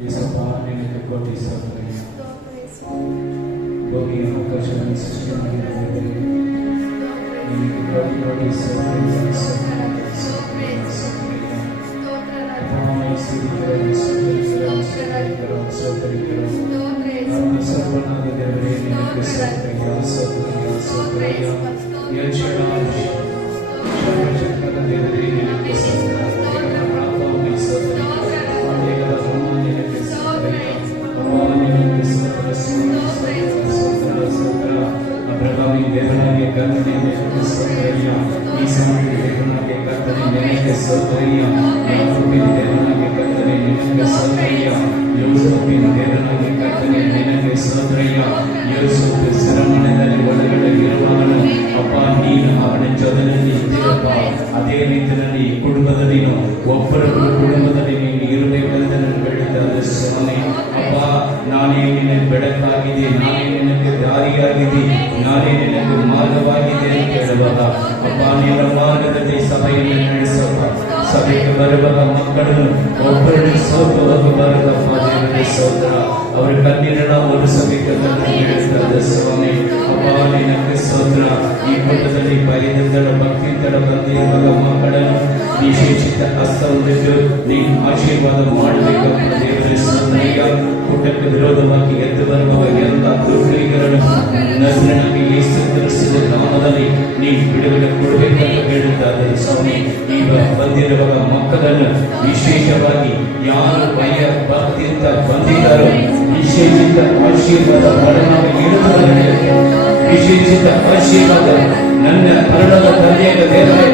యేసప్పా నీకు కోటి స్తోత్రాలు. భూమి ఆకాశాన్ని సృష్టించిన దేవుడే, నీకు కోటి స్తోత్రాలు. ಅದೇ ರೀತಿಯಲ್ಲಿ ಕುಟುಂಬದಲ್ಲಿನೂ ಒಬ್ಬರೊಬ್ಬರು ಕುಟುಂಬದಲ್ಲಿ ಇರಬೇಕೆಂದು ಬೇಡುತ್ತಾರೆ ಸ್ವಾಮಿ. ಅಪ್ಪ, ನಾನೇ ನಿನ್ನ ಬೆಳಕಾಗಿದೆ, ನಾನೇ ನಿನಗೆ ದಾರಿಯಾಗಿದೆ, ನಾನೇ ನಿನಗೆ ಮಾರ್ಗವಾಗಿದೆ ಅಂತ ಹೇಳುವಾಗ ಅಪ್ಪ ನಿನ್ನ ಮಾರ್ಗದಲ್ಲಿ ಸಭೆಯನ್ನು ನಡೆಸಪ್ಪ. ಸಭೆಗೆ ಬರುವಾಗ ಮಕ್ಕಳನ್ನು ಒಬ್ಬರಲ್ಲಿ ಸೋತು ಹೋಗಬಾರದಪ್ಪ. ದೇವರೇ ಸ್ತೋತ್ರ. ಅವರ ಕಣ್ಣೀರನ್ನ ಒರೆಸಬೇಕೆಂದು ಹೇಳುತ್ತಾರೆ ಸ್ವಾಮಿ. ಅಪ್ಪ ನಿನಗೆ ಸ್ತೋತ್ರ. ಈ ಕೂಟದಲ್ಲಿ ಬರೆದಿದ್ದರ ಭಕ್ತಿಯಿಂದ ಬಂದಿರುವಾಗ ಮಕ್ಕಳನ್ನು ವಿಶೇಷಿತ ಹಸ್ತವೊಂದಿದ್ದು ನೀನು ಆಶೀರ್ವಾದ ಮಾಡಬೇಕಪ್ಪ. ದೇವರೇ ಸ್ತೋತ್ರ. ಕೂಟಕ್ಕೆ ವಿರೋಧವಾಗಿ ಎದ್ದು ಬರುವ ಎಲ್ಲ ದುರ್ಗಗಳನ್ನು ನಜರೇಯನಾದ ಯೇಸು ಕ್ರಿಸ್ತನ ನಾಮದಲ್ಲಿ ನೀನು ಬಿಡುಗಡೆ ಕೊಡಬೇಕಂತ ಹೇಳುತ್ತಾರೆ ಸ್ವಾಮಿ. ಈಗ ಬಂದಿರುವ ಮಕ್ಕಳನ್ನು ವಿಶೇಷವಾಗಿ ಯಾರು ಭಯ ಭಕ್ತಿಯಿಂದ ಬಂದಿದ್ದಾರೋ ವಿಶೇಷಿತ ಆಶೀರ್ವಾದ ಪರಿಣಾಮ ನೀಡುತ್ತದೆ. ವಿಶೇಷಿತ ಆಶೀರ್ವಾದ ನನ್ನ ಪರಲೋಕ ತಂದೆಯ ದೇವರೇ,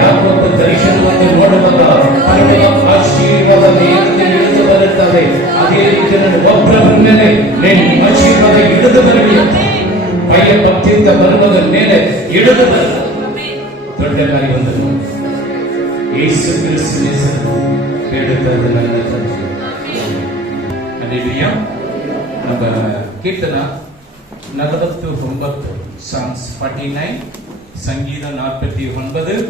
ಯಾವತ್ತು ದರ್ಶನವನ್ನು ನೋಡುವಾಗ ಪರಲೋಕ ಆಶೀರ್ವಾದ ಇಳಿದು ಬರುತ್ತದೆ. ಅದೇ ರೀತಿ ನನ್ನ ಒಬ್ಬರ ಮೇಲೆ ಆಶೀರ್ವಾದ ಇಳಿದು ಬರಲಿ. ಭಯ ಭಕ್ತಿಯಿಂದ ಬರುವಾಗ ಮೇಲೆ ಇಳಿದು ಬರುತ್ತದೆ. ದೊಡ್ಡ ಕಾರ್ಯವನ್ನು ಯೇಸು ಕ್ರಿಸ್ತನ ಹೆಸರು ಬೇಡುತ್ತದೆ ನನ್ನ ತಂದೆ. அல்லேலூயா. நம்ம கீர்த்தனா 49, Psalms 49, ಸಂಗೀತ 49,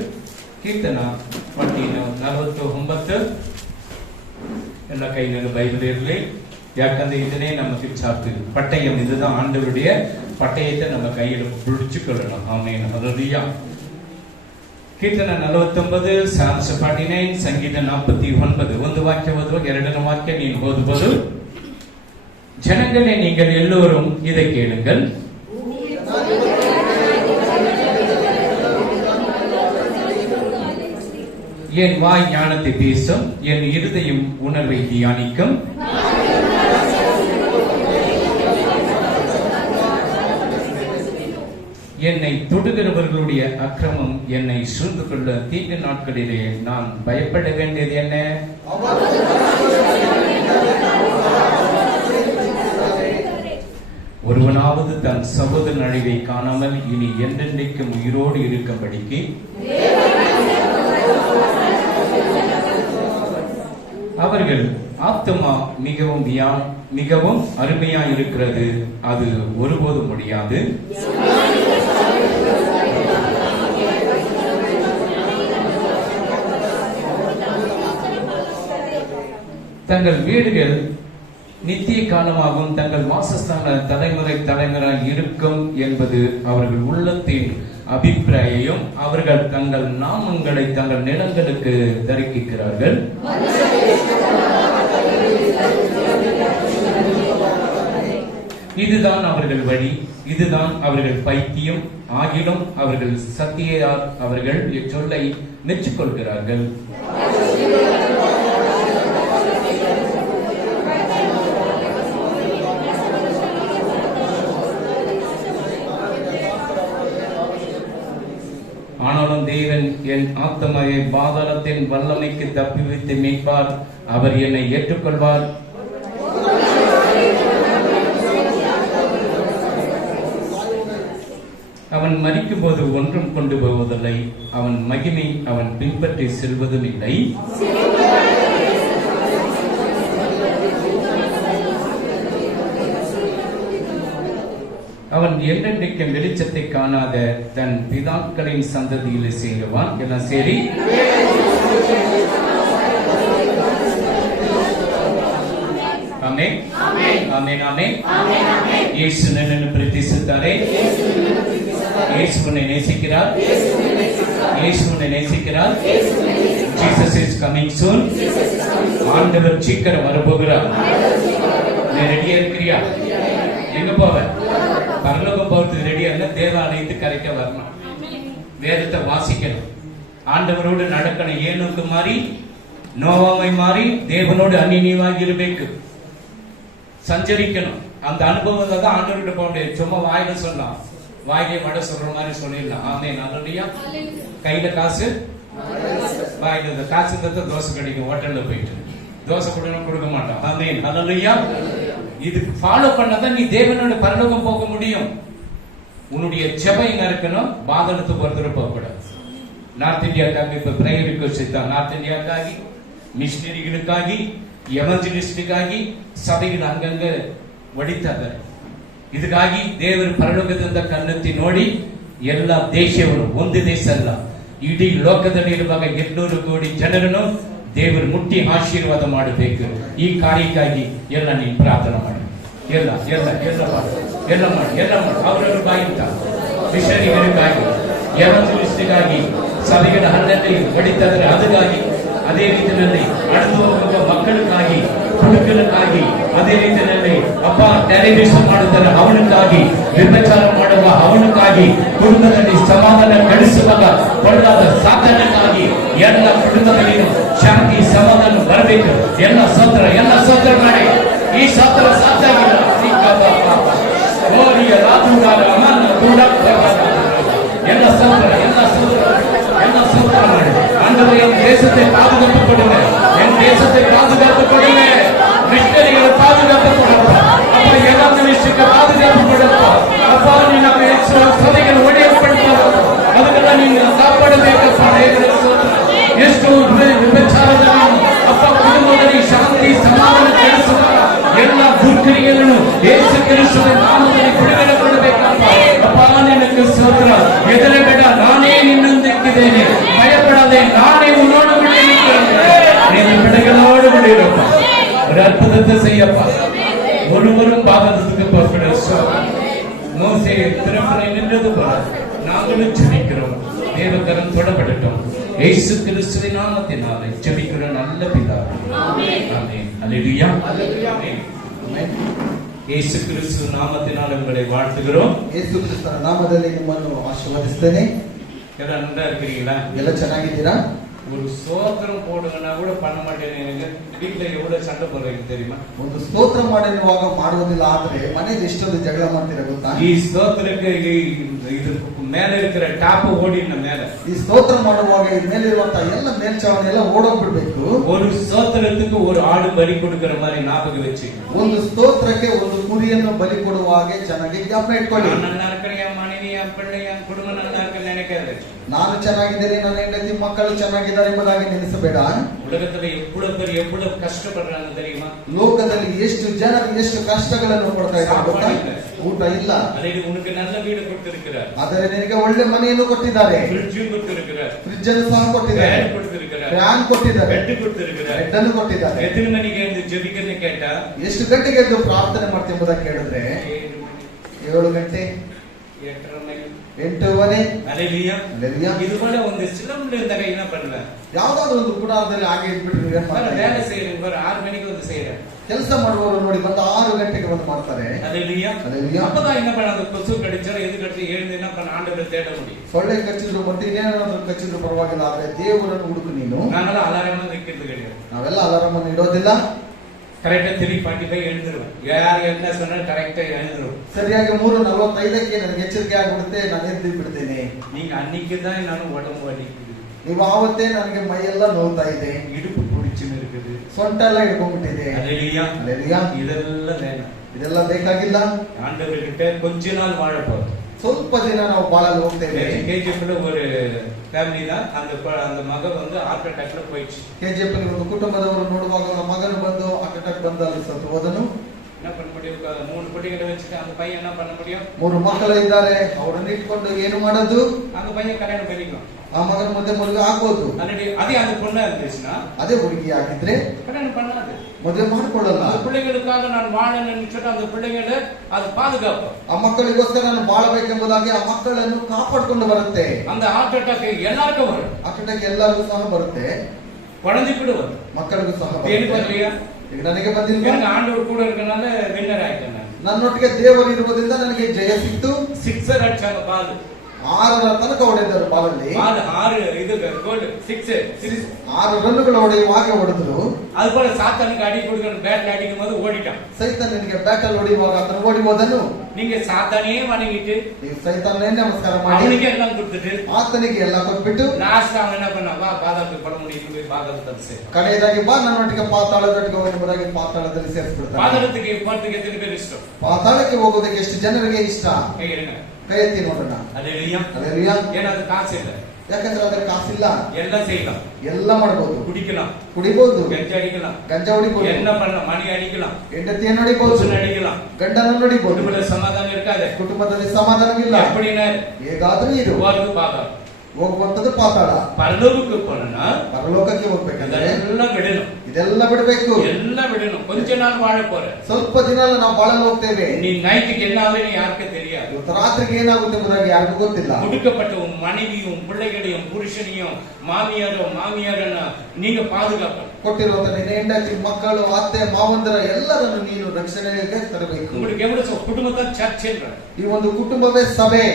ಕೀರ್ತನ 49. ಎಲ್ಲ ಕೈನಲ್ಲಿ ಬೈಬಲ್ ಇರಲಿ. ಯಾಕಂದ್ರೆ ಇದನ್ನೇ நமக்கு சாக்கு பட்டயம். இதுதான் ஆண்டவருடைய பட்டயத்தை நம்ம கையில பிடிச்சுக்கொள்ளணும். ஆமென். ஹல்லேலூயா. ಕೀರ್ತನ 49, Psalms 49, ಸಂಗೀತ 49. ಒಂದು ವಾಕ್ಯ ಓದುವಾಗ ಎರಡನೇ ವಾಕ್ಯ ನೀನು ಓದಬಹುದು. ஜனங்களே, நீங்கள் எல்லோரும் இதை கேளுங்கள். என் வாய் ஞானத்தை பேசும், என் இருதயம் உணர்வை தியானிக்கும். என்னை தொடுகிறவர்களுடைய அக்கிரமம் என்னை சூழ்ந்து கொள்ள தீங்கு நாட்களிலே நான் பயப்பட வேண்டியது என்ன? ஒருவனாவது தன் சகோதரன் அழிவை காணாமல் இனி என்றென்றைக்கும் உயிரோடு இருக்கும்படிக்கு அவர்கள் ஆத்துமா மிகவும் அருமையா இருக்கிறது, அது ஒருபோதும் முடியாது. தங்கள் வீடுகள் நித்திய காலமாகவும் தங்கள் வாசஸ்தான தலைமுறை இருக்கும் என்பது அவர்கள் உள்ளத்தின் அபிப்பிராயம். அவர்கள் தங்கள் நாமங்களை தங்கள் நிலங்களுக்கு தரிக்கிறார்கள். இதுதான் அவர்கள் வழி, இதுதான் அவர்கள் பைத்தியம். ஆகிலும் அவர்கள் சத்தியார் அவர்கள் சொல்லை மெச்சுக்கொள்கிறார்கள். ஆனாலும் தேவன் என் ஆத்மாவை பாதாளத்தின் வல்லமைக்கு தப்பிவித்து மீட்பார். அவர் என்னை ஏற்றுக்கொள்வார். அவன் மரிக்கும் போது ஒன்றும் கொண்டு போவதில்லை, அவன் மகிமை அவன் பின்பற்றி செல்வதும் இல்லை. அவன் என்றென்றைக்கும் வெளிச்சத்தை காணாத தன் பிதாக்களின் சந்ததியில் சேருவான். எல்லாம் சரி. ಆಮೇನ್ ಆಮೇನ್. ಯೇಸು ನನ್ನನ್ನು ಪ್ರೀತಿಸುತ್ತಾರೆ. ಯೇಸುವನ್ನು நேசிக்கிறார். இயேசுவை நேசிக்கிறார். Jesus is coming soon. ஆண்டவர் சீக்கிரம் வரப்போகிறார். நீ ரெடியா இருக்கிறியா? எங்க போவ? பரலோகம் போறதுக்கு ரெடியா இல்ல, தேவாலயத்துக்கு கரைக்க வரணும், வேதத்தை வாசிக்கணும், ஆண்டவரோடு நடக்கணும். ஏனுக்கு மாறி நோவாமை மாறி தேவனோடு அந்நியமாகி இருಬೇಕು, சஞ்சரிக்கணும். அந்த அனுபவம் தான் ஆண்டவர்கிட்ட போக முடியாது. சும்மா வாயில சொல்லலாம், வாயிலே வடை சொல்ற மாதிரி சொல்லிடலாம். ஆமென். அல்லேலூயா. கையில காசு, வாயில காசு தத்த தோசை கிடைக்கும். ஹோட்டல்ல போயிட்டு தோசை கொடுக்க மாட்டோம். ஆமென். அல்லேலூயா. இது ஃபாலோ பண்ணாதான் நீ தேவனோட பரலோகம் போக முடியும். உன்னுடைய ஜெபம் எங்க இருக்கணும்? பாதளத்துக்கு ஒருத்தர் போக கூடாது. நார்த் இந்தியாவுக்காக இப்ப பிரேயர் ரிக்வெஸ்ட் செய்தாங்க. நார்த் இந்தியாவுக்காகி, மிஷனரிகளுக்காகி, எவஞ்சலிஸ்டுக்காகி சபைகள் அங்கங்க ಒಡಿತಾರೆ. ಇದಕ್ಕಾಗಿ ದೇವರು ಪರಲೋಕದಿಂದ ಕಣ್ಣೆತ್ತಿ ನೋಡಿ ಎಲ್ಲ ದೇಶವರು, ಒಂದು ದೇಶ ಅಲ್ಲ, ಇಡೀ ಲೋಕದಲ್ಲಿರುವಾಗ 200 ಕೋಟಿ ಜನರನ್ನು ದೇವರು ಮುಟ್ಟಿ ಆಶೀರ್ವಾದ ಮಾಡಬೇಕು. ಈ ಕಾರ್ಯಕ್ಕಾಗಿ ಎಲ್ಲ ನೀನು ಪ್ರಾರ್ಥನೆ ಮಾಡಿ. ಎಲ್ಲ ಎಲ್ಲ ಎಲ್ಲ ಮಾಡಿ, ಎಲ್ಲ ಮಾಡಿ, ಎಲ್ಲ ಮಾಡಿ. ಅವರವ್ರ ಬಾಯಿಂದ ಮಿಷನರಿಗಳಿಗಾಗಿ, ಎವಂಜಲಿಸ್ಟ್ಗಾಗಿ, ಸಭೆಗಳ ಹಣ್ಣಲ್ಲಿ ಒಡಿತಾರೆ. ಅದಕ್ಕಾಗಿ ಅದೇ ರೀತಿಯಲ್ಲಿ ಅಳೆದು ಹೋಗುವ ಮಕ್ಕಳಿಗಾಗಿ, ಹುಡುಗರಿಗಾಗಿ, ಅದೇ ರೀತಿಯಲ್ಲಿ ಅಪ್ಪ ಟೆಲಿವಿಷನ್ ಮಾಡುತ್ತಾರೆ ಅವನಿಗಾಗಿ, ವ್ಯಭಿಚಾರ ಮಾಡುವ ಅವನಿಗಾಗಿ, ಕುಟುಂಬದಲ್ಲಿ ಸಮಾಧಾನ ಗಳಿಸುವಾಗ ಕೊಳ್ಳಾದ ಸಾಧನೆಗಾಗಿ, ಎಲ್ಲ ಕುಟುಂಬದಲ್ಲಿ ಶಾಂತಿ ಸಮಾಧಾನ ಬರಬೇಕು. ಎಲ್ಲ ಸ್ತೋತ್ರ ಮಾಡಿ. ಈ ಸ್ತೋತ್ರ ಸಾಧ್ಯಾಗಿಲ್ಲ. ಎಲ್ಲ ಸ್ತೋತ್ರ ಮಾಡಿ. ஆண்டவரே என் தேசத்தை பாதுகாப்பு கொடுங்க, என் தேசத்தை பாதுகாப்பு கொடுங்க, மிஷனரிகளை பாதுகாப்பு கொடுங்க, அப்ப எவாஞ்சலிஸ்டுக்கு பாதுகாப்பு கொடுங்க. அப்பா நீ நம்ம சபைகள் ஒழியப்படுத்த ಅದಕ್ಕೆಲ್ಲ ನೀನು ಕಾಪಾಡಬೇಕಪ್ಪ. ಎಷ್ಟು ವಿಭಚಾರದಲ್ಲಿ ಅಪ್ಪ ಕುಟುಂಬದಲ್ಲಿ ಶಾಂತಿ ಸಮಾಧಾನ ಕೆಲಸುವ ಎಲ್ಲ ದುರ್ಕ್ರಿಯೆಗಳನ್ನು ಯೇಸು ಕ್ರಿಸ್ತನ ನಾಮದಲ್ಲಿ ಬಿಡುಗಡೆ ಕೊಡಬೇಕಪ್ಪ. ಅಪ್ಪ ನಿನಗೆ ಸ್ತೋತ್ರ. ಹೆದರಬೇಡ, ನಾನೇ ನಿನ್ನೊಂದಿಗಿದ್ದೇನೆ, பயப்படாதே, நானே உன்னோடு கூட இருக்கிறேன். நீ பிள்ளைகளோடு கூட இருப்பா. ஒரு அற்புதத்தை செய்யப்பா. ஒருவரும் பாவத்துக்கு புறப்பட மோசே திறப்பனை நின்றது போல நாங்களும் ஜெபிக்கிறோம். தேவகரம் தொடப்படட்டும். இயேசு கிறிஸ்துவின் நாமத்தினாலே ஜெபிக்கிற நல்ல பிதாவே. ஆமென். அல்லேலூயா. ஆமென். ಯೇಸು ಕ್ರಿಸ್ತು ನಾಮத்தினால் உங்களை வாழ்த்துகிறோம். ಯೇಸು ಕ್ರಿಸ್ತನ ನಾಮದಲ್ಲಿ ನಿಮ್ಮನ್ನು ಆಶೀರ್ವದಿಸುತ್ತೇನೆ. ಎಲ್ಲ நல்லா இருக்கிறீங்களா? ಎಲ್ಲ ಚೆನ್ನಾಗಿದ್ದೀರಾ? ஒரு ಸ್ತೋತ್ರம் போடுங்கன்னா கூட பண்ண மாட்டேன்னு எனக்கு வீட்ல எவ்வளவு சண்டை போடுறீங்க தெரியுமா? ಒಂದು ಸ್ತೋತ್ರ ಮಾಡುವಾಗ ಮಾಡುವುದಿಲ್ಲ, ಆದರೆ ಮನೆಯಲ್ಲಿ ಎಷ್ಟೊಂದು ಜಗಳ ಮಾಡ್ತೀರಾ ಗೊತ್ತಾ? ಈ ಸ್ತೋತ್ರಕ್ಕೆ ಇದು ಮೇಲೆ இருக்கிற ಟಾಪ್ ಓಡಿನ ಮೇಲೆ ಈ ಸ್ತೋತ್ರ ಮಾಡುವಾಗ ಈ ಮೇಲೆ ಇರುವಂತ ಎಲ್ಲ ಮೇಲ್ಚಾವಣಿ ಎಲ್ಲ ಓಡೋಗ್ಬಿಡ್ಬೇಕು. ஒரு ಸ್ತೋತ್ರத்துக்கு ஒரு ஆடு பலி கொடுக்கிற மாதிரி ஞாபகம் வச்சு, ಒಂದು ಸ್ತೋತ್ರಕ್ಕೆ ಒಂದು ಕುರಿಯನ್ನು ಬಲಿ ಕೊಡುವ ಹಾಗೆ ಚೆನ್ನಾಗಿ ಜ್ಞಾಪನ ಇಟ್ಕೊಳ್ಳಿ. ನನ್ನ ನರಕರಿಯ ಮನೆಯ பிள்ளைಯ ಕುಟುಂಬ ನನ್ನ ನೆನಕರೆ, ನಾನು ಚೆನ್ನಾಗಿದ್ದೇನೆ, ನನ್ನ ಹೆಂಡತಿ ಮಕ್ಕಳು ಚೆನ್ನಾಗಿದ್ದಾರೆ ಎಂಬುದಾಗಿ ನೆನೆಸಬೇಡ. ಉಲಗದಲ್ಲಿ ಎவ்வளவு ಕಷ್ಟಪಡ್றாங்க தெரியுமா? ಲೋಕದಲ್ಲಿ ಎಷ್ಟು ಜನರು ಎಷ್ಟು ಕಷ್ಟಗಳನ್ನು ಪಡ್ತಾ ಇದ್ದಾರೆ ಗೊತ್ತಾ? ಊಟ ಇಲ್ಲ, ಅದಕ್ಕೆ ಉನಕ್ಕೆ நல்ல வீடு கொடுத்திருக்கிறார், ಆದರೆ ನಿನಗೆ ಒಳ್ಳೆ ಮನೆಯನ್ನು ಕೊಟ್ಟಿದ್ದಾರೆ, ಫ್ರಿಡ್ಜ್ ಕೊಟ್ಟಿರುತ್ತಾರೆ, ಫ್ರಿಡ್ಜ್ ಅನ್ನು ಸಹ ಕೊಟ್ಟಿದ್ದಾರೆ, ಫ್ಯಾನ್ ಕೊಟ್ಟಿದ್ದಾರೆ, ಬೆಡ್ ಕೊಟ್ಟಿರುತ್ತಾರೆ, ಬೆಡ್ ಅನ್ನು ಕೊಟ್ಟಿದ್ದಾರೆ. ಎತ್ತಿನ ಮನೆಗೆ ಎಂದು ಜಪಿಕನೆ ಕೇಟ, ಎಷ್ಟು ಗಂಟೆಗೆ ಎದ್ದು ಪ್ರಾರ್ಥನೆ ಮಾಡ್ತೀವಿ ಎಂಬುದಾಗಿ ಕೇಳಿದ್ರೆ 7 ಗಂಟೆ, 8:30. அல்லேலூயா. அல்லேலூயா. இதுபோல ಒಂದು சிலம்புல இருந்தாங்க என்ன பண்ணல, ಯಾವಾಗಲೂ ಒಂದು ಗುಡಾರದಲ್ಲಿ ಹಾಗೆ ಇದ್ಬಿಟ್ರು ಏನು ಮಾಡ್ತಾರೆ, வேலை செய்யறீங்க ಬರ 6 மணிக்கு வந்து செய்யறேன், ಕೆಲಸ ಮಾಡುವವರು ನೋಡಿ ಬಂದು 6 ಗಂಟೆಗೆ ಬಂದು ಮಾಡ್ತಾರೆ. அல்லேலூயா. அல்லேலூயா. அப்பதான் என்ன பண்ண, அந்த கொசு கடிச்சா எது கடிச்சு எழுந்து என்ன பண்ண, ஆண்டவரை தேட முடியும். ಸೊಳ್ಳೆ ಕಚ್ಚಿದ್ರು ಮತ್ತೆ ಇನ್ನೇನಾದ್ರೂ ಕಚ್ಚಿದ್ರು ಪರವಾಗಿಲ್ಲ, ಆದ್ರೆ ದೇವರನ್ನು ಹುಡುಕು ನೀನು. ನಾನೆಲ್ಲ ಅಲಾರಾಮ್ ಅನ್ನು ಇಕ್ಕಿದ್ದು கிடையாது, ನಾವೆಲ್ಲ ಅಲಾರಾಮ್ ಅನ್ನು ಇಡೋದಿಲ್ಲ. ಕರೆಕ್ಟ್ 3:45 எழுந்துருவேன். ಯಾರು என்ன சொன்னா ಕರೆಕ್ಟ್ எழுந்துருவேன். ಸರಿಯಾಗಿ 3:45ಕ್ಕೆ ನನಗೆ ಎಚ್ಚರಿಕೆ ಆಗಿಬಿಡುತ್ತೆ, ನಾನು ಎದ್ದು ಬಿಡ್ತೇನೆ. நீங்க அன்னைக்கு தான் ನಾನು உடம்பு வலிக்குது, ನೀವು ಆವತ್ತೇ ನನಗೆ ಮೈಯೆಲ್ಲ ನೋವ್ತಾ ಇದೆ, ಇಡುಪು ಪುಡಿಚಿನ இருக்குது, ಸೊಂಟ ಎಲ್ಲ ಹಿಡ್ಕೊಂಡ್ಬಿಟ್ಟಿದೆ. அல்லேலூயா. அல்லேலூயா. ಇದೆಲ್ಲ ಬೇಕಾಗಿಲ್ಲ. ஆண்டவர்கிட்ட கொஞ்ச நாள் வாழ போறோம், ಸ್ವಲ್ಪ ದಿನ ನಾವು ಬಾಳಲು ಹೋಗ್ತೇವೆ. ಕೆಜಿಎಫ್ல ஒரு ಫ್ಯಾಮಿಲಿ தான், அந்த ಮಗ வந்து ಹಾರ್ಟ್ ಅಟ್ಯಾಕ್ போயிடுச்சு. ಕೆಜಿಎಫ್ ಒಂದು ಕುಟುಂಬದವರು ನೋಡುವಾಗ ಮಗನು ಬಂದು ಹಾರ್ಟ್ ಅಟ್ಯಾಕ್ ಬಂದು ಅಲ್ಲಿ ಸತ್ತು ಹೋದನು. என்ன பண்ண இப்படி 3 பிள்ளைகளை வச்சுட்டு அந்த பையன் என்ன பண்ண முடியும்? 3 ಮಕ್ಕಳು ಇದ್ದಾರೆ, ಅವರನ್ನು ಇಟ್ಕೊಂಡು ಏನು ಮಾಡೋದು? அந்த பையன் கல்யாணம் பண்ணிக்கலாம். ಆ ಮಗನ ಮುಂದೆ ಮದುವೆ ಆಗ್ಬೋದು. அதே அந்த பொண்ணா இருந்துச்சுன்னா, ಅದೇ ಹುಡುಗಿ ಆಗಿದ್ರೆ கல்யாணம் பண்ணாது, ಮದುವೆ ಮಾಡ್ಕೊಳ್ಳಲ್ಲ. அந்த பிள்ளைகளுக்காக நான் வாழணும்னு சொல்லிட்டு அந்த பிள்ளைகளை அது பாதுகாப்பு. ಆ ಮಕ್ಕಳಿಗೋಸ್ಕರ ನಾನು ಬಾಳಬೇಕೆಂಬುದಾಗಿ ಆ ಮಕ್ಕಳನ್ನು ಕಾಪಾಡಿಕೊಂಡು ಬರುತ್ತೆ. அந்த ஹார்ட் அட்டாக் எல்லாருக்கும் வரும். ಹಾರ್ಟ್ ಅಟ್ಯಾಕ್ ಎಲ್ಲರಿಗೂ ಸಹ ಬರುತ್ತೆ, குழந்தைக்கு வரும், ಮಕ್ಕಳಿಗೂ ಸಹ எனக்கு ಬರುತ್ತೆ. வரலையா? ಈಗ ನನಗೆ ಬಂದಿಲ್ಲ, எனக்கு ஆண்டவர் கூட இருக்கனால வின்னர் ஆயிட்டேன். ನನ್ನೊಟ್ಟಿಗೆ ದೇವರು ಇರುವುದರಿಂದ ನನಗೆ ಜಯ ಸಿಕ್ತು. 6 அடிச்சாங்க பால், 6ರ ತನಕ ಹೊಡೆದರು ಬಾಲಲ್ಲಿ. பால் 6 இது கோல் 6 6 ರನ್ನುಗಳು ಹೊಡೆಯುವಾಗ ಹೊಡೆದ್ರು. அது போல சாத்தானுக்கு அடி கொடுக்கணும், பேட்ல அடிக்கும் போது ஓடிட்டான். ಸೈತಾನನಿಗೆ ಬ್ಯಾಟಲ್ ಹೊಡೆಯುವಾಗ ಆತನು ಓಡಿ ಹೋದನು. நீங்க சாத்தானே வணங்கிட்டு ನೀವು ಸೈತಾನನೇ ನಮಸ್ಕಾರ ಮಾಡಿ அவனுக்கு எல்லாம் கொடுத்துட்டு ಆತನಿಗೆ ಎಲ್ಲ ಕೊಟ್ಬಿಟ್ಟು லாஸ்ட் அவன் என்ன பண்ணா, வா பாதாளத்துக்கு பட முடியும், போய் பாதாளத்தை சேரு. ಕಡೆಯದಾಗಿ ಬಾ ನನ್ನೊಟ್ಟಿಗೆ ಪಾತಾಳದೊಟ್ಟಿಗೆ ಹೋಗುವುದಾಗಿ ಪಾತಾಳದಲ್ಲಿ ಸೇರಿಸ್ಬಿಡ್ತಾನೆ. பாதாளத்துக்கு போறதுக்கு எத்தனை பேர் ಇಷ್ಟ? ಪಾತಾಳಕ್ಕೆ ಹೋಗೋದಕ್ಕೆ ಎಷ್ಟು ಜನರಿಗೆ ಇಷ್ಟ? ಕೈ ಇಡುங்க, ಕೈ ಎತ್ತಿ ನೋಡೋಣ. அல்லேலூயா. அல்லேಲೂಯಾ. ஏன்னா காசு இல்ல, ಯಾಕಂದ್ರೆ ಅದರ ಕಾಸಿಲ್ಲ. எல்லாம் செய்யலாம், ಎಲ್ಲ ಮಾಡಬಹುದು, குடிக்கலாம், ಕುಡಿಬಹುದು, கஞ்சா அடிக்கலாம், ಗಂಜಾ ಹೊಡಿಬಹುದು, என்ன பண்ணலாம், மணி அடிக்கலாம், ಹೆಂಡತಿಯನ್ನು ಹೊಡಿಬಹುದು, அடிக்கலாம், ಗಂಡನನ್ನು ಹೊಡಿಬಹುದು. குடும்பத்துல சமாதானம் இருக்காது, ಕುಟುಂಬದಲ್ಲಿ ಸಮಾಧಾನವಿಲ್ಲ. எப்படின்னா ಹೇಗಾದ್ರೂ ಇರು, போறது பாதாளம். ಹೋಗುವಂತದ್ದು ಪಾತಾಳ. பரலோகத்துக்கு போனா ಪರಲೋಕಕ್ಕೆ ಹೋಗ್ಬೇಕಂದ್ರೆ இதெல்லாம் விடணும், ಇದೆಲ್ಲ ಬಿಡಬೇಕು, எல்லாம் விடணும். கொஞ்ச நாள் வாழ போற, ಸ್ವಲ್ಪ ದಿನ ನಾವು ಬಾಳಲು ಹೋಗ್ತೇವೆ. நீ நைட்டுக்கு என்ன ஆகுதுன்னு யாருக்கும் தெரியாது. ಇವತ್ತು ರಾತ್ರಿಗೆ ಏನಾಗುತ್ತೆ ಎಂಬುದಾಗಿ ಯಾರಿಗೂ ಗೊತ್ತಿಲ್ಲ. முடுக்கப்பட்ட உன் மனைவியும் பிள்ளைகளையும் புருஷனையும் மாமியாரನ್ನ நீங்க பாதுகாக்கணும். ಕೊಟ್ಟಿರುವಂತ ನಿನ್ನ ಹೆಂಡತಿ, ಮಕ್ಕಳು, ಅತ್ತೆ, ಮಾವಂದಿರ ಎಲ್ಲರನ್ನು ನೀನು ರಕ್ಷಣೆಗೆ ತರಬೇಕು. உங்களுக்கு எவ்வளவு குடும்பத்தான் சர்ச்சைன்ற ಈ ಒಂದು ಕುಟುಂಬವೇ ಸಭೆ.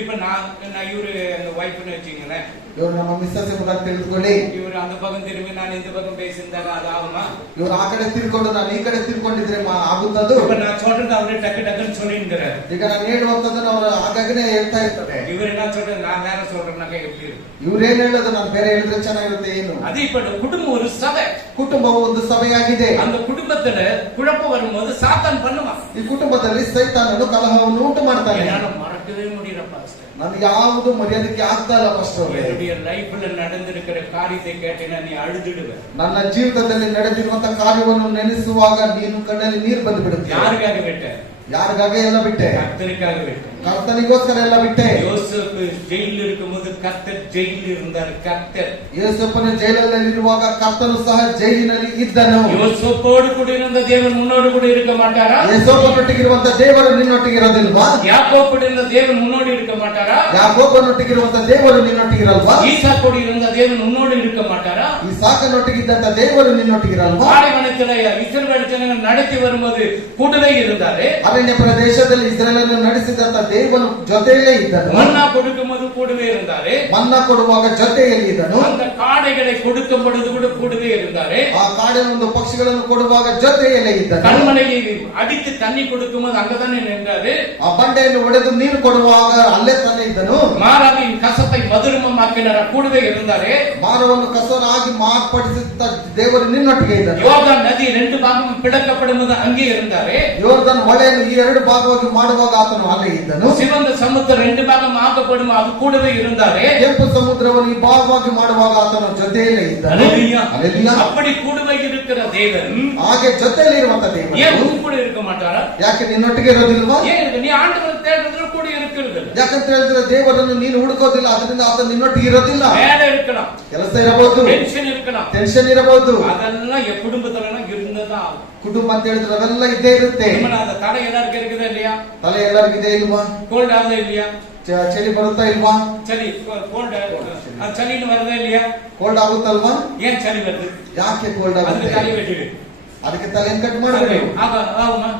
இப்ப நான் இவரு எங்க வைஃப்னு வச்சுங்களேன், ಇವರು ನಮ್ಮ ಮಿಸ್ಸಸ್ ಎಂಬುದಾಗಿ ತಿಳಿದುಕೊಳ್ಳಿ. இவரு அந்த பக்கம் திரும்பி நான் இந்த பக்கம் பேசியிருந்தாங்க, அது ஆகுமா? ಇವರು ಆ ಕಡೆ ತಿರ್ಕೊಂಡು ನಾನು ಈ ಕಡೆ ತಿರ್ಕೊಂಡಿದ್ರೆ ಆಗುತ್ತದು. இப்ப நான் சொல்றது அவரே டக்கு டக்குன்னு சொல்லிங்கிறாரு. ಈಗ ನಾನು ಹೇಳುವಂತದ್ದನ್ನು ಅವರು ಆಗಾಗನೇ ಹೇಳ್ತಾ ಇರ್ತಾರೆ. இவர் என்ன சொல்றது, நான் வேற சொல்றேன்னாக்க எப்படி இருக்கு? ಇವ್ರೇನ್ ಹೇಳೋದು ನಾನು ಬೇರೆ ಹೇಳಿದ್ರೆ ಚೆನ್ನಾಗಿರುತ್ತೆ ಏನು? அது இப்ப குடும்பம் ஒரு சபை, ಕುಟುಂಬವು ಒಂದು ಸಭೆಯಾಗಿದೆ. அந்த குடும்பத்துல குழப்பம் வரும்போது சாத்தான் பண்ணுவான். ಈ ಕುಟುಂಬದಲ್ಲಿ ಸೈತಾನನು ಕಲಹವನ್ನು ಉಂಟು ಮಾಡ್ತಾನೆ. என்னால மறக்கவே முடியல பாஸ்டர், ನನಗೆ ಯಾವುದು ಮರ್ಯಾದಕ್ಕೆ ಆಗ್ತಾ ಇಲ್ಲ ಪಾಸ್ಟರ್. என்னுடைய லைஃப்ல நடந்திருக்கிற காரியத்தை கேட்டீங்கன்னா நீ அழுதுடுவ. ನನ್ನ ಜೀವಿತದಲ್ಲಿ ನಡೆದಿರುವಂತ ಕಾರ್ಯವನ್ನು ನೆನೆಸುವಾಗ ನೀನು ಕಣ್ಣಲ್ಲಿ ನೀರು ಬಂದು ಬಿಡುತ್ತೆ. யாருக்காக விட்ட? ಯಾರಿಗಾಗೆ ಎಲ್ಲ ಬಿಟ್ಟೆ? கர்த்தருக்காக விட்ட. ಕರ್ತನಿಗೋಸ್ಕರ ಎಲ್ಲ ಬಿಟ್ಟೆ. யோசேப்பு ஜெயிலில் இருக்கும்போது கர்த்தர் ஜெயிலில் இருந்தார். கர்த்தர் ಯೋಸೇಫನು ಜೈಲಿನಲ್ಲಿ ಇರುವಾಗ ಕರ್ತನು ಸಹ ಜೈಲಿನಲ್ಲಿ ಇದ್ದನು. யோசேப்போடு கூட இருந்த தேவன் உன்னோடு கூட இருக்க மாட்டாரா? ಯೋಸೇಫನೊಟ್ಟಿಗಿರುವಂತ ದೇವರು ನಿನ್ನೊಟ್ಟಿಗೆ ಇರೋದಿಲ್ವಾ? யாக்கோபோடு இருந்த தேவன் உன்னோடு இருக்க மாட்டாரா? ಯಾಕೋಬನೊಟ್ಟಿಗಿರುವಂತ ದೇವರು ನಿನ್ನೊಟ್ಟಿಗಿರಲ್ವಾ? ஈசாக்கோடு இருந்த தேவன் உன்னோடு இருக்க மாட்டாரா? ಇಸಾಕನೊಟ್ಟಿಗಿದ್ದಂತ ದೇವರು ನಿನ್ನೊಟ್ಟಿಗಿರಲ್ವಾ? பாலைவனத்துல இஸ்ரவேல் ஜனங்கள் நடத்தி வரும்போது கூடவே இருந்தாரு. ಅರಣ್ಯ ಪ್ರದೇಶದಲ್ಲಿ ಇಸ್ರೇಲನ್ನು ನಡೆಸಿದಂತ ದೇವನು ಜೊತೆಯಲ್ಲೇ ಇದ್ದನು. மன்னா கொடுக்கும்போது கூடவே இருந்தாரு. ಮನ್ನಾ ಕೊಡುವಾಗ ಜೊತೆಯಲ್ಲಿ ಇದ್ದನು. அந்த காடைகளை கொடுக்கும் பொழுது கூட கூடவே இருந்தாரு. ಆ ಕಾಡಿನ ಒಂದು ಪಕ್ಷಿಗಳನ್ನು ಕೊಡುವಾಗ ಜೊತೆಯಲ್ಲೇ ಇದ್ದನು. கண்மலையை அடித்து தண்ணி கொடுக்கும்போது அங்கதானே நின்றாரு. ಆ ಬಂಡೆಯನ್ನು ಒಡೆದು ನೀರು ಕೊಡುವಾಗ ಅಲ್ಲೇ ತಾನೇ ಇದ್ದನು. மாறாவின் கசப்பை மதுரமாக்கினார், கூடவே இருந்தாரு. ಮಾರವನ್ನು ಕಸನಾಗಿ ಮಾರ್ಪಡಿಸಿದ ದೇವರು ನಿನ್ನೊಟ್ಟಿಗೆ ಇದ್ದನು. யோர்தான் நதி 2 பாகமும் பிளக்கப்படும் போது அங்கே இருந்தாரு. ಯೋರ್ದನ್ ಹೊಳೆಯನ್ನು ಈ 2 ಭಾಗವಾಗಿ ಮಾಡುವಾಗ ಆತನು ಅಲ್ಲೇ ಇದ್ದನು. சிவந்த சமுத்திரம் 2 பாகம் ஆக்கப்படும், அது கூடவே இருந்தாரு. ಕೆಂಪು ಸಮುದ್ರವನ್ನು ಈ ಭಾಗವಾಗಿ ಮಾಡುವಾಗ ಆತನು ಜೊತೆಯಲ್ಲೇ ಇದ್ದನು. அல்லேலூயா. அல்லேலೂயா. அப்படி கூடவே இருக்கிற தேவன் ಹಾಗೆ ಜೊತೆಯಲ್ಲಿ ಇರುವಂತ ஏன் ದೇವರು உன் கூட இருக்க மாட்டாரா? ಯಾಕೆ ನಿನ್ನೊಟ್ಟಿಗೆ ಇರೋದಿಲ್ವಾ? ஏன் இருக்கு? நீ ஆண்டவரை தேடுறதுல கூட இருக்கிறது. ಯಾಕಂತ ಹೇಳಿದ್ರೆ ದೇವರನ್ನು ನೀನು ಹುಡುಕೋದಿಲ್ಲ, ಅದರಿಂದ ಆತ ನಿನ್ನೊಟ್ಟಿಗೆ ಇರೋದಿಲ್ಲ. வேலை இருக்கலாம், ಕೆಲಸ ಇರಬಹುದು, ಟೆನ್ಷನ್ இருக்கலாம், ಟೆನ್ಷನ್ ಇರಬಹುದು. அதெல்லாம் என் குடும்பத்துல இருந்ததா ஆகும். ಕುಟುಂಬ ಅಂತ ಹೇಳಿದ್ರೆ ಅವೆಲ್ಲ ಇದ್ದೇ ಇರುತ್ತೆ. அந்த தலை எல்லாருக்கும் இருக்குதா இல்லையா? ತಲೆ ಎಲ್ಲರಿಗಿದೆ ಇಲ್ವಾ? கோல்ட் ஆகுதா இல்லையா? ಚಳಿ ಬರುತ್ತಾ ಇಲ್ವಾ? சளி கோல்ட் சளின்னு வருதா இல்லையா? ಕೋಲ್ಡ್ ಆಗುತ್ತಲ್ವಾ? ஏன் சளி வருது? ಯಾಕೆ ಕೋಲ್ಡ್ அதுக்கு ಆಗುತ್ತೆ? தலை வெட்டிடு. ಅದಕ್ಕೆ ತಲೆಯನ್ನು ಕಟ್ ಮಾಡಬೇಕು. ஆகுமா?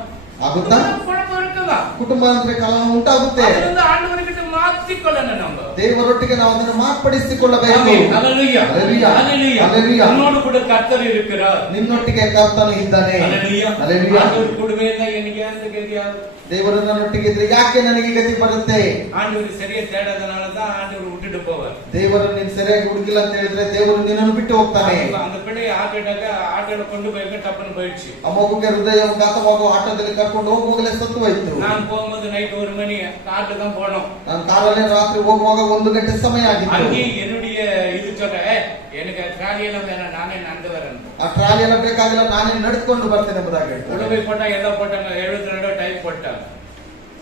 ಆಗುತ್ತಾ? குழப்பம் இருக்குதா? ಕುಟುಂಬ ಅಂದ್ರೆ ಕಲಹ ಉಂಟಾಗುತ್ತೆ. ಅದರಿಂದ ಆಂಡವರಿಗಿட்ட ಮಾತಿಕೊಳ್ಳೋಣ ನಾವು. ದೇವರೊಟ್ಟಿಗೆ ನಾವು ಅದನ್ನು ಮಾರ್ಪಡಿಸಿಕೊಳ್ಳಬೇಕು. Hallelujah, hallelujah, hallelujah. ಹಲ್ಲೆಲೂಯಾ. ನಿನ್ನೋಡು ಕೂಡ ಕರ್ತರು இருக்கிறார். ನಿನ್ನೊಟ್ಟಿಗೆ ಕರ್ತನು ಇದ್ದಾನೆ. Hallelujah, hallelujah. ಆಂಡವರು ಕೂಡவே இருந்தா எனக்கு ஏன் தெரியாது? ದೇವರು ನನ್ನೊಟ್ಟಿಗೆ ಇದ್ರೆ ಯಾಕೆ ನನಗೆ ಗತಿ ಬರುತ್ತೆ? ஆண்டவர் சரியா தேடாதனால தான் ஆண்டவர் விட்டுட்டு போவார். ದೇವರು ನೀನು ಸರಿಯಾಗಿ ಹುಡುಗಿಲ್ಲ ಅಂತ ಹೇಳಿದ್ರೆ ದೇವರು ನಿನ್ನನ್ನು ಬಿಟ್ಟು ಹೋಗ್ತಾನೆ. அந்த பிள்ளை ஆட்டோல கொண்டு போய் டப்புன்னு போயிடுச்சு. ಆ ಮಗುಗೆ ಹೃದಯಾಘಾತವಾಗುವ ಆಟೋದಲ್ಲಿ ಕರ್ಕೊಂಡು ಹೋಗುವಾಗಲೇ ಸತ್ತು ಹೋಯ್ತು. நான் போகும்போது நைட் 1 மணி காட்டு தான் போனோம். ನಾನು ಕಾರಲ್ಲಿ ರಾತ್ರಿ ಹೋಗುವಾಗ 1 ಗಂಟೆ ಸಮಯ ಆಗಿತ್ತು. அங்கே என்னுடைய இது சொல்ற எனக்கு ட்ராலி எல்லாம் வேணாம், நானே நடந்து வரேன். ಆ ಟ್ರಾಲಿ ಎಲ್ಲ ಬೇಕಾಗಿಲ್ಲ, ನಾನೇ ನಡೆದುಕೊಂಡು ಬರ್ತೇನೆ ಎಂಬುದಾಗಿ ಹೇಳ್ತಾರೆ. ಉಡುಪಿ ಪಟ್ಟ ಎಲ್ಲ ಪಟ್ಟಾಗ 72 ಟೈಪ್ ಪಟ್ಟ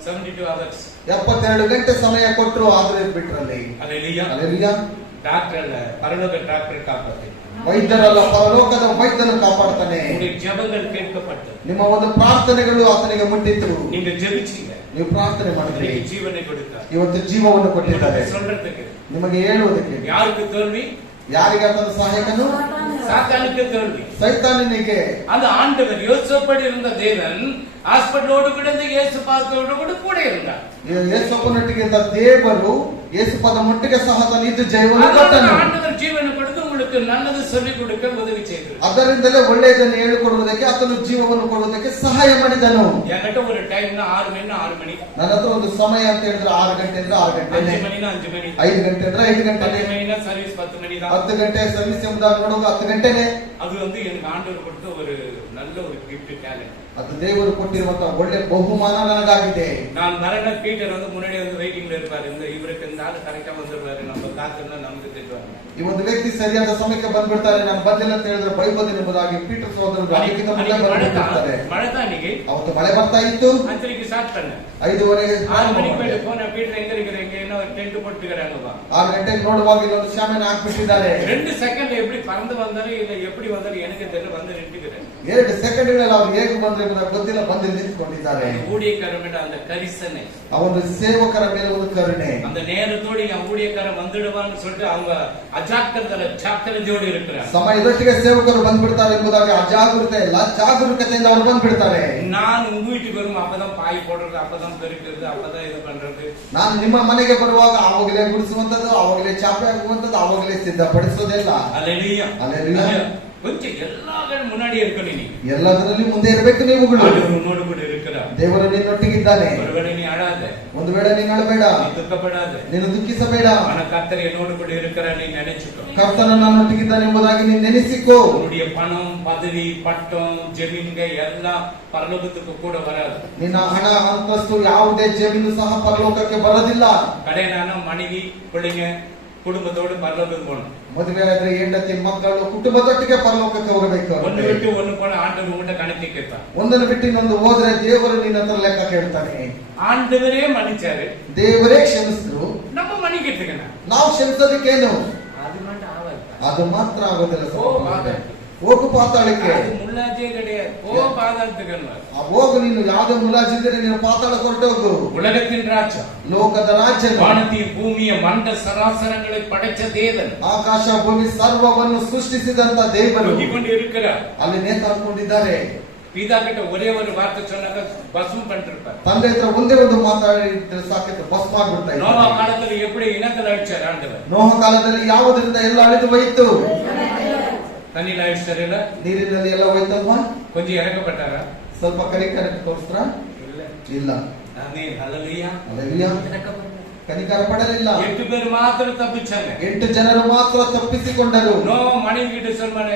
72 hours 72 ಗಂಟೆ ಸಮಯ ಕೊಟ್ಟರು, ಆದ್ರೆ ಬಿಟ್ರಲ್ಲಿ. ಅಲ್ಲೆಲಿಯಾ. ಡಾಕ್ಟರ್ ಅಲ್ಲ, ಪರಲೋಕ ಡಾಕ್ಟರ್ ಕಾಪಾಡ್ತಾರೆ. ವೈದ್ಯರಲ್ಲ, ಪರಲೋಕದ ವೈದ್ಯನು ಕಾಪಾಡ್ತಾನೆ. ಜಪಗಳು ಕೇಳ್ಕಪಟ್ಟರು, ನಿಮ್ಮ ಒಂದು ಪ್ರಾರ್ಥನೆಗಳು ಆತನಿಗೆ ಮುಟ್ಟಿತ್ತು. ನೀವು ಜಪಿಸಿಲ್ಲ, ನೀವು ಪ್ರಾರ್ಥನೆ ಮಾಡಿದ್ರಿ, ಜೀವನ ಕೊಡುತ್ತಾರೆ. ಇವತ್ತು ಜೀವವನ್ನು ಕೊಟ್ಟಿದ್ದಾರೆ ನಿಮಗೆ ಹೇಳುವುದಕ್ಕೆ. ಯಾರಿಗೆ ತೋಲ್ವಿ? ಯಾರಿಗೆ ಆತನ ಸಹಾಯಕನು? சாத்தானுக்கு தோல்வி, சைத்தானினிಗೆ. அந்த ஆண்டவர் யோசேப்போடு இருந்த தேவன் ஹாஸ்பிடலோடு கூட இந்த இயேசு பாதத்தோடு கூட இருந்தார். ಯೇಸುವನೊಟ್ಟಿಗೆ ಇದ್ದ ದೇವರು ಯೇಸುಪಾದ ಮುಟ್ಟಿಗೆ ಸಹ ತನ್ನಿದ್ದು ಜೀವವನ್ನು ಕೊಟ್ಟನು. ಆಂಡವರ್ ಜೀವನ ಕೊಡುವುದು உங்களுக்கு நல்லது சொல்லி கொடுக்க ಉದವಿ செய்தார். ಅದರಿಂದಲೇ ಒಳ್ಳೆಯದನ್ನು ಹೇಳಿಕೊಡುವುದಕ್ಕೆ, ಆತನು ಜೀವವನ್ನು ಕೊಡುವುದಕ್ಕೆ ಸಹಾಯ ಮಾಡಿದನು. ಎನ್கிட்ட ஒரு டைம்னா 6 மணினா 6 ಮಣಿ, ನನ್ನ ಹತ್ರ ಒಂದು ಸಮಯ ಅಂತ ಹೇಳಿದ್ರೆ 6 ಗಂಟೆ ಅಂದ್ರೆ 6 ಗಂಟೆ, 5 ಮಣಿனா 5 ಮಣಿ, 5 ಗಂಟೆ ಅಂದ್ರೆ 5 ಗಂಟೆ, 10 ಮಣಿனா ಸರ್ವಿಸ್ 10 ಮಣಿ தான். 10 ಗಂಟೆ ಸರ್ವಿಸ್ ಎಂಬುದಾಗಿ ನೋಡುವಾಗ 10 ಗಂಟೆನೆ. ಅದು எனக்கு ஆண்டவர் கொடுத்த ஒரு நல்ல ஒரு கிஃப்ட் டேலண்ட். ಅದು ದೇವರು ಕೊಟ್ಟಿರುವಂತಹ ಒಳ್ಳೆ ಬಹುಮಾನ ನನಗಾಗಿದೆ. நான் மரண பீட்டர் முன்னாடி வெயிட்டிங்ல இருப்பாரு. இவருக்கு இந்த ஆளு கரெக்டா வந்துருவாரு, நம்ம காத்துனா நமக்கு திட்டுவாங்க. ಈ ಒಂದು ವ್ಯಕ್ತಿ ಸರಿಯಾದ ಸಮಯಕ್ಕೆ ಬಂದ್ಬಿಡ್ತಾರೆ, ನಾನು ಬಂದಿಲ್ಲ ಅಂತ ಹೇಳಿದ್ರೆ ಬೈಬೋದು ಎಂಬುದಾಗಿ ಪೀಟರ್ ಸಹೋದರರು ಅದಕ್ಕಿಂತ ಮುಂದೆ ಬಂದ್ಬಿಡ್ತಾರೆ. ಅವತ್ತು ಮಳೆ ಬರ್ತಾ ಇತ್ತು. 5 ಸ್ಟಾರ್ಟ್ பண்ண 5:30 6 மணிக்கு போய் போன பீட்டர் எங்க இருக்கிறீங்க, என்ன டென்ட் போட்டுக்கறாங்கப்பா. 6 ಗಂಟೆಗೆ ನೋಡುವಾಗ ಇಲ್ಲೊಂದು ಶಾಮಿಯಾನ ಹಾಕಿಬಿಟ್ಟಿದ್ದಾರೆ. 2 ಸೆಕೆಂಡ್ எப்படி பறந்து வந்தாலும் இல்ல எப்படி வந்தாலும் எனக்கு தெரியல, வந்து நின்னுக்கிறேன். 2 ಸೆಕೆಂಡ್ಗಳಲ್ಲಿ ಅವರು ಹೇಗೆ ಬಂದ್ರೆ ಗೊತ್ತಿಲ್ಲ, ಬಂದು ನಿಂತುಕೊಂಡಿದ್ದಾರೆ. ஊழியக்காரರ ಮೇಲೆ அந்த கரிசனை, ಆ ಒಂದು ಸೇವಕರ ಮೇಲೆ ಒಂದು ಕರುಣೆ, அந்த நேரத்தோடு என் ஊழியக்காரன் வந்துடுவான்னு சொல்லிட்டு அவங்க ಜಾಗೃತತೆயோடு இருக்கிறார். ಸಮಯದೊಟ್ಟಿಗೆ ಸೇವಕರು ಬಂದ್ಬಿಡ್ತಾರೆ ಎಂಬುದಾಗಿ ಅಜಾಗರೂಕತೆ ಇಲ್ಲ, ಜಾಗರೂಕತೆಯಿಂದ ಅವರು ಬಂದ್ಬಿಡ್ತಾರೆ. ನಾನು உங்க வீட்டுக்கு வரும் அப்பதான் பாய் போடுறது, அப்பதான் பெருக்கிறது, அப்பதான் இது பண்றது. ನಾನು ನಿಮ್ಮ ಮನೆಗೆ ಬರುವಾಗ ಆವಾಗಲೇ ಗುಡಿಸುವಂತದ್ದು, ಆವಾಗಲೇ ಚಾಪೆ ಹಾಕುವಂತದ್ದು, ಆವಾಗಲೇ ಸಿದ್ಧಪಡಿಸೋದೆಲ್ಲ. அல்லேலூயா, அல்லேலೂಯಾ. கொஞ்சம் எல்லாரும் முன்னாடியே இருக்கணும். நீ ಎಲ್ಲದರಲ್ಲಿ ಮುಂದೆ ಇರಬೇಕು. ನೀವುಗಳು உன்னோடு கூட இருக்கிறார். ದೇವರು ನಿನ್ನೊಟ್ಟಿಗಿದ್ದಾನೆ. ஒருவேளை ನೀ அழாத, ಒಂದು ವೇಳೆ ನೀನು ಅಳಬೇಡ, நீ துக்கப்படாத, ನೀನು ದುಃಖಿಸಬೇಡ. ஆனா கர்த்தர் என்னோடு கூட இருக்கிறார் நீ நினைச்சுக்கோ. ಕರ್ತನು ನನ್ನೊಟ್ಟಿಗಿದ್ದಾನೆ ಎಂಬುದಾಗಿ ನೀನು ನೆನೆಸಿಕೋ. உன்னுடைய பணம், பதவி, பட்டம், ಜಮೀನುங்க எல்லாம் ಪರಲೋಕಕ್ಕೆ ಕೂಡ ಬರಲ್ಲ. ನಿನ್ನ ಹಣ, ಅಂತಸ್ತು, ಯಾವುದೇ ಜಮೀನು ಸಹ ಪರಲೋಕಕ್ಕೆ ಬರೋದಿಲ್ಲ. ಕಡೆ ನಾನು ಮನೆಗೆ பிள்ளைங்க ಕುಟುಂಬದೋடு ಪರಲೋಕಕ್ಕೆ போகணும். ಮದುವೆ ಆದ್ರೆ ಹೆಂಡತಿ ಮಕ್ಕಳು ಕುಟುಂಬದೊಟ್ಟಿಗೆ ಪರಲೋಕಕ್ಕೆ ಹೋಗಬೇಕು. ಒಂದು ಬಿಟ್ಟು ಒಂದು ಪೋಣ ಆಂಡವರು ಉಂಟ ಕಣಕ್ಕೆ ಕೇಳ್ತಾನೆ. ಒಂದನ್ನು ಬಿಟ್ಟು ಇನ್ನೊಂದು ಹೋದ್ರೆ ದೇವರು ನಿನ್ನ ಹತ್ರ ಲೆಕ್ಕ ಕೇಳ್ತಾನೆ. ಆಂಡವರೇ ಮನ್ನಿಚಾರೆ, ದೇವರೇ ಕ್ಷಮಿಸಿದ್ರು, ನಮ್ಮ ಮನೆಗೆ ಇರ್ತೇನೆ ನಾವು ಕ್ಷಮಿಸೋದಕ್ಕೇನು? ಅದು ಮಾತ್ರ ಆಗೋದಿಲ್ಲ. ಹೋಗು ಪಾತಾಳಕ್ಕೆ, ಮುಳ್ಳಾಜೆ ಕಡೆ ಪಾತಾಳಕ್ಕೆ ಹೋಗು. ನೀನು ಯಾವುದೇ ಮುಲಾಜಿದ್ರೆ ನೀನು ಪಾತಾಳ ಹೊರಟೋಗು. ಉಲಗತ್ತಿನ ರಾಜ, ಲೋಕದ ರಾಜ್ಯ, ವಾನತಿಯ ಭೂಮಿಯ ಮಂಡ ಸರಾಸರங்களை ಪடைச்ச ದೇವನ್, ಆಕಾಶ ಭೂಮಿ ಸರ್ವವನ್ನು ಸೃಷ್ಟಿಸಿದಂತ ದೇವರು ಅಲ್ಲಿ ನೇತಾಡ್ಕೊಂಡಿದ್ದಾರೆ. ಪಿತಾ கிட்ட ஒரே ஒரு வார்த்தை சொன்னாக்க பஸ்மம் பண்ணிருப்பார். ತಂದೆ ಹತ್ರ ಒಂದೇ ಒಂದು ಮಾತಾಡಿದ್ರೆ ಸಾಕಿತ್ತು, ಭಸ್ಮ ಆಗ್ಬಿಡ್ತಾ ಇತ್ತು. ನೋಹ ಕಾಲದಲ್ಲಿ எப்படி ಇನಕಲ ಅಳಿಚಾರ ಆಂಡವರು. ನೋಹ ಕಾಲದಲ್ಲಿ ಯಾವುದರಿಂದ ಎಲ್ಲ ಅಳಿದು ಹೋಯಿತು? ತನ್ನಿಲ ಅಳಿಸ್ತಾರಿಲ್ಲ, ನೀರಿನಲ್ಲಿ ಎಲ್ಲ ಹೋಯ್ತಲ್ವಾ? ಕೊಂಚ ಇರಕಪಟ್ಟಾರ, ಸ್ವಲ್ಪ ಕನಿಕರ ತೋರಿಸ್ರ? ಇಲ್ಲ. ಕನಿಕರ ಪಡಲಿಲ್ಲ. 8 பேர் ಮಾತ್ರ ತಪ್ಪಿಚಾಗ, 8 ಜನರು ಮಾತ್ರ ತಪ್ಪಿಸಿಕೊಂಡರು. ನೋವ ಮಣಿ ಗಿಡ ಸಲ್ಮಾನ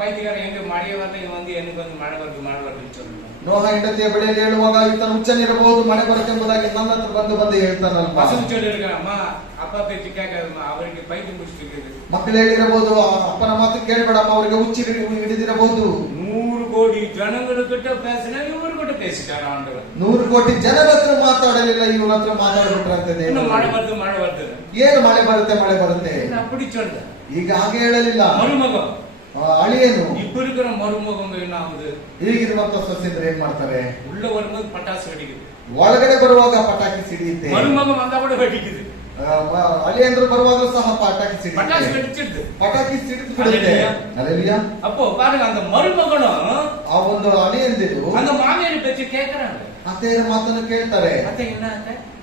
ಪೈತಿಗಾರ ಹೆಂಗೆ ಮಳೆಯವನ್ನ ಒಂದು ಏನಕ್ಕೊಂದು ಮಾಡಬಾರ್ದು ನೋಹ ಹೆಂಡತಿಯ ಬಳಿಯಲ್ಲಿ ಹೇಳುವಾಗ ಈತನ ಹುಚ್ಚನಿರಬಹುದು, ಮಳೆ ಬರುತ್ತೆ ಎಂಬುದಾಗಿ ನನ್ನ ಹತ್ರ ಬಂದು ಹೇಳ್ತಾನಲ್ಲ. ಅಮ್ಮ ಅಪ್ಪ ಚಿಕ್ಕಾಗ ಅವರಿಗೆ ಪೈತಿ ಮುಚ್ಚಿಟ್ಟಿದೆ. ಮಕ್ಕಳು ಹೇಳಿರಬಹುದು, ಅಪ್ಪನ ಮಾತು ಕೇಳಬೇಡಮ್ಮ, ಅವರಿಗೆ ಹುಚ್ಚಿ ಹಿಡಿದಿರಬಹುದು. 100 ಕೋಟಿ ಜನಗಳು கிட்ட பேசினா இவரு கூட பேசிட்டார் ஆண்டவர். 100 ಕೋಟಿ ಜನರ ಹತ್ರ ಮಾತಾಡಲಿಲ್ಲ, ಇವನ ಹತ್ರ ಮಾತಾಡ್ಬಿಟ್ರಂತೆ ದೇವರು. ಮಳೆ ಬರ್ತದೆ ಏನು ಮಳೆ ಬರುತ್ತೆ அப்படி சொல்ற. ಈಗ ಹಾಗೆ ಹೇಳಲಿಲ್ಲ. ಮರುಮಗ ಅಳಿಯೇನು ಇಬ್ಬರು இருக்கிற ಮರುಮಗ ಏನಾಗುದು? ಈಗಿರುವಂತ ಸೊಸೆಂದ್ರೆ ಏನ್ ಮಾಡ್ತಾರೆ? ಉಳ್ಳ வரும்போது ಪಟಾಸು வெடிக்குது, ಒಳಗಡೆ ಬರುವಾಗ ಪಟಾಕಿ ಸಿಡಿಯುತ್ತೆ. ಮರುಮಗ ಬಂದ ಕೂಡ வெடிக்குது. ಅಳಿಯಂದ್ರು ಬರುವಾಗಲೂ ಸಹ ಪಟಾಕಿ ಸಿಡಿಯುತ್ತೆ. ಪಟಾಸು வெடிச்சிடுது, ಪಟಾಕಿ ಸಿಡಿದು ಬಿಡುತ್ತೆ. அல்லேலூயா. அப்போ பாருங்க, அந்த மருமகனும் ಆ ಒಂದು ಅಳಿಯಂದಿರು அந்த மாமியார் பேச்சு கேக்குறாங்க. ಅತ್ತೆಯ ಮಾತನ್ನು ಕೇಳ್ತಾರೆ. ಅತ್ತೆ என்ன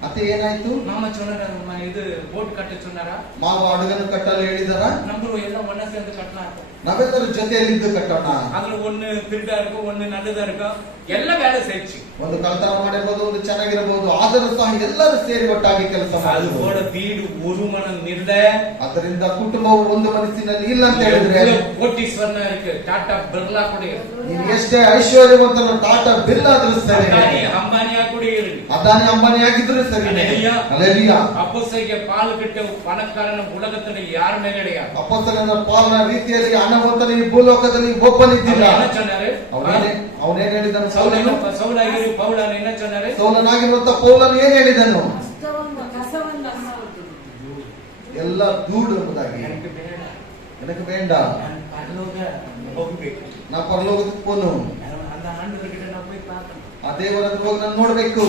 ಅತ್ತೆ ಏನಾಯ್ತು? ಮಾಮ சொன்னாರ, ಇದು ಬೋಟ್ ಕಟ್ಟ சொன்னாರ, ಮಾವ ಅಡುಗನ್ನು ಕಟ್ಟಲು ಹೇಳಿದಾರ. ನಮ್ಮರು ಎಲ್ಲ ಒಣ್ಣ சேர்ந்து ಕಟ್ಟலாம், ನಾವೆಲ್ಲರೂ ಜೊತೆಯಲ್ಲಿದ್ದು ಕಟ್ಟೋಣ. அதுல ஒண்ணு திருடா இருக்கும், ஒண்ணு நல்லதா இருக்கும், ಎಲ್ಲ வேலை ಸೇರಿಸಿ. ಒಂದು ಕಳ್ತನ ಮಾಡಿರಬಹುದು, ಒಂದು ಚೆನ್ನಾಗಿರಬಹುದು, ಆದರೂ ಸಹ ಎಲ್ಲರೂ ಸೇರಿ ಒಟ್ಟಾಗಿ ಕೆಲಸ ಮಾಡೋಣ. ಬೀಡು ஒரு மனம் ಇಲ್ಲ, ಅದರಿಂದ ಕುಟುಂಬವು ಒಂದು ಮನಸ್ಸಿನಲ್ಲಿ ಇಲ್ಲ ಅಂತ ಹೇಳಿದ್ರೆ ಕೋಟೀಶ್ವರನ ಇருக்கு, ಟಾಟಾ ಬಿರ್ಲಾ ಕೂಡ ನೀನು ಎಷ್ಟೇ ಐಶ್ವರ್ಯವಂತನು, ಟಾಟಾ ಬಿರ್ಲಾ ಆದ್ರೂ ಸರಿ, ಅಂಬಾನಿಯ ಕೂಡ ಇರಲಿ, ಅದಾನಿ ಅಂಬಾನಿ ಆಗಿದ್ರು ಸರಿ. ಹಲ್ಲೆಲೂಯಾ. ಅಪೊಸ್ತಲರಿಗೆ ಪಾಲು ಕಟ್ಟ ಪಣಕಾರನ ಉಲಗದಲ್ಲಿ ಯಾರ ಮೇಲೆ கிடையாது. ಅಪೊಸ್ತಲರ ಪಾಲನ ರೀತಿಯಲ್ಲಿ ಹಣವಂತನ ಈ ಭೂಲೋಕದಲ್ಲಿ ಒಬ್ಬನಿದ್ದಿಲ್ಲ. என்ன சொன்னாரு? ಅವನೇನ್ ಹೇಳಿದನು? ಸೌಲಾಗಿರು ಪೌಲನ என்ன சொன்னாரு? ಸೌಲನಾಗಿರುವಂತ ಪೌಲನು ಏನ್ ಹೇಳಿದನು? ಎಲ್ಲ ಧೂಳು ಎಂಬುದಾಗಿ. எனக்கு வேண்டாம், ನಾ ಪರಲೋಕಕ್ಕೆ ಹೋನು, ಆ ದೇವರ ಹತ್ರ ಹೋಗಿ ನಾನು ನೋಡ್ಬೇಕು.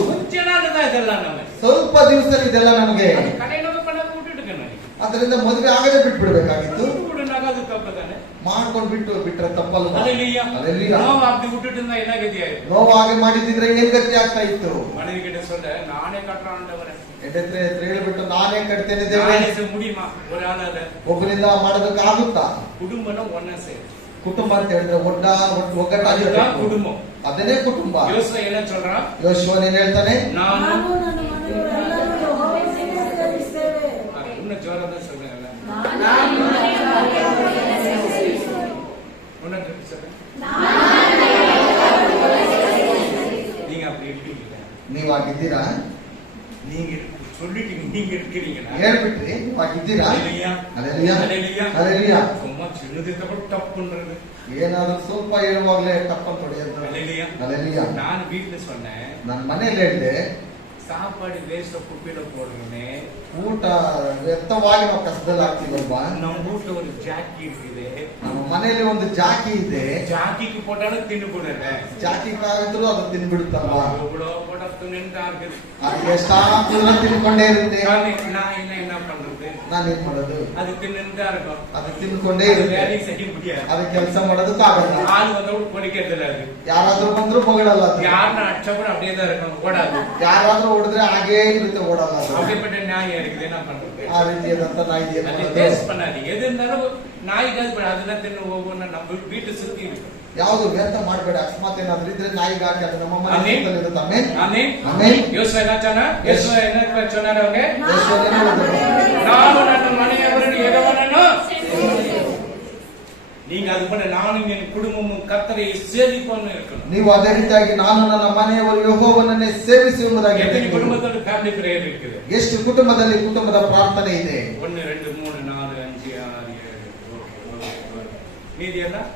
ಸ್ವಲ್ಪ ದಿವಸ ಇದೆಲ್ಲ ನಮಗೆ, ಅದರಿಂದ ಮದುವೆ ಆಗದೆ ಬಿಟ್ಬಿಡ್ಬೇಕಾಗಿತ್ತು. ಮಾಡ್ಕೊಂಡು ಬಿಟ್ರೆ ತಪ್ಪಲ್ಲ. ನೋವು ಹಾಗೆ ಮಾಡಿದ್ರೆ ಏನ್ ಗತಿ ಆಗ್ತಾ ಇತ್ತು? ಹೇಳ್ಬಿಟ್ಟು ನಾನೇ ಕಟ್ತೇನೆ ದೇವರೇ, ಒಬ್ಬರಿಂದ ಮಾಡೋದಕ್ಕಾಗುತ್ತಾ? ಕುಟುಂಬ ಅಂತ ಹೇಳಿದ್ರೆ ಒಗ್ಗಟ್ಟಾಗಿರೋ ಕುಟುಂಬ, ಅದನ್ನೇ ಕುಟುಂಬ. ಯೋಶುವ ಏನ್ ಹೇಳ್ತಾನೆ? ನೀವಾಗಿದ್ದೀರಾ? ಹೇಳ್ಬಿಟ್ರಿ ನೀವಾಗಿದ್ದೀರಾ? ಏನಾದ್ರೂ ಸ್ವಲ್ಪ ಹೇಳುವಾಗ್ಲೇ ತಪ್ಪನ್ನು ತೊಡೆಯೋದು. ನಾನು வீட்டுல சொன்னேன், ನನ್ನ ಮನೇಲಿ ಹೇಳಿದೆ, சாப்பாடு வேஸ்ட் குப்பையில போடுறோமே, ಊಟ ವ್ಯರ್ಥವಾಗಿ ನಾವು ಕಸದಲ್ಲಿ ಹಾಕ್ತೀವಲ್ವಾ? நம்ம வீட்டுல ஒரு ஜாக்கி இருக்குது, ನಮ್ಮ ಮನೆಯಲ್ಲಿ ಒಂದು ಜಾಕಿ ಇದೆ. ಜಾಕಿಗೆ போட்டாலும் ತಿನ್ನು ಬಿಡುತ್ತೆ. ಜಾಕಿ ಕಾಗಿದ್ರು ಅದು ತಿನ್ಬಿಡುತ್ತಲ್ವಾ? அது ಎಷ್ಟಾದ್ರೂ ತಿನ್ಕೊಂಡೇ ಇರುತ್ತೆ. என்ன பண்றது? ನಾನೇನ್ ಮಾಡೋದು? அது ತಿನ್ನುತ್ತಾ இருக்கும், ಅದು ತಿನ್ಕೊಂಡೇ ಇರುತ್ತೆ. வேலை செய்ய முடியாது, ಅದು ಕೆಲಸ ಮಾಡೋದಕ್ಕೂ ಆಗಲ್ಲ. ஆள் வந்தவங்க பொடிக்கிறதுல அது ಯಾರಾದ್ರೂ ಬಂದ್ರು ಹೊಗಳಲ್ಲ. யாருன்னா அச்சப்பட அப்படியே தான் இருக்கும், ஓடாது. ಯಾರಾದ್ರೂ ಹೊಡೆದ್ರೆ ಹಾಗೇ ಇರುತ್ತೆ, ಓಡಲ್ಲ. அப்படிப்பட்ட நியாயம் இருக்குது, என்ன பண்றது? ಆ ರೀತಿಯಾದಂತ ನಾಯಿ ಟೇಸ್ಟ್ பண்ணாதீங்க. எது இருந்தாலும் நாய்க்காது அதெல்லாம் தின்னு ஒவ்வொன்று நம்ம வீட்டை சுத்தி இருக்கு. ಯಾವುದು ವ್ಯರ್ಥ ಮಾಡಬೇಡ. ಅಕಸ್ಮಾತ್ ಏನಾದ್ರೂ ಇದ್ರೆ ನಾಯಿಗೆ ಹಾಕಿ ಅದು ನಮ್ಮ ಮನೆ ಇರುತ್ತೆ. ಯೋಸುವ என்ன சொன்னார்? ಯೋಸುವ என்ன சொன்னார்? அவங்க ನಾನು ನನ್ನ ಮನೆಯವರನ್ನು ಯೆಹೋವನನ್ನು, நீங்க அது பண்ண நானும் என் குடும்பமும் கர்த்தரை சேவிப்போம்னு இருக்கணும். ನೀವು ಅದೇ ರೀತಿಯಾಗಿ ನಾನು ನನ್ನ ಮನೆಯವರು ಯೆಹೋವನನ್ನೇ ಸೇವಿಸಿ ಎಂಬುದಾಗಿ. எத்தனை குடும்பத்தோட ஃபேமிலி பிரேயர் இருக்குது? ಎಷ್ಟು ಕುಟುಂಬದಲ್ಲಿ ಕುಟುಂಬದ ಪ್ರಾರ್ಥನೆ ಇದೆ? 1 2 3 4 5 6 7 மீதி எல்லாம்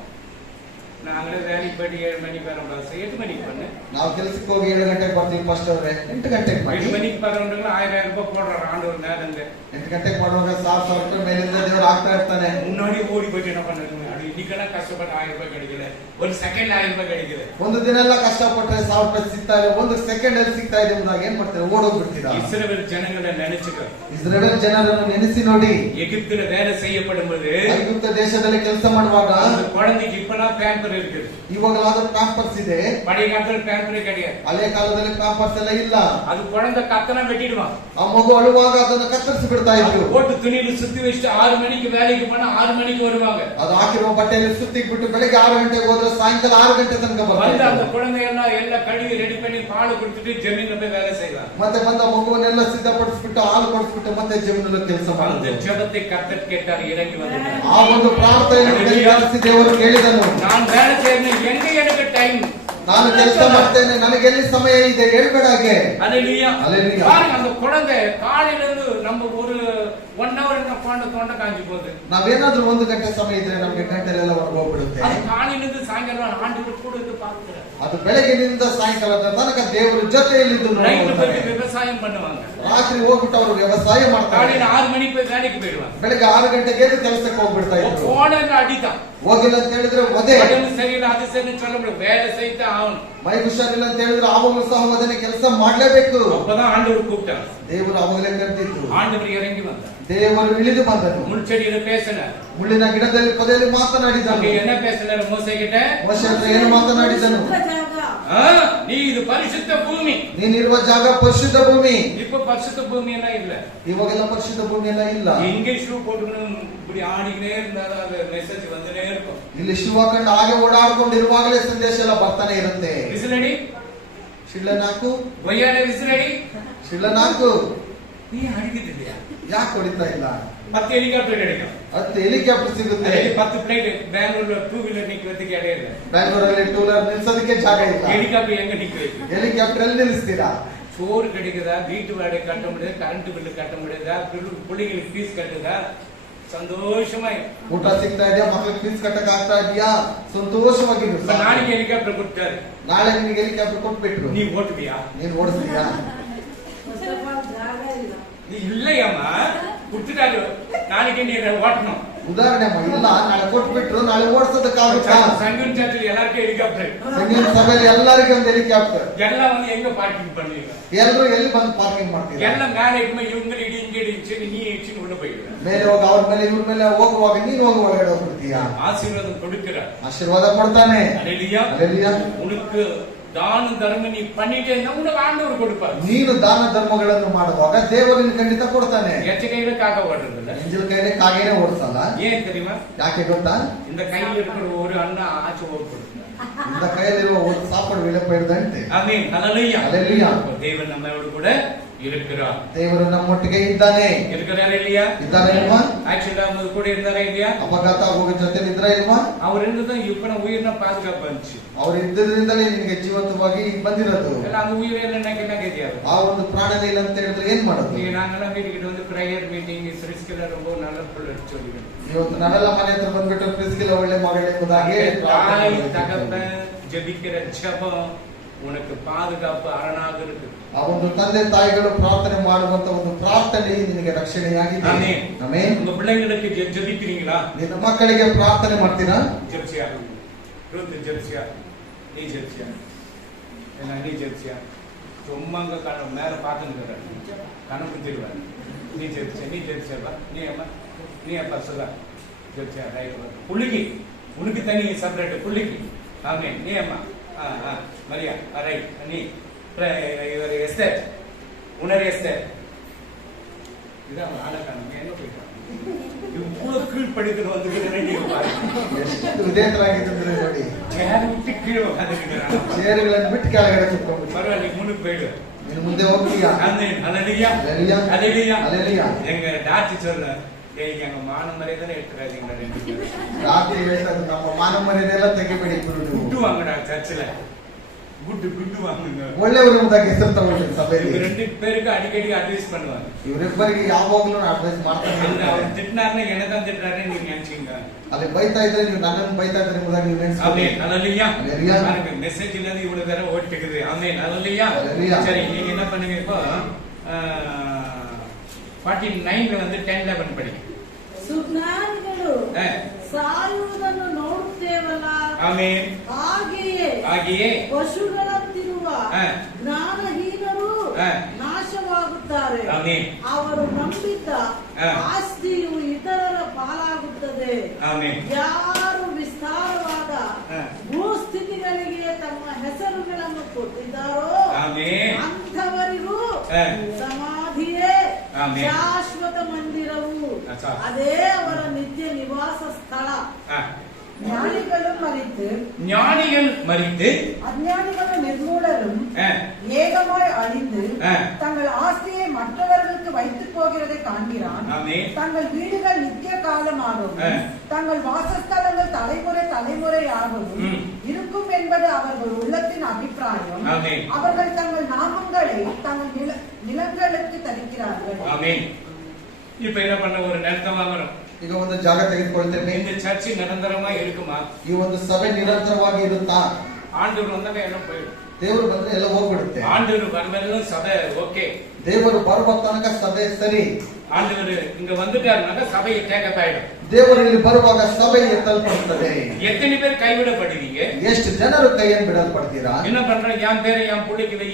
நாங்களே வேலைக்கு போயிட்டு 7 மணிக்கு வரோம். 8 மணிக்கு பண்ணு. ನಾವು ಕೆಲಸಕ್ಕೆ ಹೋಗಿ 7 ಗಂಟೆಗೆ ಬರ್ತೀವಿ. ಫಸ್ಟ್ ಅವರೇ 8 ಗಂಟೆಗೆ ಮಾಡಿ. 8 ಮணிಗೆ ಬರೋಂದ್ರೆ 1000 ರೂಪಾಯಿ ಕೊಡ್றாரு ஆண்டவர் மேலங்க. 8 ಗಂಟೆಗೆ ಮಾಡುವಾಗ 1000 ರೂಪಾಯಿ ಮೇಲಿಂದ ದೇವರು ಆಗ್ತಾ ಇರ್ತಾನೆ. முன்னாடி ஓடி போயிட்டு என்ன பண்றது? இன்னைக்கெல்லாம் கஷ்டப்பட்டு 1000 ರೂಪಾಯಿ கிடைக்கல, ஒரு ಸೆಕೆಂಡ್ 1000 ರೂಪಾಯಿ கிடைக்குது. ಒಂದು ದಿನ ಎಲ್ಲ ಕಷ್ಟಪಟ್ಟರೆ 1000 ರೂಪಾಯಿ ಸಿಗ್ತಾ ಇಲ್ಲ, ಒಂದು ಸೆಕೆಂಡ್ ಅಲ್ಲಿ ಸಿಗ್ತಾ ಇದೆ ಎಂಬುದಾಗಿ ಏನ್ ಮಾಡ್ತಾರೆ? ಓಡೋಗ್ಬಿಡ್ತೀರಾ? இஸ்ரவேல் ஜனங்களை நினைச்சுக்க. ಇಸ್ರೇಲ್ ಜನರನ್ನು ನೆನೆಸಿ ನೋಡಿ. எகிப்தில வேலை செய்யப்படும்போது, ಐಗುಪ್ತ ದೇಶದಲ್ಲಿ ಕೆಲಸ ಮಾಡುವಾಗ குழந்தைக்கு இப்பலாம் பேம்பர் இருக்குது. ಇವಾಗಲಾದ್ರೂ ಪ್ಯಾಂಪರ್ಸ್ ಇದೆ. பழைய காலத்துல பேம்பரே கிடையாது. ಹಳೆ ಕಾಲದಲ್ಲಿ ಪ್ಯಾಂಪರ್ಸ್ ಎಲ್ಲ ಇಲ್ಲ. அது குழந்தை கத்தனா வெட்டிடுவான். ಆ ಮಗು ಅಳುವಾಗ ಅದನ್ನ ಕತ್ತರಿಸಿ ಬಿಡ್ತಾ ಇದ್ರು. போட்டு துணியில சுத்தி வச்சுட்டு 6 மணிக்கு வேலைக்கு போனா 6 மணிக்கு வருவாங்க. ಅದು ಹಾಕಿರುವ ಬಟ್ಟೆಯಲ್ಲಿ ಸುತ್ತಿಬಿಟ್ಟು ಬೆಳಿಗ್ಗೆ 6 ಗಂಟೆಗೆ ಹೋದ್ರೆ ಸಾಯಂಕಾಲ 6 ಗಂಟೆ ತನಕ ಬರ್ತಾರೆ. அந்த குழந்தையெல்லாம் எல்லாம் கழுவி ரெடி பண்ணி பால் கொடுத்துட்டு ஜமீன்ல போய் வேலை செய்வாங்க. ಮತ್ತೆ ಬಂದ ಮಗುವನ್ನೆಲ್ಲ ಸಿದ್ಧಪಡಿಸಿಬಿಟ್ಟು ಹಾಲು ಕೊಡಿಸ್ಬಿಟ್ಟು ಮತ್ತೆ ಜಮೀನಲ್ಲಿ ಕೆಲಸ அந்த ஜெபத்தை கர்த்தர் கேட்டார், இறங்கி வந்தார். ಆ ಒಂದು ಪ್ರಾರ್ಥನೆಯನ್ನು ದೇವರು ಕೇಳಿದನು. நான் வேலை செய்யணும், எங்க எனக்கு டைம்? ನಾನು ಕೆಲಸ ಮಾಡ್ತೇನೆ, ನನಗೆ ಎಲ್ಲಿ ಸಮಯ ಇದೆ? ಹೇಳ್ಬೇಡ ಹಾಗೆ. அல்லேலூயா. அல்லேலூயா. பாருங்க, அந்த குழந்தை காலையில இருந்து நம்ம ஒரு 1 hour தொண்டை காஞ்சி போகுது. ನಾವೇನಾದ್ರೂ 1 ಗಂಟೆ ಸಮಯ ಇದ್ರೆ ನಮಗೆ ಗಂಟೆಲೆಲ್ಲ ಹೊರಗೋಗ್ಬಿಡುತ್ತೆ. ಅದು ಕಾಲಿನಿಂದ ಸಾಯಂಕಾಲ ಆಂಟಿಗಳು ಕೂಡ ಇದ್ದು பார்க்கிறார். ಅದು ಬೆಳಗಿನಿಂದ ಸಾಯಂಕಾಲದ ತನಕ ದೇವರ ಜೊತೆಯಲ್ಲಿ ಇದ್ದು ನೋಡ್ತಾರೆ. ವ್ಯವಸಾಯ பண்ணுவாங்க. ರಾತ್ರಿ ಹೋಗ್ಬಿಟ್ಟು ಅವರು ವ್ಯವಸಾಯ ಮಾಡ್ತಾರೆ. ಕಾಲಿನ 6 ಮಣಿಗೆ போய் வேலைக்கு போயிடுவாங்க. ಬೆಳಗ್ಗೆ 6 ಗಂಟೆಗೆ ಎದ್ದು ಕೆಲಸಕ್ಕೆ ಹೋಗ್ಬಿಡ್ತಾ ಇದ್ರು. ಫೋನ್ ಅಡಿತಾ ಹೋಗಿಲ್ಲ ಅಂತ ಹೇಳಿದ್ರೆ ಒದೆ. ಸರಿಯಿಲ್ಲ, ಅದು ಸರಿ சொல்ல முடியாது, வேலை செய்து ஆகணும். ಮೈ ಹುಷಾರಿಲ್ಲ ಅಂತ ಹೇಳಿದ್ರೆ ಆವಾಗಲೂ ಸಹ ಅದನ್ನೇ ಕೆಲಸ ಮಾಡ್ಲೇಬೇಕು. அப்பதான் ஆண்டவர் கூப்பிட்டார். ದೇವರು ಅವಾಗಲೇ ಕರೆದಿದ್ರು. ஆண்டவர் இறங்கி வந்தார். ದೇವರು ಇಳಿದು ಬಂದನು. ಮುಳ್ಚೆಡಿಯಲ್ಲಿ பேசினார். ಮುಳ್ಳಿನ ಗಿಡದಲ್ಲಿ ಪೊದೆಯಲ್ಲಿ ಮಾತನಾಡಿದನು. என்ன பேசினார்? ಮೋಸೆ கிட்ட ಮೋಶೆ ಹತ್ರ ಏನು ಮಾತನಾಡಿದನು? ನೀ ಇದು ಪರಿಶುದ್ಧ ಭೂಮಿ, ನೀನಿರುವ ಜಾಗ ಪರಿಶುದ್ಧ ಭೂಮಿ. இப்ப ಪರಿಶುದ್ಧ ಭೂಮಿ ಎಲ್ಲ ಇಲ್ಲ. ಇವಾಗೆಲ್ಲ ಪರಿಶುದ್ಧ ಭೂಮಿ ಎಲ್ಲ ಇಲ್ಲ. எங்கே ஷூ போட்டுக்கணும் இப்படி ஆடிக்கிட்டே இருந்தாலும் அது மெசேஜ் வந்துட்டே இருக்கும். ಇಲ್ಲಿ ಶೂ ಹಾಕೊಂಡು ಹಾಗೆ ಓಡಾಡ್ಕೊಂಡಿರುವಾಗಲೇ ಸಂದೇಶ ಎಲ್ಲ ಬರ್ತಾನೆ ಇರುತ್ತೆ. ವಿಸಿಲಡಿ ಶಿಳ್ಳನಾಕು ಬಯ್ಯಾರೆ, ವಿಸಿಲಡಿ ಶಿಳ್ಳನಾಕು. ನೀ ಅಡಿಗಿದ್ದಿದ್ಯಾ? ಯಾಕೆ ಹೊಡಿತಾ ಇಲ್ಲ? 10 ಹೆಲಿಕಾಪ್ಟರ್ கிடைக்கும். 10 ಹೆಲಿಕಾಪ್ಟರ್ ಸಿಗುತ್ತೆ. 10 ಫ್ಲೈಟ್ ಬೆಂಗಳೂರು 2 ವೀಲರ್ ನಿಕ್ಕೋದಕ್ಕೆ ಇಡ ಇಲ್ಲ. ಬೆಂಗಳೂರಲ್ಲಿ 2 ವೀಲರ್ ನಿಲ್ಸೋದಕ್ಕೆ ಜಾಗ ಇಲ್ಲ. ಹೆಲಿಕಾಪ್ಟರ್ ಹೆಂಗ ನಿಕ್ಕಬೇಕು? ಹೆಲಿಕಾಪ್ಟರ್ ಅಲ್ಲಿ ನಿಲ್ಲಿಸ್ತೀರಾ? சோறு கிடைக்குதா, வீட்டு வாடகை கட்ட முடியுதா, கரண்ட் பில்லு கட்ட முடியுதா, பிள்ளைங்களுக்கு ஃபீஸ் கட்டுதா, ಸಂತೋಷமா ಊಟ ಸಿಗ್ತಾ ಇದೆಯಾ, ಮಕ್ಕಳಿಗೆ ಫೀಸ್ ಕಟ್ಟಕ್ಕೆ ಆಗ್ತಾ ಇದೆಯಾ, ಸಂತೋಷವಾಗಿರು. ನಾಳೆಗೆ ಹೆಲಿಕಾಪ್ಟರ್ ಕೊಡ್ತಾರೆ, ನಾಳೆ ನಿನಗೆ ಹೆಲಿಕಾಪ್ಟರ್ ಕೊಟ್ಬಿಟ್ರು, ನೀವ್ ಓಡ್ತೀಯಾ? ನೀನ್ ಓಡಿಸ್ತೀಯಾ? இல்லையம்மா குடுத்துட்டாரு, நாளைக்கு நீ ஓட்டணும். ಉದಾಹರಣೆ ಇಲ್ಲ, ನಾಳೆ ಕೊಟ್ಬಿಟ್ರು, ನಾಳೆ ಓಡಿಸೋದಕ್ಕಾಗುತ್ತಾ? ಸಂಗೀತ ಚರ್ಚಲ್ಲಿ ಎಲ್ಲರಿಗೂ ಹೆಲಿಕಾಪ್ಟರ್, ಸಂಗೀತ ಸಭೆಯಲ್ಲಿ ಎಲ್ಲರಿಗೂ ಒಂದು ಹೆಲಿಕಾಪ್ಟರ್. ಎಲ್ಲ வந்து எங்க பார்க்கிங் பண்ணுவீங்க? ಎಲ್ಲರೂ ಎಲ್ಲಿ ಬಂದು ಪಾರ್ಕಿಂಗ್ ಮಾಡ್ತೀರಾ? ಎಲ್ಲ ಮೇಲೆ ಇವ್ங்க ಇಡಿ ಇಂಗೆ ಇಡಿச்சு நீ இடிச்சு உள்ள போயிடுவ. ಮೇಲೆ ಹೋಗಿ ಅವ್ರ ಮೇಲೆ ಇವ್ರ ಮೇಲೆ ಹೋಗುವಾಗ ನೀನು ಹೋಗಿ ಒಳಗಡೆ ಹೋಗ್ಬಿಡ್ತೀಯಾ? ஆசீர்வாதம் கொடுக்கிறார், ಆಶೀರ್ವಾದ ಕೊಡ್ತಾನೆ. அல்லேலூயா அல்லேலூயா. உனக்கு ದಾನ ಧರ್ಮ ನೀ பண்ணிட்டே இருந்தா உனக்கு ஆண்டவர் கொடுப்பார். ನೀನು ದಾನ ಧರ್ಮಗಳನ್ನು ಮಾಡುವಾಗ ದೇವರು ನಿನಗೆ ಖಂಡಿತ ಕೊಡ್ತಾನೆ. எச்ச கையில காக்க ஓடுறதில்ல, ಎಂಜಲ್ ಕೈಲೇ ಕಾಗೇನೆ ಓಡಿಸಲ್ಲ. ஏன் தெரியுமா? ಯಾಕೆ ಗೊತ್ತಾ? இந்த கையில இருக்கிற ஒரு அண்ணா ஆச்சு ஓடு கொடுத்தார், இந்த கையிலிರುವ ಒಂದು சாப்பாடு விலப்பெடுದಂತೆ. ஆமென், ஹல்லேலூயா. ஹல்லேலூயா. தேவன் நம்மோடு கூட இருக்கிறார், ದೇವರು ನಮ್ಮೊಟ್ಟಿಗೆ ಇದ್ದಾನೆ. இருக்கிறாரா இல்லையா? ಇದ್ದಾನೆ ಇಲ್ವಾ? ஆக்சுவலா நம்ம கூட இருந்தாரா இல்லையா? ಅಪಘಾತ ಆಗೋಗ ಜೊತೆ ಇದ್ರಾ ಇಲ್ವಾ? அவர் இருந்ததும் இப்ப நம்ம உயிரின பாதுகாப்பு வந்துச்சு. ಅವರು ಇದ್ದದ್ರಿಂದಲೇ ನಿನಗೆ ಜೀವಂತವಾಗಿ ಬಂದಿರೋದು. ಎಲ್ಲ அந்த உயிர் என்ன கிடையாது. ಆ ಒಂದು ಪ್ರಾಣನೇ ಇಲ್ಲ ಅಂತ ಹೇಳಿದ್ರೆ ಏನ್ ಮಾಡೋದು? ಈಗ ನಾನೆಲ್ಲ வீட்டுக்கிட்ட வந்து பிரேயர் மீட்டிங் ஸ்பிரிச்சுவலா ரொம்ப நல்ல பிள்ளை சொல்லிக்கிறேன். ಇವತ್ತು ನಾವೆಲ್ಲ ಮನೆ ಹತ್ರ ಬಂದ್ಬಿಟ್ಟು ಪ್ರಿಸ್ಕಿಲ ಒಳ್ಳೆ ಮಗಳು ಎಂಬುದಾಗಿ தாய் தகப்பன் ஜெபிக்கிற ஜெபம் உனக்கு பாதுகாப்பு அரணாக இருக்கு. ಆ ಒಂದು ತಂದೆ ತಾಯಿಗಳು ಪ್ರಾರ್ಥನೆ ಮಾಡುವಂತ ಒಂದು ಪ್ರಾರ್ಥನೆ ನಿನಗೆ ರಕ್ಷಣೆಯಾಗಿದೆ. ಆಮೆನ್. ಆಮೆನ್. உங்க பிள்ளைங்களுக்கு ஜெபிக்கிறீங்களா? ನಿನ್ನ ಮಕ್ಕಳಿಗೆ ಪ್ರಾರ್ಥನೆ ಮಾಡ್ತೀರಾ? ஜெபிச்சியா? ருத் ஜெபிச்சியா? நீ ஜெபிச்சியா? என்ன நீ ஜெபிச்சியா? சும்மாங்க மேல பாத்துக்கிற கணக்கு தெரிவாரு. நீ ஜெபிச்சியா? நீ ஜெபிச்சியா? நீ அப்பா சொல்ல ஜெபிச்சியா? புள்ளிக்கு உனக்கு தனி செப்பரேட் புள்ளிக்கு. ஆமென். நீ அம்மா மரியா ரைட். நீ இவர் எஸ்தர் உணர் எஸ்தர் இதான் ஆளக்கான என்ன போயிட்டான் இவ்வளவு கீழ் படிக்கணும் வந்து ವಿಧೇಯರಾಗಿದ್ದರೆ ನೋಡಿ, சேர் விட்டு கீழே உட்காந்துக்கிறான். ಚೇರುಗಳನ್ನು ಬಿಟ್ಟು ಕೆಳಗಡೆ ಕೂತ್ಕೊಂಡು பரவாயில்ல, நீ முன்னுக்கு போயிடு. ನೀನು ಮುಂದೆ ಹೋಗ್ತೀಯಾ? அல்லேலூயா. அல்லேலூயா. அல்லேலூயா. அல்லேலூயா. எங்க டாக்டர் சொல்ல எங்க மான மரியாதை எடுத்துறாதீங்க, ರಾತ್ರಿ ಹೇಳ್ತಾರೆ ನಮ್ಮ ಮಾನ ಮರ್ಯಾದೆಲ್ಲ ತೆಗಿಬೇಡಿ ಇಬ್ರು ನೀವು. குட்டு வாங்கடா சர்ச்சில், குட்டு வாங்குங்க. ಒಳ್ಳೆಯವರು ಎಂಬುದಾಗಿ ಹೆಸರು ತಗೊಳ್ಳಿ ಸಭೆಯಲ್ಲಿ. இவங்க ரெண்டு பேருக்கு அடிக்கடி அட்வைஸ் பண்ணுவாங்க. ಇವರಿಬ್ಬರಿಗೆ ಯಾವಾಗಲೂ ಅಡ್ವೈಸ್ ಮಾಡ್ತಾನೆ. அவர் திட்டினாருன்னா என்னதான் திட்டுறாருன்னு நீங்க நினைச்சீங்க. ಅಲ್ಲಿ ಬೈತಾ ಇದ್ರೆ ನೀವು ನನ್ನನ್ನು ಬೈತಾ ಇದ್ರೆ ಎಂಬುದಾಗಿ ನೀವು ನೆನೆಸ್ಕೊಳ್ಳಿ. ஆமென், ஹல்லேலூயா. ஹல்லேலூயா. பாருங்க மெசேஜ்ல இருந்து இவ்வளவு தடவை ஓட்டிக்குது. ஆமென், ஹல்லேலூயா. ஹல்லேலூயா. சரி, நீங்க என்ன பண்ணுங்க இப்போ 49ல வந்து 10:11 படிங்க. ಸುಜ್ಞಾನಿಗಳು ಸಾಯುವುದನ್ನು ನೋಡುತ್ತೇವಲ್ಲ, ಆಮೆನ್. ಹಾಗೆಯೇ ಪಶುಗಳಂತಿರುವ ಜ್ಞಾನಹೀನರು ನಾಶವಾಗುತ್ತಾರೆ. ಆಮೆನ್. ಅವರು ನಂಬಿದ್ದ ಆಸ್ತಿಯು ಇತರರ ಪಾಲಾಗುತ್ತದೆ. ಆಮೆನ್. ಯಾರು ವಿಸ್ತಾರವಾದ ಭೂಸ್ಥಿತಿಗಳಿಗೆ ತಮ್ಮ ಹೆಸರುಗಳನ್ನು ಕೊಟ್ಟಿದ್ದಾರೋ ಆಮೆನ್. ಅಂಥವರಿಗೂ ಸಮಾಧಿಯೇ ಶಾಶ್ವತ ಮಂದಿರವು, ಅದೇ ಅವರ ನಿತ್ಯ ನಿವಾಸ ಸ್ಥಳ. ஞானிகளும் மரித்து அஞ்ஞானிகளும் நிர்மூலரும் ஏகமாய் அழிந்து தங்கள் ஆஸ்தியை மற்றவர்களுக்கு வைத்துப் போகிறதை காண்கிறான். தங்கள் வீடுகள் நித்திய காலமாகவும் தங்கள் வாசஸ்தலங்கள் தலைமுறை தலைமுறையாகவும் இருக்கும் என்பது அவர்கள் உள்ளத்தின் அபிப்பிராயம். அவர்கள் தங்கள் நாமங்களை தங்கள் நிலங்களுக்கு தரிக்கிறார்கள். இப்ப என்ன பண்ண ஒரு நேரத்தை வாங்கணும். ಈಗ ಒಂದು ಜಾಗ ತೆಗೆದುಕೊಳ್ತೇನೆ. இந்த சர்ச் நிரந்தரமா இருக்குமா? ಈ ಒಂದು ಸಭೆ ನಿರಂತರವಾಗಿ ಇರುತ್ತಾ? ஆண்டவர் வந்தாங்க எல்லாம் போயிடும். ದೇವರು ಬಂದ್ರೆ ಎಲ್ಲ ಹೋಗ್ಬಿಡುತ್ತೆ. ஆண்டவர் வரமெಲ್ಲ சபை ஓகே. ದೇವರು ಬರುವ ತನಕ ಸಭೆ ಸರಿ. ஆண்டவர் இங்க வந்துட்டாருனாக்க சபை டேக்கப் ஆயிடும். ದೇವರು ಇಲ್ಲಿ ಬರುವಾಗ ಸಭೆ ಎತ್ತಲ್ಪಡುತ್ತದೆ. எத்தனை பேர் கைவிடப்படுவீங்க? ಎಷ್ಟು ಜನರು ಕೈಯನ್ನು ಬಿಡಲ್ಪಡ್ತೀರಾ? என்ன பண்ற? என் பேரை என் புள்ளைக்கு வை,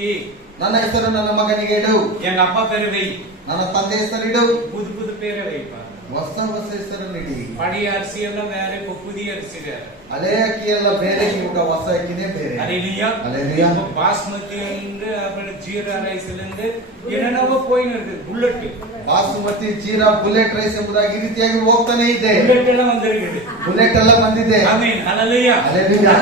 ನನ್ನ ಹೆಸರು ನನ್ನ ಮಗನಿಗೆ ಇಡು, எங்க அப்பா பேரு வை, ನನ್ನ ತಂದೆ ಹೆಸರಿಡು. புது புது பேரை வைப்பா. ಹೊಸ ಹೊಸ ಹೆಸರನ್ನು ಇಡಿ. பழைய அரிசி எல்லாம் வேற, இப்ப புதிய அரிசி வேற. ಹಳೆ ಅಕ್ಕಿ ಎಲ್ಲ ಬೇರೆ, ಇವಾಗ ಹೊಸ ಅಕ್ಕಿನೇ ಬೇರೆ. அல்லேலூயா. அல்லேலூயா. பாஸ்மதி இருந்து அப்புறம் ஜீரா ரைஸ்ல இருந்து என்னென்னவோ போயின்னு இருக்கு. Bullet, basmati, jeera, bullet rice ಎಂಬುದಾಗಿ ಈ ರೀತಿಯಾಗಿ ಹೋಗ್ತಾನೆ ಇದೆ. புல்லட் எல்லாம் வந்திருக்கு. ಬುಲೆಟ್ ಎಲ್ಲ ಬಂದಿದೆ. ஆமென், ஹல்லேலூயா. ஹல்லேலூயா.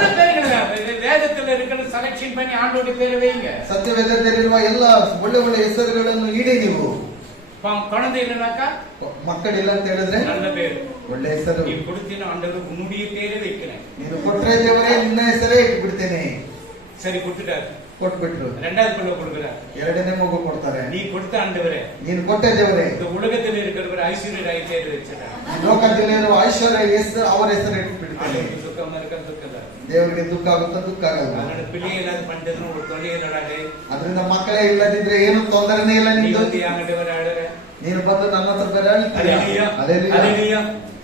வேதத்துல இருக்கிற செலக்ஷன் பண்ணி ஆண்டோட பேரை வைங்க. ಸತ್ಯವೇದದಲ್ಲಿರುವ ಎಲ್ಲ ಒಳ್ಳೆ ಒಳ್ಳೆ ಹೆಸರುಗಳನ್ನು ಇಡಿ. ನೀವು குழந்தை இல்லைனாக்கா ಮಕ್ಕಳಿಲ್ಲ ಅಂತ ಹೇಳಿದ್ರೆ நல்ல பேரு, ಒಳ್ಳೆ ಹೆಸರು. நீ கொடுத்தின ஆண்டவர் உன்னுடைய பேரை வைக்கிறேன். ನೀನು ಕೊಟ್ಟರೆ ದೇವರೇ ನಿನ್ನ ಹೆಸರೇ ಇಟ್ಟು ಬಿಡ್ತೇನೆ. சரி கொடுத்துட்டாரு. ಕೊಟ್ಬಿಟ್ರು. ரெண்டாவது பிள்ளை கொடுக்குறார். ಎರಡನೇ ಮಗು ಕೊಡ್ತಾರೆ. நீ கொடுத்த ஆண்டவரே, ನೀನು ಕೊಟ್ಟೆ ದೇವರೇ, இந்த உலகத்தில் இருக்கிறவர் ஐஸ்வர்யராய் தேர்வு வச்சிட்டார். ಲೋಕದಲ್ಲಿರುವ ಐಶ್ವರ್ಯ ಹೆಸರು ಅವರ ಹೆಸರು ಇಟ್ಬಿಡ್ತಾರೆ. துக்கம் இருக்க துக்கದ ದೇವರಿಗೆ ದುಃಖ ಆಗುತ್ತಾ ದುಃಖ ಆಗಲ್ಲ. அவனோட பிள்ளை இல்லாத பண்ணிட்டு ஒரு தொல்லை இல்லடாடே. ಅದರಿಂದ ಮಕ್ಕಳೇ ಇಲ್ಲದಿದ್ರೆ ಏನು ತೊಂದರೆನೇ ಇಲ್ಲ. நீ ನಿಂದು வந்து ஆண்டவரே ஆளರೆ, ನೀನು ಬಂದು ನನ್ನ ಹತ್ರ ಬೇರೆ ஹalleluya ஹalleluya.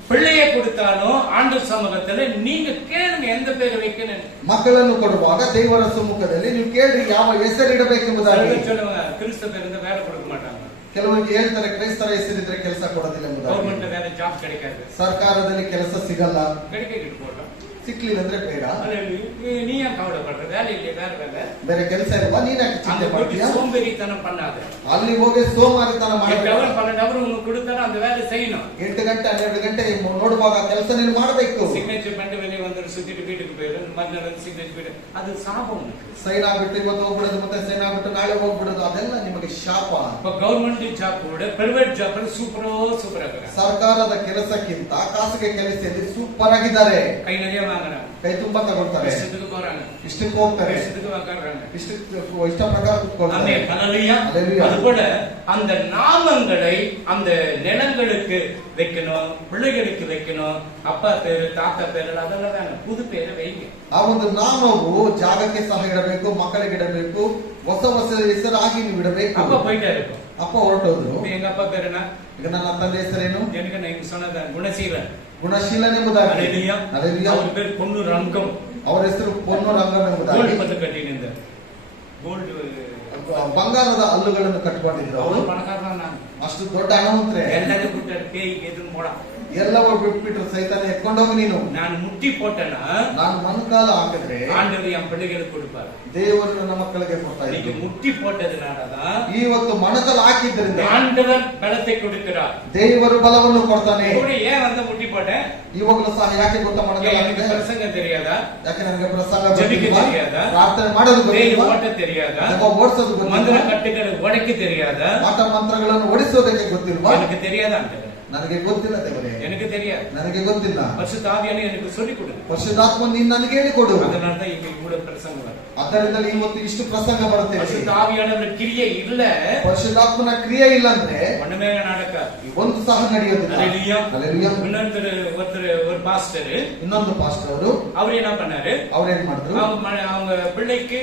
பிள்ளையை கொடுத்தாலும் ஆண்டவர் சமூகத்துல நீங்க கேளுங்க எந்த பேர் வைக்கணும். ಮಕ್ಕಳನ್ನು ಕೊಡುವಾಗ ದೇವರ ಸಮ್ಮುಖದಲ್ಲಿ ನೀವು ಕೇಳ್ರಿ ಯಾವ ಹೆಸರಿಡಬೇಕೆಂಬುದಾಗಿ. சொல்லுவாங்க கிறிஸ்தவ பேர் இருந்தா வேலை கொடுக்க மாட்டாங்க. ಕೆಲವರಿಗೆ ಹೇಳ್ತಾರೆ ಕ್ರೈಸ್ತರ ಹೆಸರಿದ್ರೆ ಕೆಲಸ ಕೊಡೋದಿಲ್ಲ ಎಂಬುದಾಗಿ. ಗೌರ್ಮೆಂಟ್ ಬೇರೆ ಜಾಬ್ கிடைக்காது. ಸರ್ಕಾರದಲ್ಲಿ ಕೆಲಸ ಸಿಗಲ್ಲ. கிடைக்கிட்டு போட்டோம். ಸಿಕ್ಲಿಲ್ಲ ಅಂದ್ರೆ ಬೇಡ. நீ ஏன் கவலைப்படுற? வேலை இல்லையே, வேற வேலை ಬೇರೆ ಕೆಲಸ ಇಲ್ವಾ? ನೀನ್ ಯಾಕೆ ಚಿಂತೆ ಮಾಡ್ತೀಯ? சோம்பேறித்தனம் பண்ணாத. ಅಲ್ಲಿ ಹೋಗಿ ಸೋಮಾರಿತನ ಮಾಡಬೇಡ. 8 hour 12 hour உங்களுக்கு கொடுத்தாலும் அந்த வேலை செய்யணும். 8 ಗಂಟೆ 12 ಗಂಟೆ ನೋಡುವಾಗ ಕೆಲಸ ನೀನು ಮಾಡಬೇಕು. ಸಿಗ್ನೇಚರ್ பண்ணி வெளியே வந்து சுத்திட்டு வீட்டுக்கு போயிரு, மறுநாள் ಸಿಗ್ನೇಚರ್ போயிடு, ಅದು ಶಾಪ. ಸೈನ್ ಆಗ್ಬಿಟ್ಟು ಇವತ್ತು ಹೋಗ್ಬಿಡೋದು, ಮತ್ತೆ ಸೈನ್ ಆಗ್ಬಿಟ್ಟು ನಾಳೆ ಹೋಗ್ಬಿಡೋದು, ಅದೆಲ್ಲ ನಿಮಗೆ ಶಾಪ. ಗವರ್ಮೆಂಟ್ ಜಾಬ್ ಕೂಡ ಪ್ರೈವೇಟ್ ಜಾಬ್ ಸೂಪರ್ ಆಗಿದೆ. ಸರ್ಕಾರದ ಕೆಲಸಕ್ಕಿಂತ ಖಾಸಗಿ ಕೆಲಸದಲ್ಲಿ ಸೂಪರ್ ಆಗಿದ್ದಾರೆ. ಕೈ நிறைய வாங்குறாங்க, ಕೈ ತುಂಬಾ ತಗೊಳ್ತಾರೆ, ಇಷ್ಟಕ್ಕೆ போறாங்க, ಇಷ್ಟಕ್ಕೆ ಹೋಗ್ತಾರೆ, ಇಷ್ಟಕ್ಕೆ வாங்குறாங்க, ಇಷ್ಟ ಪ್ರಕಾರ ಕೂತ್ಕೊಳ್ತಾರೆ. ஆமென் ஹalleluya. அதுபோல அந்த நாமங்களை அந்த நிலங்களுக்கு வைக்கணும், பிள்ளைகளுக்கு வைக்கணும். அப்பா பேரு தாத்தா பேரு அதெல்லாம் வேணும், புது பேரை வைங்க. ಆ ಒಂದು ನಾಮವು ಜಾಗಕ್ಕೆ ಸಹ ಇಡಬೇಕು, ಮಕ್ಕಳಿಗೆ ಇಡಬೇಕು, ಹೊಸ ಹೊಸ ಹೆಸರಾಗಿ ನೀವು ಇಡಬೇಕು. அப்பா போயிட்டே இருக்கும். ಅಪ್ಪ ಹೊರಟೋದ್ರು. எங்க அப்பா பேரு என்ன? ಈಗ ನನ್ನ ತಂದೆ ಹೆಸರೇನು? எனக்கு நீங்க சொன்னத குணசீலன். ಗುಣಶೀಲನ್ ಎಂಬುದಾಗಿ. ஹalleluya. ಅವ್ರ பேர் பொன்னு ರಂಗಂ. ಅವರ ಹೆಸರು ಪೊನ್ನು ರಂಗಂ ಎಂಬುದಾಗಿ. ಗೋಲ್ಡ್ ಪದ ಕಟ್ಟಿನಿಂದ ಗೋಲ್ಡ್ ಬಂಗಾರದ ಹಲ್ಲುಗಳನ್ನು ಕಟ್ಟಿಕೊಂಡಿದ್ರು. ಅವರು ಅವರು ಪಣಕಾರನ ನಾನು. ಅಷ್ಟು ದೊಡ್ಡ ಹಣವಂತರೆ. ಎಲ್ಲರೂ ಬಿಟ್ಟರೆ பேய்க்கு எதுவும் போட. ಎಲ್ಲವೂ ಬಿಟ್ಬಿಟ್ರು, ಸೈತಾನ ಎತ್ಕೊಂಡೋಗಿ ನೀನು. ನಾನು ಮುಟ್ಟಿ போட்டேனா ನಾನು ಮೊಣಕಾಲ ಹಾಕಿದ್ರೆ ஆண்டவர் என் பிள்ளைகளுக்கு கொடுப்பார். ದೇವರು ನನ್ನ ಮಕ್ಕಳಿಗೆ ಕೊಡ್ತಾ நீங்க ಇದ್ದಾರೆ. முட்டி போட்டதுனாலதான் ಇವತ್ತು ಮೊಣಕಾಲ ಹಾಕಿದ್ರಿಂದ ஆண்டவர் பலத்தை கொடுக்கிறார். ದೇವರು ಬಲವನ್ನು ಕೊಡ್ತಾನೆ. கூட ஏன் வந்து முட்டி போட்டேன்? ಇವಾಗಲೂ ಸಹ ಯಾಕೆ ಗೊತ್ತಾ ಮೊಣಕಾಲ எனக்கு ಹಾಕಿದೆ? பிரசங்கம் தெரியாதா? ಯಾಕೆ ನನಗೆ ಪ್ರಸಂಗ ಜಪಿக்க ಗೊತ್ತಿಲ್ವಾ? தெரியாதಾ? ಪ್ರಾರ್ಥನೆ ಮಾಡೋದು பேய் ಗೊತ್ತಿಲ್ವಾ? ஓட்ட தெரியாதா? ಅಥವಾ ಓಡಿಸೋದು ಮಂತ್ರ ಗೊತ್ತಿಲ್ವಾ? ಕಟ್ಟುಗಳು ಒಡಕ தெரியாதா? ಮಾಟ ಮಂತ್ರಗಳನ್ನು ಓಡಿಸೋದಕ್ಕೆ ಗೊತ್ತಿಲ್ವಾ? எனக்கு தெரியாதா ஆண்டவர்? ನನಗೆ ಗೊತ್ತಿಲ್ಲ ದೇವರೇ, எனக்கு தெரியாது. ನನಗೆ ಗೊತ್ತಿಲ್ಲ. பரிசுத்த ஆவியானவர் எனக்கு சொல்லி கொடுங்க. ಪರಿಶುದ್ಧಾತ್ಮ ನೀನು ನನಗೆ ಹೇಳಿಕೊಡು. அதனால தான் இங்க கூட பிரசங்கம் வருது. ಅದರಿಂದಲೇ ಇವತ್ತು ಇಷ್ಟು ಪ್ರಸಂಗ ಬರುತ್ತೆ. பரிசுத்த ஆவியானவர் கிரியை இல்ல, ಪರಿಶುದ್ಧಾತ್ಮನ ಕ್ರಿಯೆ ಇಲ್ಲ ಅಂದ್ರೆ ஒண்ணுமே நடக்காது, ಒಂದು ಸಹ ನಡೆಯೋದಿಲ್ಲ. ஹalleluya. ಹಲ್ಲೆಲೂಯಾ. ஒருத்தர் ஒரு பாஸ்டர், ಇನ್ನೊಂದು ಪಾಸ್ಟರ್ ಅವರು அவர் என்ன பண்ணாரு? ಅವ್ರೇನ್ ಮಾಡಿದ್ರು? அவங்க பிள்ளைக்கு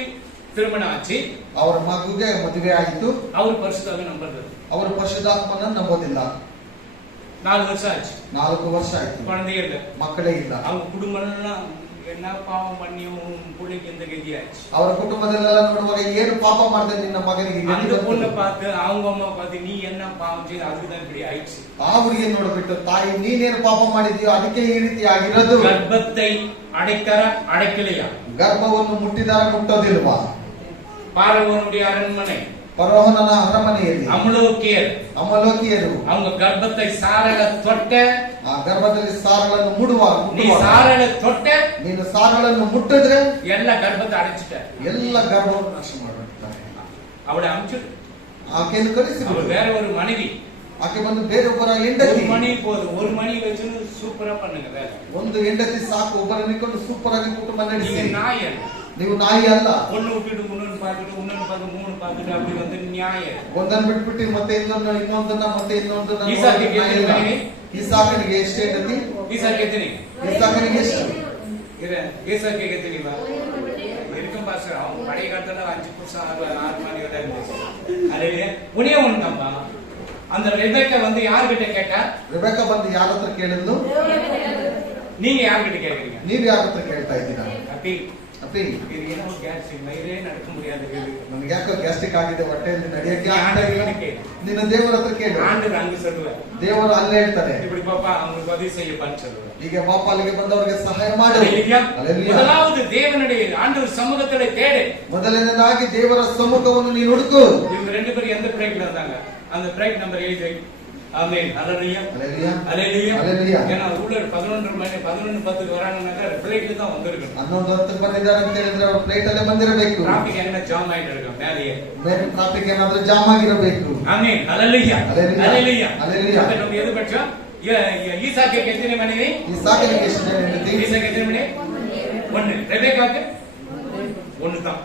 திருமணம் ஆச்சு, ಅವರ ಮಗುಗೆ ಮದುವೆ ಆಯಿತು. அவர் பரிசுத்தாவை நம்புறது. ಅವರು ಪರಿಶುದ್ಧಾತ್ಮನ ನಂಬೋದಿಲ್ಲ. 4 வருஷம் ஆச்சு, 4 ವರ್ಷ ಆಯ್ತು, குழந்தையே இல்ல, ಮಕ್ಕಳೇ ಇಲ್ಲ. அவங்க குடும்பம் எல்லாம் என்ன பாவம் பண்ணியும் பிள்ளைக்கு இந்த கதி ஆச்சு. ಅವರ ಕುಟುಂಬದಲ್ಲೆಲ್ಲ ನೋಡುವಾಗ ಏನು ಪಾಪ ಮಾಡಿದೆ ನಿನ್ನ ಮಗನಿಗೆ ಗತಿ அந்த ಬಂತು. பொண்ணை பார்த்து அவங்க அம்மா பார்த்து நீ என்ன பாவம் செய்ய, அதுக்குதான் இப்படி ஆயிடுச்சு. ಆ ಹುಡುಗಿ ನೋಡ್ಬಿಟ್ಟು ತಾಯಿ ನೀನೇನು ಪಾಪ ಮಾಡಿದ್ಯೋ ಅದಕ್ಕೆ ಈ ರೀತಿ ಆಗಿರೋದು. கர்ப்பத்தை அடைக்கிற அடைக்கலையா? ಗರ್ಭವನ್ನು ಮುಟ್ಟಿದಾರ ಮುಟ್ಟೋದಿಲ್ವಾ? பார்வோனுடைய அரண்மனை, ಫರೋಹನನ ಅರಮನೆಯಲ್ಲಿ ಅಮಲೋಕಿಯರು அவங்க கர்ப்பத்தை சாரல தொட்ட, ಆ ಗರ್ಭದಲ್ಲಿ ಸಾರಗಳನ್ನು நீ சாரல தொட்ட, ನೀನು ಸಾರಗಳನ್ನು ಮುಟ್ಟಿದ್ರೆ ಎಲ್ಲ ಗರ್ಭத்தை ಅடைச்சிட்ட, ಎಲ್ಲ ಗರ್ಭವನ್ನು ನಾಶ ಮಾಡಿಬಿಡ್ತಾರೆ. அவளை அனுப்பிச்சு ಆಕೆಯನ್ನು ಕಳಿಸಿದ್ರು. வேற ஒரு மனைவி, ಆಕೆ ಬಂದು ಬೇರೊಬ್ಬರ ಹೆಂಡತಿ. ஒரு மணி போதும், ஒரு மணி வச்சு சூப்பரா பண்ணுங்க வேலை. ಒಂದು ಹೆಂಡತಿ ಸಾಕು, ಒಬ್ಬರನ್ನು ಇಟ್ಕೊಂಡು ಸೂಪರ್ ಆಗಿ ಕುಟುಂಬ ನಡೆಸಿ. நீங்க நாய, ನೀವು ನಾಯಿ ಅಲ್ಲ. ஒண்ணு விட்டுட்டு இன்னொன்னு பார்த்துட்டு இன்னொன்னு பார்த்து 3 பார்த்துட்டு அப்படி வந்து நியாய. ಒಂದನ್ನು ಬಿಟ್ಬಿಟ್ಟು ಮತ್ತೆ ಇನ್ನೊಂದನ್ನ ಮತ್ತೆ ಇನ್ನೊಂದನ್ನ. ಈಸಾಕನಿಗೆ ಎಷ್ಟು ಹೆಂಡತಿ? ಈಸಾಕ್ ಎತ್ತನಿ, ಈಸಾಕನಿಗೆ ಎಷ್ಟು? ஈசாக்கு எத்தனைவா இருக்கும் பாஸ்டர்? அவங்க பழைய காலத்துல 5 புருஷன் 6 மணி வரை இருந்துச்சு. அதே உனிய ஒண்ணுதான்பா. அந்த ரெபேக்கா வந்து யார்கிட்ட கேட்டா? ரெபேக்கா ಬಂದು ಯಾರ ಹತ್ರ ಕೇಳಿದ್ಲು? நீங்க யார்கிட்ட கேக்குறீங்க? ನೀವು ಯಾರ ಹತ್ರ ಕೇಳ್ತಾ ಇದ್ದೀರಾ? அப்பி ಅಪ್ಪಿ, இது என்ன ಗ್ಯಾಸ್ಟ್ರಿಕ್ ವೈರೇ நடக்க முடியாது. ನನಗೆ ಯಾಕೋ ಗ್ಯಾಸ್ಟ್ರಿಕ್ ಆಗಿದೆ, ಹೊಟ್ಟೆಯಲ್ಲಿ ನಡೆಯಕ್ಕೆ ஆண்டவரே ನಿನ್ನ ದೇವರ ಹತ್ರ ಕೇಳು. ஆண்டவர் அங்க சொல்லுவார், ದೇವರು ಅಲ್ಲೇ ಹೇಳ್ತಾರೆ, இப்படி பாப்பா அவங்களுக்கு உதவி செய்யப்பான்னு சொல்லுவார். ಈಗ ಪಾಪ ಅಲ್ಲಿಗೆ ಬಂದವರಿಗೆ ಸಹಾಯ ಮಾಡು. முதலாவது தேவனுடைய ஆண்டவர் சமூகத்துல தேடு. ಮೊದಲನೇದಾಗಿ ದೇವರ ಸಮ್ಮುಖವನ್ನು ನೀನು ಹುಡುಕು. இவங்க 2 பேரும் எந்த பிரேக்ல இருந்தாங்க? அந்த பிரேக் நம்பர் 8. ஆமென் ஹalleluya ஹalleluya ஹalleluya ஹalleluya. ஏன்னா உள்ள 11 மணி 11:10 வராங்கன்னாக்க ஃளைட்ல தான் வந்திருக்கணும். 11:10 ಬಂದಿದ್ದಾರೆ ಅಂತ ಹೇಳಿದ್ರೆ ಅವರು ಫ್ಲೈಟ್ ಅಲ್ಲೇ ಬಂದಿರಬೇಕು. ಟ್ರಾಫಿಕ್ என்ன ಜಾಮ್ ಆಯ್ತು ಇರಬೇಕು, ಮೇಲೆ ಟ್ರಾಫಿಕ್ ಏನಾದ್ರೂ ಜಾಮ್ ಆಗಿರಬೇಕು. ಆಮೆನ್ ஹalleluya ஹalleluya ஹalleluya. அப்ப நம்ம எது பட்சம்? ஈசாக்கு எத்தனை மனைவி? ஈசாக்குக்கு ಎಷ್ಟು ಹೆಂಡತಿ? ஈசாக்கு எத்தனை மனைவி? 1. ரெபேக்காக்கு 1 தான்.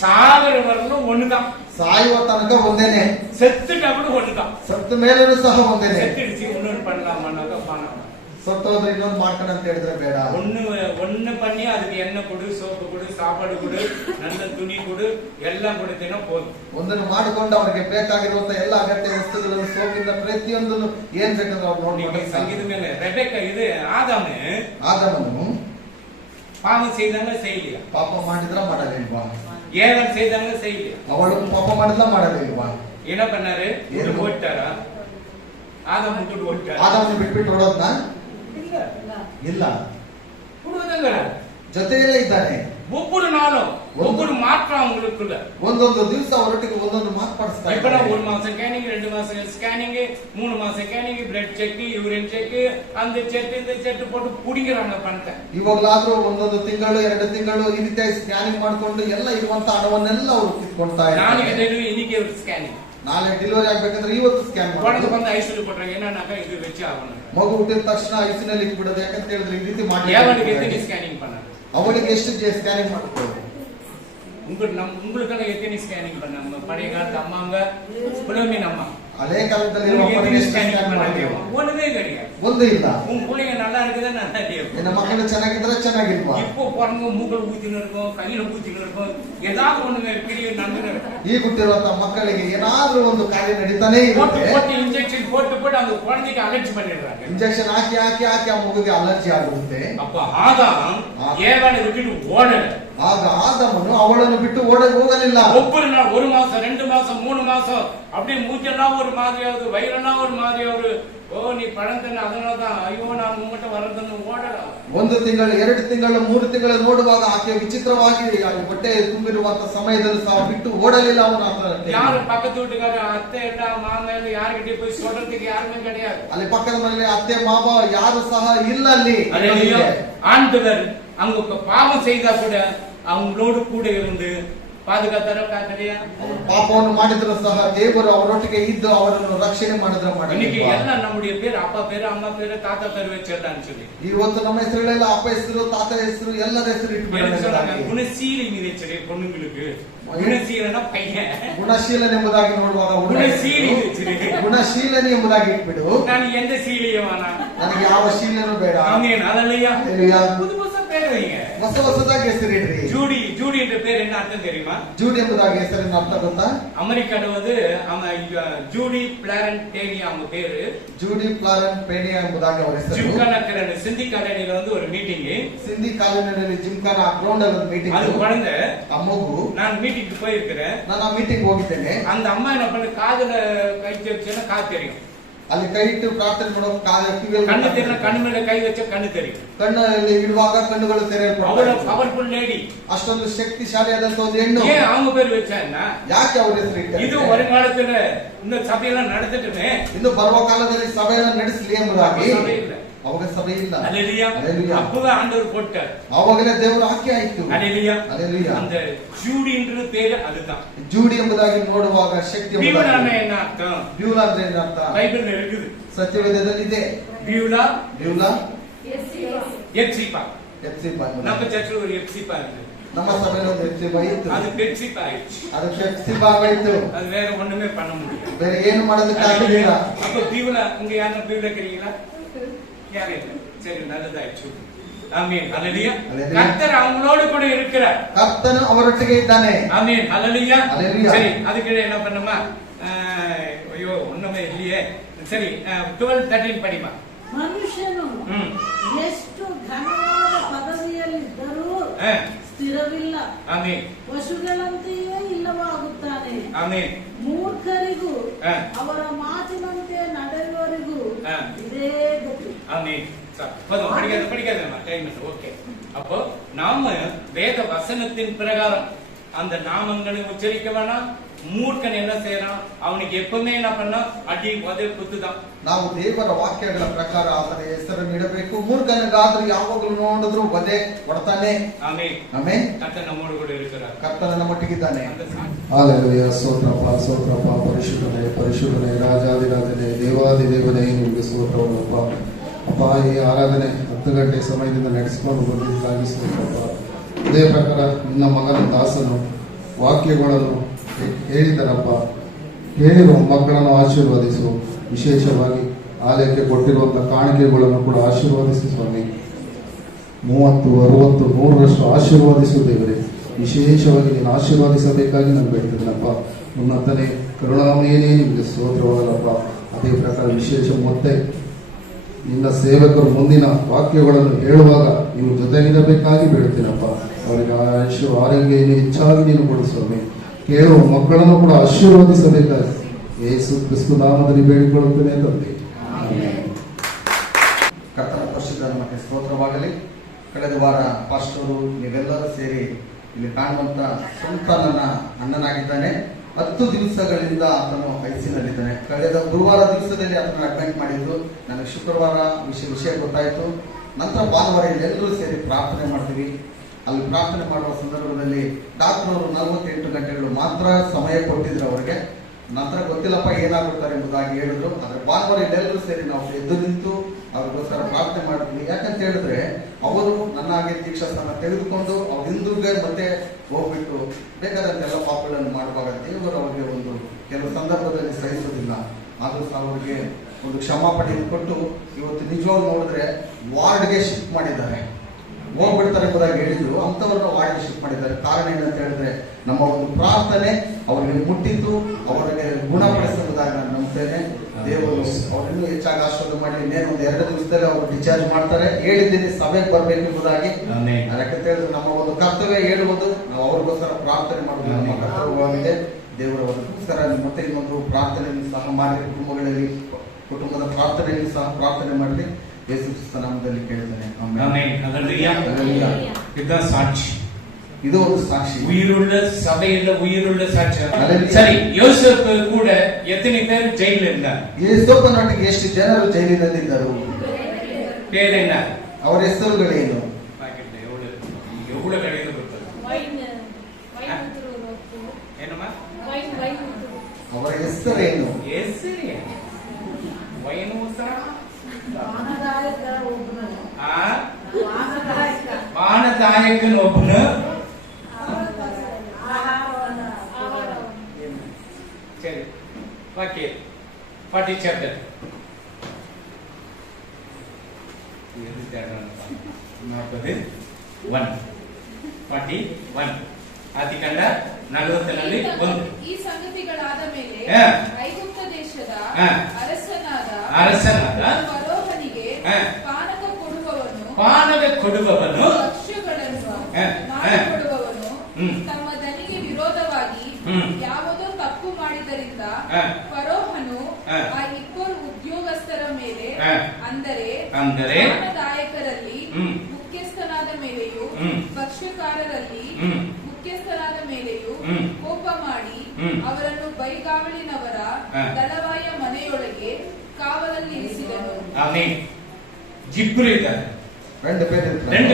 சாகரவர்களும் ஒண்ணுதான், ಸಾಯುವ ತನಕ ಒಂದೇನೆ, செத்துட்டா கூட ஒண்ணுதான். ಸತ್ತ ಮೇಲೂ ಸಹ ಒಂದೇನೆ. செத்துடுச்சு இன்னொன்னு பண்ணலாமான்னாக்கா பண்ணலாம். ಸತ್ತೋದ್ರೆ ಇನ್ನೊಂದು ಮಾಡ್ಕೊಂಡು ಅಂತ ಹೇಳಿದ್ರೆ ಬೇಡ. ஒண்ணு பண்ணி அதுக்கு எண்ணெய் கொடு, சோப்பு கொடு, சாப்பாடு கொடு, நல்ல துணி கொடு, எல்லாம் கொடுத்தேன்னா போதும். ಒಂದನ್ನು ಮಾಡಿಕೊಂಡು ಅವರಿಗೆ ಬೇಕಾಗಿರುವಂತ ಎಲ್ಲ ಅಗತ್ಯ ವಸ್ತುಗಳನ್ನು, ಸೋಪಿಂದ ಪ್ರತಿಯೊಂದನ್ನು ಏನ್ ಬೇಕಂದ್ರೆ ಅವ್ರು ನೋಡಿ. ಸಂಗೀತ ಮೇಲೆ ரெபெக்கா இது ಆದಾಮನು பாவம் செய்தாங்க செய்யலையா? ಪಾಪ ಮಾಡಿದ್ರ ಮಾಡಲಿಲ್ವಾ? ஏவன் செய்தாங்க செய்யலையா? ಅವಳು ಪಾಪ ಮಾಡಿದ್ಲ ಮಾಡಲಿಲ್ವಾ? என்ன பண்ணாரு? ஓட்டாரா? ஆதாம் விட்டு ஓட்டாரா? ಆದಾಮನ ಬಿಟ್ಬಿಟ್ಟು ಓಡೋದ್ನ? ಇಲ್ಲ, ಹುಡುಗಂಗರ ಜೊತೆಯಲ್ಲೇ ಇದ್ದಾನೆ. ஒவ்வொரு நாளும் ஒவ்வொரு மாற்றம் அவங்களுக்குள்ள. ಒಂದೊಂದು ದಿವಸ ಅವರೊಟ್ಟಿಗೆ ಒಂದೊಂದು ಮಾರ್ಪಡಿಸ್ತಾ இப்ப 1 மாசம் ஸ்கேனிங், 2 மாசம் ஸ்கேனிங், 3 மாசம் scanning, blood check, urine check, அந்த செக் இந்த செக் போட்டு புடிங்கறாங்க பணத்தை. ಇವಾಗಲಾದ್ರೂ ಒಂದೊಂದು ತಿಂಗಳು 2 ತಿಂಗಳು ಈ ರೀತಿ ಸ್ಕ್ಯಾನಿಂಗ್ ಮಾಡ್ಕೊಂಡು ಎಲ್ಲ ಇರುವಂತ ಹಣವನ್ನೆಲ್ಲ ಅವರು ಕಿತ್ಕೊಳ್ತಾ ಇದ್ದಾರೆ. ನಾಳೆಗೆ ಡೆಲಿವರಿ ಇನ್ನಿಗೆ ಸ್ಕ್ಯಾನಿಂಗ್, ನಾಳೆ ಡೆಲಿವರಿ ಆಗ್ಬೇಕಂದ್ರೆ ಇವತ್ತು ಸ್ಕ್ಯಾನ್ ಮಾಡಿ ಬಂದು ಐಸಿಯು ಕೊಟ್ಟಾಗ ಏನನ್ನಾಕ ಇದು ವೆಚ್ಚ ಆಗೋಣ. ಮಗು ಹುಟ್ಟಿದ ತಕ್ಷಣ ಐಸಿನಲ್ಲಿ ಇಟ್ಬಿಡೋದು. ಯಾಕಂತ ಹೇಳಿದ್ರೆ ಈ ರೀತಿ ಮಾಡಿ ಯಾವನಿಗೆ ಎತ್ತಿನಿ ಸ್ಕ್ಯಾನಿಂಗ್ பண்ண, ಅವಳಿಗೆ ಎಷ್ಟು ಸ್ಕ್ಯಾನಿಂಗ್ ಮಾಡ್ಕೊಳ್ಳೋದು. உங்களுக்கான எத்தனை ஸ்கேனிங் பண்ண? நம்ம பழைய காலத்து அம்மாங்க புலமின் அம்மா ಹಳೆ ಕಾಲದಲ್ಲಿ ஒண்ணுமே கிடையாது, ಒಂದು ಇಲ್ಲ. உங்க பிள்ளைங்க நல்லா இருக்குதா? நல்லா இல்லையா? ನಿನ್ನ ಮಕ್ಕಳು ಚೆನ್ನಾಗಿದ್ರೆ ಚೆನ್ನಾಗಿಲ್ವಾ? இப்போ பிறங்க மூக்கல் ஊத்தின்னு இருக்கும், கையில ஊத்தின்னு இருக்கும், ஏதாவது ஒண்ணு பெரிய நன்மை. ಈ ಹುಟ್ಟಿರುವಂತ ಮಕ್ಕಳಿಗೆ ಏನಾದ್ರೂ ಒಂದು ಕಾರ್ಯ ನಡೀತಾನೆ ಇರುತ್ತೆ. இன்ஜெக்ஷன் போட்டு அந்த குழந்தைக்கு அலர்ஜி பண்ணிடுறாங்க. ಇಂಜೆಕ್ಷನ್ ಹಾಕಿ ಹಾಕಿ ಹಾಕಿ ಆ ಮಗುಗೆ ಅಲರ್ಜಿ ಆಗುತ್ತೆ. அப்ப ஆதாம் ஏவாளை விட்டுட்டு ஓடல. ಆಗ ಆದಾಮನು ಅವಳನ್ನು ಬಿಟ್ಟು ಹೋಗಲಿಲ್ಲ. ஒவ்வொரு நாள் 1 மாசம் 2 மாசம் 3 மாசம் அப்படியே மூச்செல்லாம் ஒரு மாதிரியாவது, வயிறெல்லாம் ஒரு மாதிரியாவது, ஓ நீ பழம் தண்ணு அதனாலதான் ஐயோ நான் உங்ககிட்ட வர்றதுன்னு ஓடலாம். 1 ತಿಂಗಳು 2 ತಿಂಗಳು 3 ತಿಂಗಳು ನೋಡುವಾಗ ಆಕೆ ವಿಚಿತ್ರವಾಗಿ ಹೊಟ್ಟೆ ತುಂಬಿರುವಂತ ಸಮಯದಲ್ಲಿ ಸಹ ಬಿಟ್ಟು ಓಡಲಿಲ್ಲ ಅವನು. ಯಾರು ಪಕ್ಕದ வீட்டுக்கார ಅತ್ತೆ ಇಲ್ಲ ಮಾಮ ಇಲ್ಲ ಯಾರಿಗಿட்ட போய் சொல்றதுக்கு யாருமே கிடையாது. ಅಲ್ಲಿ ಪಕ್ಕದ ಮನೆಯಲ್ಲಿ ಅತ್ತೆ ಮಾವ ಯಾರು ಸಹ ಇಲ್ಲ ಅಲ್ಲಿ. ஆண்டவர் அவங்க பாவம் செய்தா கூட அவங்களோடு கூட இருந்து பாதுகாத்தார காக்கலையா? ಪಾಪವನ್ನು ಮಾಡಿದ್ರು ಸಹ ದೇವರು ಅವರೊಟ್ಟಿಗೆ ಇದ್ದು ಅವರನ್ನು ರಕ್ಷಣೆ ಮಾಡಿದ್ರ இன்னைக்கு எல்லாம் நம்முடைய பேர், அப்பா பேரு, அம்மா பேரு, தாத்தா பேரு வச்சிடலாம்னு சொல்லி ಇವತ್ತು ನಮ್ಮ ಹೆಸರುಗಳೆಲ್ಲ ಅಪ್ಪ ಹೆಸರು, ತಾತ ಹೆಸರು, ಎಲ್ಲರ ಹೆಸರು ಇಟ್ಬಿಟ್ಟು குணசீலினி வச்சிரு பொண்ணுங்களுக்கு. ಗುಣಶೀಲನ ಪೈಯನ್, ಗುಣಶೀಲನೆ ಎಂಬುದಾಗಿ ನೋಡುವಾಗ ಗುಣಶೀಲನೆ ಎಂಬುದಾಗಿ ಇಟ್ಬಿಡು. ನಾನು ಎಂದ ಶೀಲಿಯವಾನ, ನನಗೆ ಯಾವ ಶೀಲನೂ ಬೇಡ. ಆಮೆನ್ ஹalleluya. புது புதுசா பேர் வைங்க, ಹೊಸ ಹೊಸದಾಗಿ ಹೆಸರಿಡ್ರಿ. ஜூடி, ஜூடி என்ற பேர் என்ன அர்த்தம் தெரியுமா? ಜೂಡಿ ಎಂಬುದಾಗಿ ಹೆಸರಿನ ಅರ್ಥ ಗೊತ್ತಾ? அமெரிக்கால ஜூடி பிளாரன்டேனியா அவங்க பேரு. ಜೂಡಿ ಪ್ಲಾರೆಂಟೇನಿಯಾ ಎಂಬುದಾಗಿ ಅವರ ಹೆಸರು. ಜಿಮ್ಖಾನಾ ಸಿಂಧಿ ಕಾಲೋನಿಯಲ್ಲಿ ஒரு மீட்டிங், ಸಿಂಧಿ ಕಾಲೋನಿಯಲ್ಲಿ ಜಿಮ್ಖಾನಾ ಗ್ರೌಂಡ್ ಅಲ್ಲಿ ಒಂದು ಮೀಟಿಂಗ್. ಅದು குழந்தை ಆ ಮಗು. ನಾನು மீட்டிங் போயிருக்கிறேன். ನಾನು ಆ ಮೀಟಿಂಗ್ ಹೋಗಿದ್ದೇನೆ. அந்த அம்மா என்ன பண்ண காதுல கை வச்சேன்னா காது தெரியும். ಅಲ್ಲಿ ಕೈ ಇಟ್ಟು ಪ್ರಾರ್ಥನೆ ಮಾಡೋದು ಕಣ್ಣು ತೆರೆದ, ಕಣ್ಣು ಮೇಲೆ ಕೈ ವಚ್ಚ ಕಣ್ಣು ತೆರೆயும். ಕಣ್ಣಲ್ಲಿ ಇಡುವಾಗ ಕಣ್ಣುಗಳು ತೆರೆಯಲ್ಪಡುತ್ತವೆ. ಪವರ್ಫುಲ್ ಲೇಡಿ, ಅಷ್ಟೊಂದು ಶಕ್ತಿಶಾಲಿಯಾದಂತ ಒಂದು ಹೆಣ್ಣು. ஏன் அவங்க பேர் வச்சான்னா, ಯಾಕೆ ಅವ್ರ ಹೆಸರು ಇಟ್ಟಾರೆ? ಇದು வருங்காலத்துல இந்த சபையெல்லாம் நடந்துட்டுமே, ಇನ್ನು ಬರುವ ಕಾಲದಲ್ಲಿ ಸಭೆಯನ್ನು ನಡೆಸಲಿ ಎಂಬುದಾಗಿ. ಸಭೆ ಇಲ್ಲ, ಅವಾಗ ಸಭೆ ಇಲ್ಲ. ஹalleluya. அப்பவே ஆண்டவர் போட்டார், ಅವಾಗಲೇ ದೇವರು ಆಕೆ ಆಯ್ತು. ஹalleluya. ಹalleluya. அந்த ஜூடின்ற பேரு அதுதான். ಜೂಡಿ ಎಂಬುದಾಗಿ ನೋಡುವಾಗ ಶಕ್ತಿ. ಬ್ಯೂಲಾ என்ன அர்த்தம்? ಬ್ಯೂಲಾ ಅಂದ್ರೆ ಏನು ಅರ್ಥ? ಬೈಬಲ್ இருக்குது, ಸತ್ಯವೇದದಲ್ಲಿ ಇದೆ. ಬ್ಯೂಲಾ ಎಪ್ಸಿಪಾ. நம்ம சர்ச்சில் ஒரு எப்சிபா இருக்கு, ನಮ್ಮ ಸಭೆಯಲ್ಲಿ ಒಂದು ಎಪ್ಸಿಪಾ ಇತ್ತು. அது பெப்சிபா ஆயிடுச்சு. ಅದು ಎಪ್ಸಿಪಾ ಆಯಿತು. அது வேற ஒண்ணுமே பண்ண முடியல, ಬೇರೆ ಏನು ಮಾಡೋದಕ್ಕಾಗಲಿಲ್ಲ. அப்ப பியூலா, இங்க யாரும் பியூலா இருக்கிறீங்களா? யாரும் இல்லை, சரி நல்லதாயிடுச்சு. ஆமென் ஹalleluya. கர்த்தர் அவங்களோடு கூட இருக்கிறார், ಕರ್ತನು ಅವರೊಟ್ಟಿಗೆ ಇದ್ದಾನೆ. ஆமென் ஹalleluya. ஹalleluya. சரி, அதுக்கு என்ன பண்ணுமா? ஐயோ ஒண்ணுமே இல்லையே. சரி 12-13 படிமா. ಮನುಷ್ಯನು ಎಷ್ಟು ಘನವಾದ ಪದವಿಯಲ್ಲಿದ್ದರೂ ಸ್ಥಿರವಿಲ್ಲ, ಆಮೆನ್. ಪಶುಗಳಂತೆಯೇ ಇಲ್ಲವಾಗುತ್ತಾನೆ. ಆಮೆನ್. ಮೂರ್ಖರಿಗೂ ಅವರ ಮಾತಿನಂತೆ ನಡೆಯುವವರಿಗೂ ಇದೇ ಗತಿ. ஆமென். படிக்காத டைம் ஓகே. அப்போ நாம வேத வசனத்தின் பிரகாரம் அந்த நாமங்களை உச்சரிக்க வேணாம். ಮೂರ್ಖನ என்ன செய்யறான்? ಅವನಿಗೆ எப்பவுமே என்ன பண்ணா ಅಡಿ ಒದೆ ಕುತ್ತುதான். ನಾವು ದೇವರ ವಾಕ್ಯಗಳ ಪ್ರಕಾರ ಆತನ ಹೆಸರನ್ನು ಇಡಬೇಕು. ಮೂರ್ಖನಿಗಾದ್ರೂ ಯಾವಾಗಲೂ ನೋಡಿದ್ರು ಒದೆ ಕೊಡ್ತಾನೆ. ಆಮೆನ್. ಆಮೆನ್. ಕರ್ತನ ನಮ್ಮೊಳಗೆ ಕೂಡ ಇರುತ್ತಾನೆ, ಕರ್ತನ ನಮ್ಮೊಟ್ಟಿಗಿದ್ದಾನೆ. ಹಲ್ಲೆಲೂಯಾ. ಸ್ತೋತ್ರಪ್ಪ ಪರಿಶುದ್ಧನೇ ರಾಜಾದಿರಾಜನೇ ದೇವಾದಿದೇವನೇ, ನಿಮಗೆ ಸ್ತೋತ್ರವನ್ನಪ್ಪ. ಅಪ್ಪ, ಈ ಆರಾಧನೆ 10 ಗಂಟೆ ಸಮಯದಿಂದ ನಡೆಸಿಕೊಂಡು ಬಂದಿದ್ದಕ್ಕಾಗಿ ಸ್ತೋತ್ರಪ್ಪ. ಇದೇ ಪ್ರಕಾರ ನಿನ್ನ ಮಗನ ದಾಸನು ವಾಕ್ಯಗಳನ್ನು ಹೇಳಿದರಪ್ಪ. ಹೇಳಿರುವ ಮಕ್ಕಳನ್ನು ಆಶೀರ್ವದಿಸು. ವಿಶೇಷವಾಗಿ ಆಲಯಕ್ಕೆ ಕೊಟ್ಟಿರುವಂತಹ ಕಾಣಿಕೆಗಳನ್ನು ಕೂಡ ಆಶೀರ್ವದಿಸು ಸ್ವಾಮಿ. 30, 60, 100ರಷ್ಟು ಆಶೀರ್ವಾದಿಸು ದೇವರೇ. ವಿಶೇಷವಾಗಿ ನೀನು ಆಶೀರ್ವಾದಿಸಬೇಕಾಗಿ ನಾನು ಬೇಡ್ತಿದ್ದೀನಪ್ಪ. ಉನ್ನತನೇ ಕರುಣಾಮಯನೇ ನಿಮಗೆ ಸ್ತೋತ್ರವಾಗಲಪ್ಪ. ಅದೇ ಪ್ರಕಾರ ವಿಶೇಷ ಮತ್ತೆ ನಿನ್ನ ಸೇವಕರು ಮುಂದಿನ ವಾಕ್ಯಗಳನ್ನು ಹೇಳುವಾಗ ನೀವು ಜೊತೆಗಿರಬೇಕಾಗಿ ಬೇಡ್ತೀನಪ್ಪ. ಅವರಿಗೆ ಆರೋಗ್ಯ ಹೆಚ್ಚಾಗಿ ನೀನು ಕೊಡು ಸ್ವಾಮಿ. ಕೇಳುವ ಮಕ್ಕಳನ್ನು ಕೂಡ ಆಶೀರ್ವದಿಸಬೇಕಾಗಿ ಯೇಸು ಕ್ರಿಸ್ತು ನಾಮದಲ್ಲಿ ಬೇಡಿಕೊಳ್ಳುತ್ತೇನೆ ತಂದೆ. ಕರ್ತನ ಪರಿಶುದ್ಧ ನಾಮಕ್ಕೆ ಸ್ತೋತ್ರವಾಗಲಿ. ಕಳೆದ ವಾರ ಪಾಸ್ಟರು ನೀವೆಲ್ಲರೂ ಸೇರಿ ಇಲ್ಲಿ ಕಾಣುವಂತ ಸ್ವಂತ ನನ್ನ ಅಣ್ಣನಾಗಿದ್ದಾನೆ. 10 ದಿವಸಗಳಿಂದ ಆತನು ಐಸಿನಲ್ಲಿದ್ದಾನೆ. ಕಳೆದ ಗುರುವಾರ ದಿವಸದಲ್ಲಿ ಆತನ ಅಡ್ಮಿಟ್ ಮಾಡಿದ್ರು. ನನಗೆ ಶುಕ್ರವಾರ ವಿಷಯ ಗೊತ್ತಾಯಿತು. ನಂತರ ಭಾನುವಾರ ಎಲ್ಲರೂ ಸೇರಿ ಪ್ರಾರ್ಥನೆ ಮಾಡ್ತೀವಿ. ಅಲ್ಲಿ ಪ್ರಾರ್ಥನೆ ಮಾಡುವ ಸಂದರ್ಭದಲ್ಲಿ ಡಾಕ್ಟರ್ ಅವರು 48 ಗಂಟೆಗಳು ಮಾತ್ರ ಸಮಯ ಕೊಟ್ಟಿದ್ರು ಅವರಿಗೆ. ನಂತರ ಗೊತ್ತಿಲ್ಲಪ್ಪ ಏನಾಗುತ್ತಾರೆ ಎಂಬುದಾಗಿ ಹೇಳಿದ್ರು. ಆದ್ರೆ ಭಾನುವಾರ ಎಲ್ಲರೂ ಸೇರಿ ನಾವು ಎದ್ದು ನಿಂತು ಅವ್ರಿಗೋಸ್ಕರ ಪ್ರಾರ್ಥನೆ ಮಾಡ್ತೀವಿ. ಯಾಕಂತ ಹೇಳಿದ್ರೆ ಅವರು ನನ್ನ ಹಾಗೆ ದೀಕ್ಷಾಸ್ಥಾನ ತೆಗೆದುಕೊಂಡು ಅವ್ರ ಹಿಂದೂಗೆ ಮತ್ತೆ ಹೋಗ್ಬಿಟ್ಟು ಬೇಕಾದಂತೆಲ್ಲ ಪಾಪಗಳನ್ನು ಮಾಡುವಾಗ ದೇವರು ಅವರಿಗೆ ಒಂದು ಕೆಲವು ಸಂದರ್ಭದಲ್ಲಿ ಸಹಿಸೋದಿಲ್ಲ. ಆದ್ರೂ ಸಹ ಅವರಿಗೆ ಒಂದು ಕ್ಷಮಾಪಣೆ ಕೊಟ್ಟು ಇವತ್ತು ನಿಜವಾಗ್ಲೂ ನೋಡಿದ್ರೆ ವಾರ್ಡ್ಗೆ ಶಿಫ್ಟ್ ಮಾಡಿದ್ದಾರೆ. ಹೋಗ್ಬಿಡ್ತಾರೆ ಎಂಬುದಾಗಿ ಹೇಳಿದ್ರು. ಅಂತವ್ರನ್ನ ವಾರ್ಡ್ಗೆ ಶಿಫ್ಟ್ ಮಾಡಿದ್ದಾರೆ. ಕಾರಣ ಏನಂತ ಹೇಳಿದ್ರೆ ನಮ್ಮ ಒಂದು ಪ್ರಾರ್ಥನೆ ಅವರಿಗೆ ಮುಟ್ಟಿದ್ದು, ಅವರಿಗೆ ಗುಣಪಡಿಸುವುದಾಗಿ ನಾನು ನಂಬುತ್ತೇನೆ. ದೇವರು ಅವರನ್ನು ಹೆಚ್ಚಾಗಿ ಆಶೀರ್ವಾದ ಮಾಡಿ ಇನ್ನೇನು ಒಂದು 2 ದಿವಸದಲ್ಲಿ ಅವರು ಡಿಸ್ಚಾರ್ಜ್ ಮಾಡ್ತಾರೆ. ಹೇಳಿದ್ದೀನಿ ಸಭೆಗೆ ಬರ್ಬೇಕು ಎಂಬುದಾಗಿ. ಯಾಕಂತ ಹೇಳಿದ್ರೆ ನಮ್ಮ ಒಂದು ಕರ್ತವ್ಯ ಹೇಳುವುದು, ನಾವು ಅವ್ರಿಗೋಸ್ಕರ ಪ್ರಾರ್ಥನೆ ಮಾಡುವುದು ನಮ್ಮ ಕರ್ತವ್ಯವಾಗಿದೆ. ದೇವರ ಅದಕ್ಕೋಸ್ಕರ ಮತ್ತೆ ಇನ್ನೊಂದು ಪ್ರಾರ್ಥನೆಯನ್ನು ಸಹ ಮಾಡಿ ಕುಟುಂಬದ ಪ್ರಾರ್ಥನೆಯನ್ನು ಸಹ ಪ್ರಾರ್ಥನೆ ಮಾಡಲಿ. ಯೇಸು ಕ್ರಿಸ್ತ ನಾಮದಲ್ಲಿ ಕೇಳ್ತಾನೆ. ಸಾಕ್ಷಿ, ಇದು ಒಂದು ಸಾಕ್ಷಿ, உயிருள்ள சபையில உயிருள்ள சாட்சி. சரி, யோசேப்பு கூட எத்தனை பேர் ஜெயிலில் இருந்தார்? யோசேಪ್ಪನೊಟ್ಟಿಗೆ ಎಷ್ಟು ಜನರು ಜೈಲಿನಲ್ಲಿ ಇದ್ದರು? பேரென்ன? ಅವರ ಹೆಸರುಗಳೇನು? எவ்வளவு கடையில் ಬರ್ತದೆ? ಏನಮ್ಮ? ಅವರ ಹೆಸರೇನು? ವೈನು ಉತ್ತರ ಪಾನದಾಯಕನ ಒಬ್ಬನು. ಸರಿ, ವಾಕ್ಯ 40 ಚಾಪ್ಟರ್ 41 ಆದಿಕಾಂಡ 40ರಲ್ಲಿ 1. ಈ ಸಂಗತಿಗಳಾದ ಮೇಲೆ ಐಗುಪ್ತ ದೇಶದ ಅರಸನಾದ ಫರೋಹನಿಗೆ ಪಾನಕ ಕೊಡುವವನು ಭಕ್ಷ್ಯಗಳನ್ನು ಮಾಡಿಕೊಡುವವನು ತಮ್ಮ ದನಿಗೆ ವಿರೋಧವಾಗಿ ಯಾವುದೋ ತಪ್ಪು ಮಾಡಿದ್ದರಿಂದ ಫರೋಹನು ಆ 2 ಉದ್ಯೋಗಸ್ಥರ ಮೇಲೆ, ಅಂದರೆ ಪಾನದಾಯಕರಲ್ಲಿ ಮುಖ್ಯಸ್ಥನಾದ ಮೇಲೆಯೂ ಭಕ್ಷ್ಯಕಾರರಲ್ಲಿ ಮುಖ್ಯಸ್ಥನಾದ ಮೇಲೆಯೂ ಕೋಪ ಮಾಡಿ ಅವರನ್ನು ಬೈಗಾವಲಿನವರ ದಳವಾಯ ಮನೆಯೊಳಗೆ ಕಾವಲಲ್ಲಿ ಇರಿಸಿದನು. ಇಬ್ಬರು ಇದ್ದಾರೆ, 2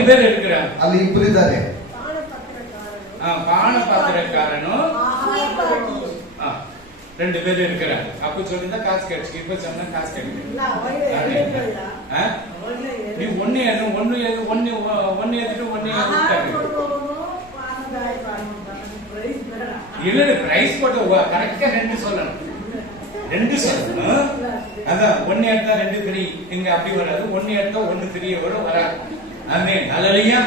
பேர் இருக்கிறாங்க. ಅಲ್ಲಿ ಇಬ್ಬರು ಇದ್ದಾರೆ. பானபாத்திரக்காரனும் 2 பேர் இருக்கிறாங்க. அப்ப சொல்லிருந்தா காசு கிடைச்சு, இப்ப சொன்னா காசு கிடைக்கும். நீ ஒன்னு எடுத்துட்டு இல்ல பிரைஸ் போட்ட கரெக்டா 2 சொல்லணும். அதான் 1 எடுத்தா 2 ஃப்ரீ. இங்க அப்படி வராது. 1 எடுத்தா 1 ஃப்ரீ வராது. ஆமென், ஹல்லேலூயா.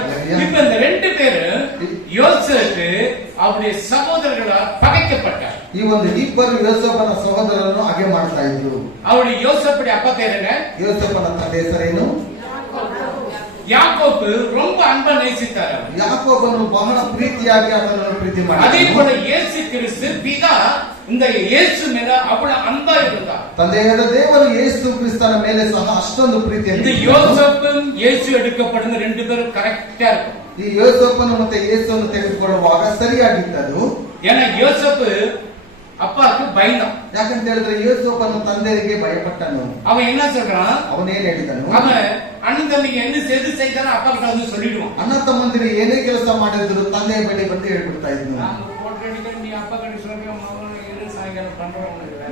இப்ப இந்த 2 பேரு யோசேப்பு அவருடைய சகோதரர்களால் பகைக்கப்பட்டார். ಈ ಒಂದು ಇಬ್ಬರು ಯೋಸೇಫನ ಸಹೋದರರನ್ನು ಹಾಗೆ ಮಾಡ್ತಾ ಇದ್ರು. அவருடைய யோசேப்புடைய அப்பா பேர் என்ன? ಯೋಸೇಫನ ತಂದೆ ಹೆಸರೇನು? ಯಾಕೋಬು ரொம்ப அன்பா நேசித்தார். ಯಾಕೋಬನು ಬಹಳ ಪ್ರೀತಿಯಾಗಿ ಆತನನ್ನು ಪ್ರೀತಿ ಮಾಡಿದ. அதே போல இயேசு கிறிஸ்து பிதா இந்த இயேசு மேல அவ்வளவு அன்பா இருந்தார். ತಂದೆಯಾದ ದೇವರು ಯೇಸು ಕ್ರಿಸ್ತನ ಮೇಲೆ ಸಹ ಅಷ್ಟೊಂದು ಪ್ರೀತಿಯನ್ನು. இந்த யோசேப்பும் இயேசು எடுக்கப்படுന്ന 2 பேரும் கரெக்ட்டா இருக்கும். ಈ ಯೋಸೇಫನು ಮತ್ತೆ ಯೇಸುವನ್ನು ತೆಗೆದುಕೊಳ್ಳುವಾಗ ಸರಿಯಾಗಿತ್ತದು. ஏன்னா யோசேப்பு ಅಪ್ಪಕ್ಕೆ பயந்தான். ಯಾಕಂತ ಹೇಳಿದ್ರೆ யோசேப்பನು ತಂದೆಗೆ ಭಯಪಟ್ಟನು. அவன் என்ன சொல்றான்? ಅವನು ಏನು ಹೇಳಿದನು? அவன் அண்ணன் தம்பிக்கு என்ன செய்து செய்தானோ அப்பா கிட்ட வந்து சொல்லிடுவான். ಅಣ್ಣ ತಮ್ಮಂದಿರು ಏನೇ ಕೆಲಸ ಮಾಡಿದ್ರು ತಂದೆಯ ಬಳಿ ಬಂದು ಹೇಳ್ಬಿಡ್ತಾ ಇದ್ನು. ನಾನು ಫೋಟೋ ಹಿಡಿಕೊಂಡು ನೀ ಅಪ್ಪ ಕಡೆ சொல்றேன், ಮಗನ ಏನು ಸಾಯಂಕಾಲ ಪಂಡ್ರ.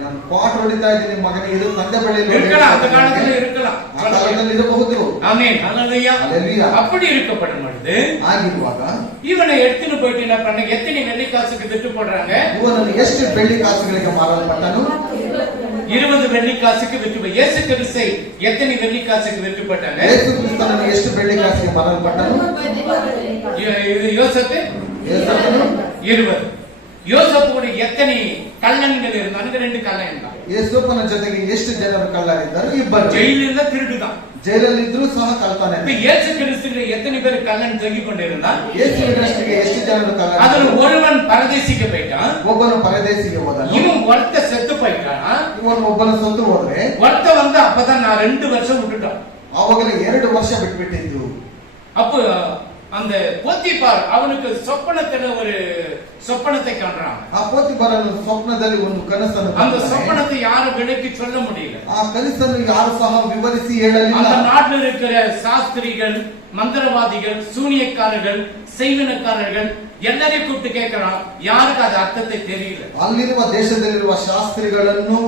ನಾನು ನಾನು ಕ್ವಾರ್ಟರ್ ಹೊಡಿತಾ ಇದ್ದೀನಿ ಮಗನೇ, ಇದು ತಂದೆ ಬಳಿಯಲ್ಲಿ இருக்கலாம், அந்த காலத்துல இருக்கலாம். ಆ ಕಾಲದಲ್ಲಿ ಇರಬಹುದು. ஆமென், ஹல்லேலூயா. ஹல்லேலூயா. அப்படி இருக்கப்படும் பொழுது ಆಗಿರುವಾಗ இவனை எடுத்துன்னு போயிட்டு என்ன பண்ண, எத்தனை வெள்ளி காசுக்கு விட்டு போடுறாங்க? ಇವನನ್ನು ಎಷ್ಟು ಬೆಳ್ಳಿ ಕಾಸುಗಳಿಗೆ ಮಾರಲ್ಪಟ್ಟನು? 20 வெள்ளி காசுக்கு விட்டு போய் இயேசு கிறிஸ்தை எத்தனை வெள்ளி காசுக்கு விட்டு போட்டாங்க? ಯೇಸು ಕ್ರಿಸ್ತನನ್ನು ಎಷ್ಟು ಬೆಳ್ಳಿ ಕಾಸಿಗೆ ಮಾರಲ್ಪಟ್ಟನು? இது யோசேப்பு ಯೇಸಪ್ಪನು 20. யோசேப்பு கூட எத்தனை கள்ளன்கள் இருந்தாங்க? 2 கள்ளன் தான். ಯೇಸಪ್ಪನ ಜೊತೆಗೆ ಎಷ್ಟು ಜನರು ಕಳ್ಳರಿದ್ದರು? ಇಬ್ಬರು. ஜெயிலிருந்த திருடுதான். ಜೈಲಲ್ಲಿದ್ರು ಸಹ ಕಳ್ತಾನೆ. இப்ப இயேசு கிறிஸ்துவில எத்தனை பேர் கள்ளன் தொங்கிக் கொண்டிருந்தான்? ಯೇಸುವಿನಷ್ಟಿಗೆ ಎಷ್ಟು ಜನರು ಕಳ್ಳರು? அதுல ஒருவன் பரதேசிக்கு போயிட்டான், ಒಬ್ಬನು ಪರದೇಶಿಗೆ ಹೋದನು, இவன் ஒருத்த செத்து போயிட்டான், ಇವನು ಒಬ್ಬನ ಸತ್ತು ಹೋದ್ರೆ ஒருத்த வந்து அப்பதான் நான் 2 வருஷம் விட்டுட்டான். ಅವಾಗಲೇ 2 ವರ್ಷ ಬಿಟ್ಬಿಟ್ಟಿದ್ದು. அப்போ அந்த போத்திபார் அவனுக்கு சொப்பனத்துல ஒரு சொப்பனத்தை காண்றான். ಆ ಪೋತಿಫರನು ಸ್ವಪ್ನದಲ್ಲಿ ಒಂದು ಕನಸನ್ನು அந்த ಕಾಣ್ತಾನೆ. சொப்பனத்தை யாரும் விளக்கி சொல்ல முடியல. ಆ ಕನಸನ್ನು ಯಾರು ಸಹ ವಿವರಿಸಿ ಹೇಳಲಿಲ್ಲ. அந்த நாட்டில் இருக்கிற சாஸ்திரிகள், மந்திரவாதிகள், சூனியக்காரர்கள், செய்வனக்காரர்கள் எல்லாரையும் கூப்பிட்டு கேட்கிறான், யாருக்கு அது அர்த்தத்தை தெரியல. ಅಲ್ಲಿರುವ ದೇಶದಲ್ಲಿರುವ ಶಾಸ್ತ್ರಿಗಳನ್ನು,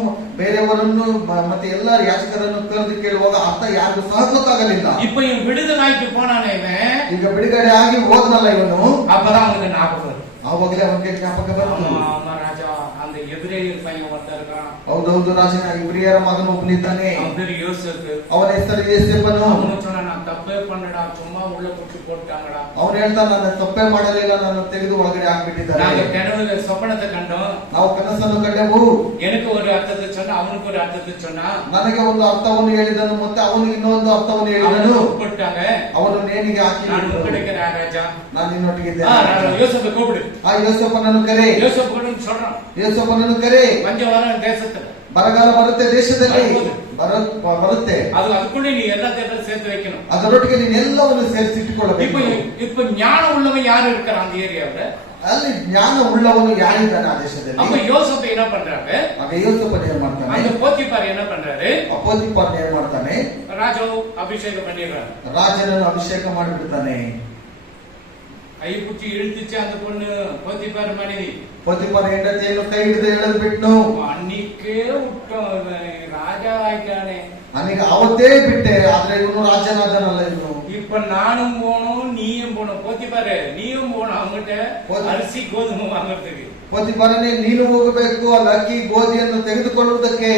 ಬೇರೆಯವರನ್ನು ಮತ್ತೆ ಎಲ್ಲ ಯಾಜಕರನ್ನು ಕರೆದು ಕೇಳುವಾಗ ಅರ್ಥ ಯಾರಿಗೂ ಸಹ ಗೊತ್ತಾಗಲಿಲ್ಲ. இப்ப இவன் விடுதலாய்க்கு போனானே இவன், ಈಗ ಬಿಡುಗಡೆ ಆಗಿ ಹೋದ್ನಲ್ಲ ಇವನು, அப்பதான் அவனுக்கு ஞாபகம் வரும். ಆವಾಗಲೇ ಅವನಿಗೆ ಜ್ಞಾಪಕ ಬಂತು. ஆமா ராஜா, அந்த எதிரேயர் பையன் ஒருத்தர் இருக்கான், ಹೌದೌದು, ರಾಜನ ಇಬ್ರಿಯರ ಮಗನು ಒಬ್ಬನಿದ್ದಾನೆ, அவன் பேரு யோசேப்பு. ಅವನ ಹೆಸರು ಯೋಸೇಫನು. அவனு சொன்னா, நான் தப்பே பண்ணடா, சும்மா உள்ள குட்டி போட்டாங்கடா. ಅವನು ಹೇಳ್ತಾನೆ, ನಾನು ತಪ್ಪೇ ಮಾಡಲಿಲ್ಲ, ನಾನು ತೆಗೆದು ಒಳಗಡೆ ಹಾಕ್ಬಿಟ್ಟಿದ್ದಾರೆ. நாங்க கனவுல சொப்பனத்தை கண்டோம், ನಾವು ಕನಸನ್ನು ಕಂಡೆವು, எனக்கு ஒரு அர்த்தத்தை சொன்னா, அவனுக்கு ஒரு அர்த்தத்தை சொன்னா, ನನಗೆ ಒಂದು ಅರ್ಥವನ್ನು ಹೇಳಿದನು, ಮತ್ತೆ ಅವನು ಇನ್ನೊಂದು ಅರ್ಥವನ್ನು ಹೇಳಿದನು. போட்டாங்க. ಅವನು ನೇಣಿಗೆ ಹಾಕಿ நான் உங்களுக்கிறேன் ராஜா, ನಾನು ನಿನ್ನೊಟ್ಟಿಗಿದ್ದೇನೆ. யோசேப்பை கூப்பிடு. ಆ ಯೋಸೇಫನನ್ನು ಕರೆ, யோசேப்பு கூட சொல்றான், ಯೋಸೇಫನನ್ನು ಕರೆ, பஞ்சம் வர தேசத்துல ಬರಗಾಲ ಬರುತ್ತೆ ದೇಶದಲ್ಲಿ, ಬರುತ್ತೆ, அதுக்குள்ளே நீ எல்லாத்தையும் சேர்த்து வைக்கணும். ಅದರೊಟ್ಟಿಗೆ ನೀನು ಎಲ್ಲವನ್ನು இப்ப ಸೇರಿಸಿಟ್ಟುಕೊಳ್ಳಬೇಕು. இப்ப ஞானம் உள்ளவன் யாரு இருக்கிற அந்த ஏரியாவுல? ಅಲ್ಲಿ ಜ್ಞಾನ ಉಳ್ಳವನು ಯಾರಿದ್ದಾನೆ ಆ ದೇಶದಲ್ಲಿ? அப்ப யோசேப்பு என்ன பண்றாரு? ಆಗ ಯೋಸೇಫನು ಏನ್ ಮಾಡ್ತಾನೆ? அந்த போத்திபார் என்ன பண்றாரு? ಪೋತಿಫರ್ ಏನ್ ಮಾಡ್ತಾನೆ? ராஜாவு அபிஷேகம் பண்ணிடுறாரு. ರಾಜನನ್ನು ಅಭಿಷೇಕ ಮಾಡಿಬಿಡ್ತಾನೆ. கை பிடிச்சி இழுத்துச்சு அந்த பொண்ணு, போத்திபார் மனைவி. ಪೋತಿಫರ್ ಹೆಂಡತಿಯನ್ನು ಕೈ ಹಿಡಿದು ಎಳೆದು ಬಿಟ್ಟು அன்னைக்கே விட்டோம், ராஜா ஆயிட்டானே. ನನಗೆ ಅವತ್ತೇ ಬಿಟ್ಟೆ, ಆದ್ರೆ ಇವನು ರಾಜನಾದನಲ್ಲ ಇವನು. இப்ப நானும் போனோம், நீயும் போனோம். போத்திபாரு, நீயும் போனோம் அவங்ககிட்ட அரிசி கோதுமை வாங்குறதுக்கு. ಪೋತಿಫರನೇ, ನೀನು ಹೋಗಬೇಕು ಅಲ್ಲಿ ಅಕ್ಕಿ ಗೋಧಿಯನ್ನು ತೆಗೆದುಕೊಳ್ಳುವುದಕ್ಕೆ.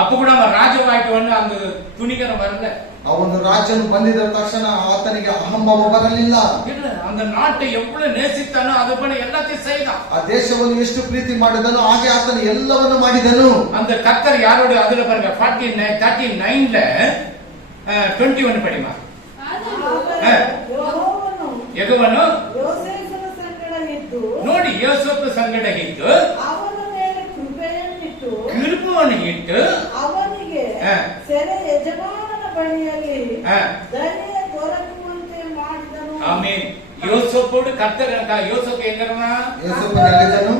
அப்ப கூட அவன் ராஜவாயிட்டு அந்த துணிகரம் வரல. ಅವನು ರಾಜನು ಬಂದಿದ ತಕ್ಷಣ ಆತನಿಗೆ ಅಹಂಭಾವ ಬರಲಿಲ್ಲ. இல்ல, அந்த நாட்டை எவ்வளவு நேசித்தானோ அது போல எல்லாத்தையும் செய்தான். ಆ ದೇಶವನ್ನು ಎಷ್ಟು ಪ್ರೀತಿ ಮಾಡಿದನೋ ಹಾಗೆ ಆತನು ಎಲ್ಲವನ್ನು ಮಾಡಿದನು. அந்த கர்த்தர் யாரோட, அதுல பாருங்க 39ல 21 படிமா. ಯೆಹೋವನು ಯೋಸೇಫನ ಸಂಗಡ ಇದ್ದು ನೋಡಿ, ಯೋಸೇಫ ಸಂಗಡ ಇದ್ದು ಅವನ ಮೇಲೆ ಕೃಪೆಯನ್ನಿಟ್ಟು ಕೃಪೆಯನ್ನು ಇಟ್ಟು ಅವನಿಗೆ ಸೆರೆ ಯಜಮಾನನ ಬಳಿಯಲ್ಲಿ ದಯೆ ದೊರಕುವಂತೆ ಮಾಡಿದನು. ಆಮೆನ್. யோசேப்போடு கர்த்தர் யோசேப்பு எங்க இருந்தா? ಯೋಸೇಫನಲ್ಲಿದ್ದನು.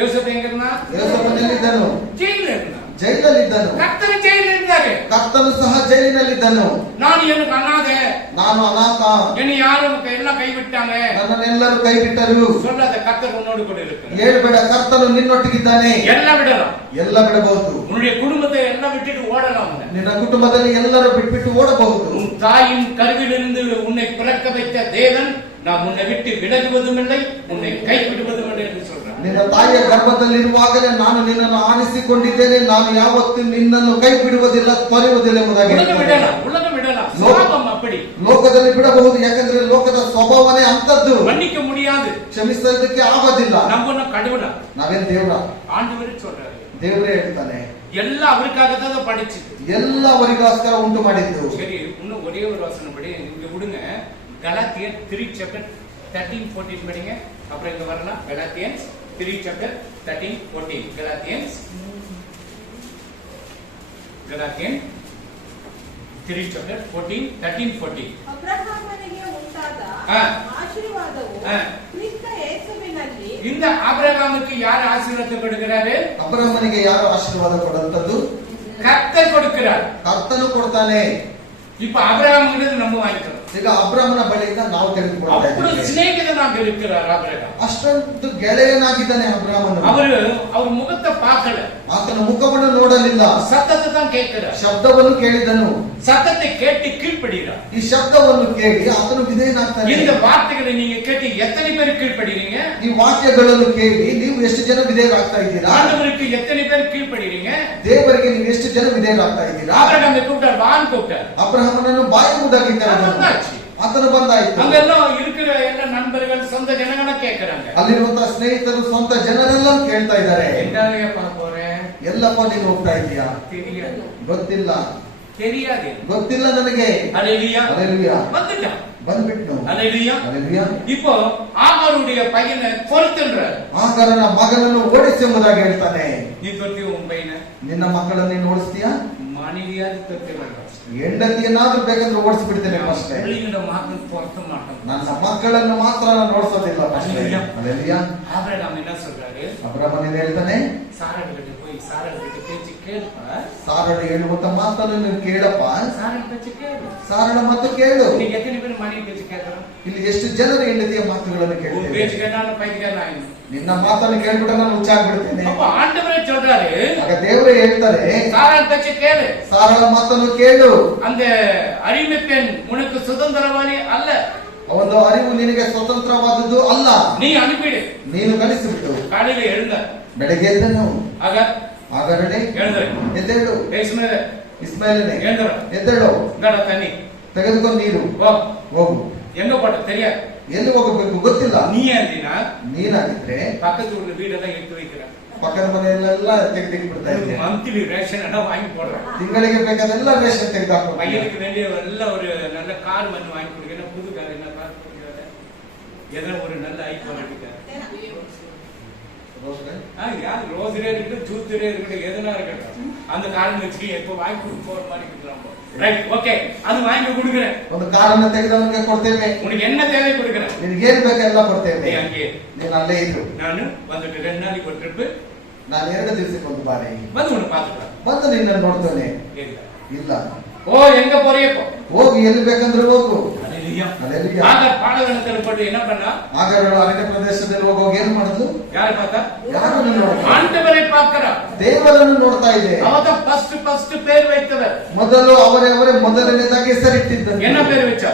யோசேப்பு எங்க இருந்தா? ಯೋಸೇಫನಲ್ಲಿದ್ದನು. ஜெயில இருந்தா. ಜೈಲಲ್ಲಿದ್ದನು. கர்த்தர் ஜெயில இருந்தாரு. ಕರ್ತನು ಸಹ ಜೈಲಿನಲ್ಲಿದ್ದನು. நான் எனக்கு அனாதை, ನಾನು ಅನಾಥ, என்னை யாரும் எல்லாம் கைவிட்டாங்க ನನ್ನನ್ನೆಲ್ಲರೂ ಕೈ ಬಿಟ್ಟರು. சொல்லாத, கர்த்தர் உன்னோடு கூட இருக்கு. ಹೇಳ್ಬೇಡ, ಕರ್ತನು ನಿನ್ನೊಟ್ಟಿಗಿದ್ದಾನೆ. எல்லாம் விடலாம், ಎಲ್ಲ ಬಿಡಬಹುದು. உன்னுடைய குடும்பத்தை எல்லாம் விட்டுட்டு ஓடலாம். ನಿನ್ನ ಕುಟುಂಬದಲ್ಲಿ ಎಲ್ಲರೂ ಬಿಟ್ಬಿಟ್ಟು ಓಡಬಹುದು. உன் தாயின் கருவிலிருந்து உன்னை பிறக்க வைத்த தேவன், நான் உன்னை விட்டு விலகுவதும் இல்லை, உன்னை கைவிடுவதும் இல்லை என்று சொல்றான். ನಿನ್ನ ತಾಯಿಯ ಗರ್ಭದಲ್ಲಿರುವಾಗಲೇ ನಾನು ನಿನ್ನನ್ನು ಆರಿಸಿಕೊಂಡಿದ್ದೇನೆ, ನಾನು ಯಾವತ್ತೂ ನಿನ್ನನ್ನು ಕೈ ಬಿಡುವುದಿಲ್ಲ, ತೊರೆಯುವುದಿಲ್ಲ ಎಂಬುದಾಗಿ உலகம் விடலாம், உலகம் விடலாம், சாபம் அப்படி. ಲೋಕದಲ್ಲಿ ಬಿಡಬಹುದು, ಯಾಕಂದ್ರೆ ಲೋಕದ ಸ್ವಭಾವನೇ ಅಂತದ್ದು. மன்னிக்க முடியாது, ಕ್ಷಮಿಸೋದಕ್ಕೆ ಆಗೋದಿಲ್ಲ. நம்ம கடவுளா? ನಾವೇನ್ ದೇವ್ರ? ஆண்டவர் சொல்றாரு. ದೇವರೇ ಹೇಳ್ತಾನೆ, எல்லாம் அவருக்காக தான் படிச்சது. ಎಲ್ಲ ಅವರಿಗೋಸ್ಕರ ಉಂಟು ಮಾಡಿದ್ದು. சரி, இன்னும் ஒரே ஒரு வசனம் படி இங்க விடுங்க. கலாத்தியர் 3 chapter 13-14 படிங்க, அப்புறம் இங்க வரலாம். கலாத்தியன்ஸ் 3 chapter 13-14. கலாத்தியன்ஸ் 3 chapter 13-14. ಅಬ್ರಹಾಮನಿಗೆ ಉಂಟಾದ ಆಶೀರ್ವಾದವು ಕ್ರಿಸ್ತ ಯೇಸುವಿನಲ್ಲಿ. இந்த ஆபிரகாமுக்கு யார் ஆசீர்வாதத்தை கொடுக்கிறாரு? ಅಬ್ರಹಾಮನಿಗೆ ಯಾರು ಆಶೀರ್ವಾದ ಕೊಡುವಂತದ್ದು? கர்த்தர் கொடுக்கிறார். ಕರ್ತನು ಕೊಡ್ತಾನೆ. இப்ப ஆபிரகாம் கிட்ட நம்ம வாங்கிக்கிறோம். ಈಗ ಅಬ್ರಾಮನ ಬಳಿಯಿಂದ ನಾವು ತೆಗೆದುಕೊಳ್ತಾ అప్పుడు ಇದ್ದೇವೆ. சிநேகிதனாக இருக்கிறார் ஆபிரகாம். ಅಷ್ಟೊಂದು ಗೆಳೆಯನಾಗಿದ್ದಾನೆ ಅಬ್ರಾಮನು. அவர் முகத்தை பார்க்கல, ಆತನ ಮುಖವನ್ನು ನೋಡಲಿಲ್ಲ, சத்தத்தை தான் கேட்கிறார். ಶಬ್ದವನ್ನು ಕೇಳಿದನು. சத்தத்தை கேட்டு கீழ்ப்படுகிறார். ಈ ಶಬ್ದವನ್ನು ಕೇಳಿ ಆತನು ವಿಧೇಯನಾಗ್ತಾನೆ. இந்த வார்த்தைகளை நீங்க கேட்டு எத்தனை பேர் கீழ்ப்படுகிறீங்க? ಈ ವಾಕ್ಯಗಳನ್ನು ಕೇಳಿ ನೀವು ಎಷ್ಟು ಜನ ವಿಧೇಯರಾಗ್ತಾ ಇದ್ದೀರಾ? ஆண்டவருக்கு எத்தனை பேர் கீழ்ப்படுகிறீங்க? ದೇವರಿಗೆ ನೀವು ಎಷ್ಟು ಜನ ವಿಧೇಯರಾಗ್ತಾ ಇದ್ದೀರಾ? ஆபிரகாமை கூப்பிட்டார், வான்னு கூப்பிட்டார். ಅಬ್ರಹಾಮನನ್ನು ಬಾಯಿ ಮುದ್ದಾಗಿ ಕರೆದನು. வந்தாச்சு. ಆತನು ಬಂದಾಯ್ತು. அங்கெல்லாம் இருக்கிற ಎಲ್ಲ நண்பர்கள் சொந்த ஜனங்கள கேக்குறாங்க. ಅಲ್ಲಿರುವಂತಹ ಸ್ನೇಹಿತರು ಸ್ವಂತ ಜನರೆಲ್ಲ ಕೇಳ್ತಾ ಇದ್ದಾರೆ, எங்கேப்பா போறேன்? ಎಲ್ಲಪ್ಪ ನೀನು ಹೋಗ್ತಾ ಇದೀಯಾ? தெரியாது. ಗೊತ್ತಿಲ್ಲ, தெரியாது. ಗೊತ್ತಿಲ್ಲ ನನಗೆ. ஹல்லேலூயா. ಹಲ್ಲೆಲೂಯಾ. வந்துட்டான். ಬಂದ್ಬಿಟ್ನು. ஹல்லேலூயா. ಹಲ್ಲೆಲೂಯಾ. இப்போ ஆகாருடைய பையனை கொல்லுன்றார். ಆಗಾರನ ಮಗನನ್ನು ಓಡಿಸಿ ಎಂಬುದಾಗಿ ಹೇಳ್ತಾನೆ. நீ தொட்டி உன் பையனை ನಿನ್ನ ಮಕ್ಕಳನ್ನು ನೀನು ಓಡಿಸ್ತೀಯಾ? மனைவியாவது தொட்டி வரலாம். ಹೆಂಡತಿಯನ್ನಾದ್ರೂ ಬೇಕಂದ್ರೆ ಓಡಿಸ್ಬಿಡ್ತೇನೆ ಅಷ್ಟೇ. பிள்ளைங்கள மாத்திரம் பொறுத்த மாட்டோம். ನನ್ನ ಮಕ್ಕಳನ್ನು ಮಾತ್ರ ನಾನು ಓಡಿಸೋದಿಲ್ಲ ಅಷ್ಟೇ. ಹಲ್ಲೆಲೂಯಾ. ಹಲ್ಲೆಲೂಯಾ. ஆபிரகாம் என்ன சொல்றாரு? ಅಬ್ರಹಾಮನ ಹೇಳ್ತಾನೆ, சாராள் கிட்ட போய் சாராள் கிட்ட பேச்சு கேளுப்பா. ಸಾರಳು ಹೇಳುವಂತ ಮಾತನ್ನು ನೀವು ಕೇಳಪ್ಪ. சாராள் பேச்சு கேளு. ಸಾರಳ ಮಾತು ಕೇಳು. நீங்க எத்தனை பேர் மனைவி பேச்சு கேட்கறோம்? ಇಲ್ಲಿ ಎಷ್ಟು ಜನರು ಹೆಂಡತಿಯ ಮಾತುಗಳನ್ನು உன் ಕೇಳ್ತೇವೆ? பேச்சு கேட்டாலும் பைத்தியக்காரன். ನಿನ್ನ ಮಾತನ್ನು ಕೇಳ್ಬಿಟ್ರೆ ನಾನು ಹುಚ್ಚಾಗ್ಬಿಡ್ತೇನೆ. அப்ப ஆண்டவரே சொல்றாரு, ಆಗ ದೇವರೇ ಹೇಳ್ತಾರೆ, சாராள் பேச்சு கேளு. ಸಾರಳ ಮಾತನ್ನು ಕೇಳು. அந்த அடிமை பெண் உனக்கு சுதந்திரவாளி அல்ல. ಒಂದು ಅರಿವು ನಿನಗೆ ಸ್ವತಂತ್ರವಾದದ್ದು ಅಲ್ಲ. நீ அனுப்பிடு. ನೀನು ಕಳಿಸಿಬಿಟ್ಟು. காலையில எழுந்த ಬೆಳಗ್ಗೆ ಎದ್ದನು. ஆக ಆಗರಡೆ எழுந்துரு. ಎದ್ದೇಳು. இஸ்மாயிலே ಇಸ್ಮಾಯಿಲನೇ எழுந்துரு. ಎದ್ದೇಳು. இந்தாடா தண்ணி. ತೆಗೆದುಕೊಂಡು ನೀರು. போ. ಹೋಗು. எங்க போட்ட தெரியாது. ಎಲ್ಲಿ ಹೋಗಬೇಕು ಗೊತ್ತಿಲ್ಲ. நீ ஏந்தினா ನೀನಾಗಿದ್ರೆ பக்கத்து ஊர்ல வீடெல்லாம் எடுத்து வைக்கிற. ಪಕ್ಕದ ಮನೆಯಲ್ಲೆಲ್ಲ ತೆಗೆದು ಬಿಡ್ತಾ ಇದ್ದೆ. மந்த்லி ரேஷன் எல்லாம் வாங்கி போடுறேன். ತಿಂಗಳಿಗೆ ಬೇಕಾದೆಲ್ಲ ರೇಷನ್ ತೆಗೆದು பையனுக்கு வேண்டிய நல்ல ஒரு நல்ல கார் வந்து வாங்கி கொடுக்கிறேன். புது கார் என்ன கார் கொடுக்கிறாரு? ஏதோ ஒரு நல்ல ஐபோன் எடுக்க. யார் ரோஸ்ரே இருக்கட்டும், ஜூத்ரே இருக்கட்டும், எதுனா இருக்கட்டும், அந்த காரணம் வச்சு எப்போ வாங்கி கொடுக்க போற மாதிரி கொடுக்குறாங்க. ரைட், ஓகே, அது வாங்கி கொடுக்குறேன். ಒಂದು ಕಾರನ್ನು ತೆಗೆದವನಿಗೆ ಕೊಡ್ತೇವೆ. உனக்கு என்ன தேவை கொடுக்குறேன். ನಿನಗೇನ್ ಬೇಕೆಲ್ಲ ಕೊಡ್ತೇವೆ. நீ அங்கே ನೀನು ಅಲ್ಲೇ ಇರು. ನಾನು வந்துட்டு 2 நாளைக்கு ஒரு ட்ரிப் ನಾನು 2 ದಿವಸಕ್ಕೆ ಒಂದು ಬಾರಿ வந்து உன்னை பாத்துக்கிறேன். ಬಂದು ನಿನ್ನನ್ನು ನೋಡ್ತೇನೆ. ಇಲ್ಲ. ஓ எங்க போறியப்போ? ಹೋಗಿ ಎಲ್ಲಿ ಬೇಕಂದ್ರೆ ಹೋಗು. ஹல்லேலூயா. ಹಲ್ಲೆಲೂಯಾ. ஆக பாலைவனத்தில் போட்டு என்ன பண்ணா? ಆಗರಳು ಅರಣ್ಯ ಪ್ರದೇಶದಲ್ಲಿ ಹೋಗುವಾಗ ಏನ್ ಮಾಡುದು? யாரை பார்த்தா? ಯಾರನ್ನು ನೋಡ್ತಾ? ஆண்டவரை பார்க்கிறா. ದೇವರನ್ನು ನೋಡ್ತಾ ಇದೆ. அவதான் ஃபர்ஸ்ட் பேர் வைத்தவர். ಮೊದಲು ಅವರೇ ಮೊದಲನೇದಾಗಿ ಹೆಸರಿಟ್ಟಿದ್ದರು. என்ன பேர் வச்சா?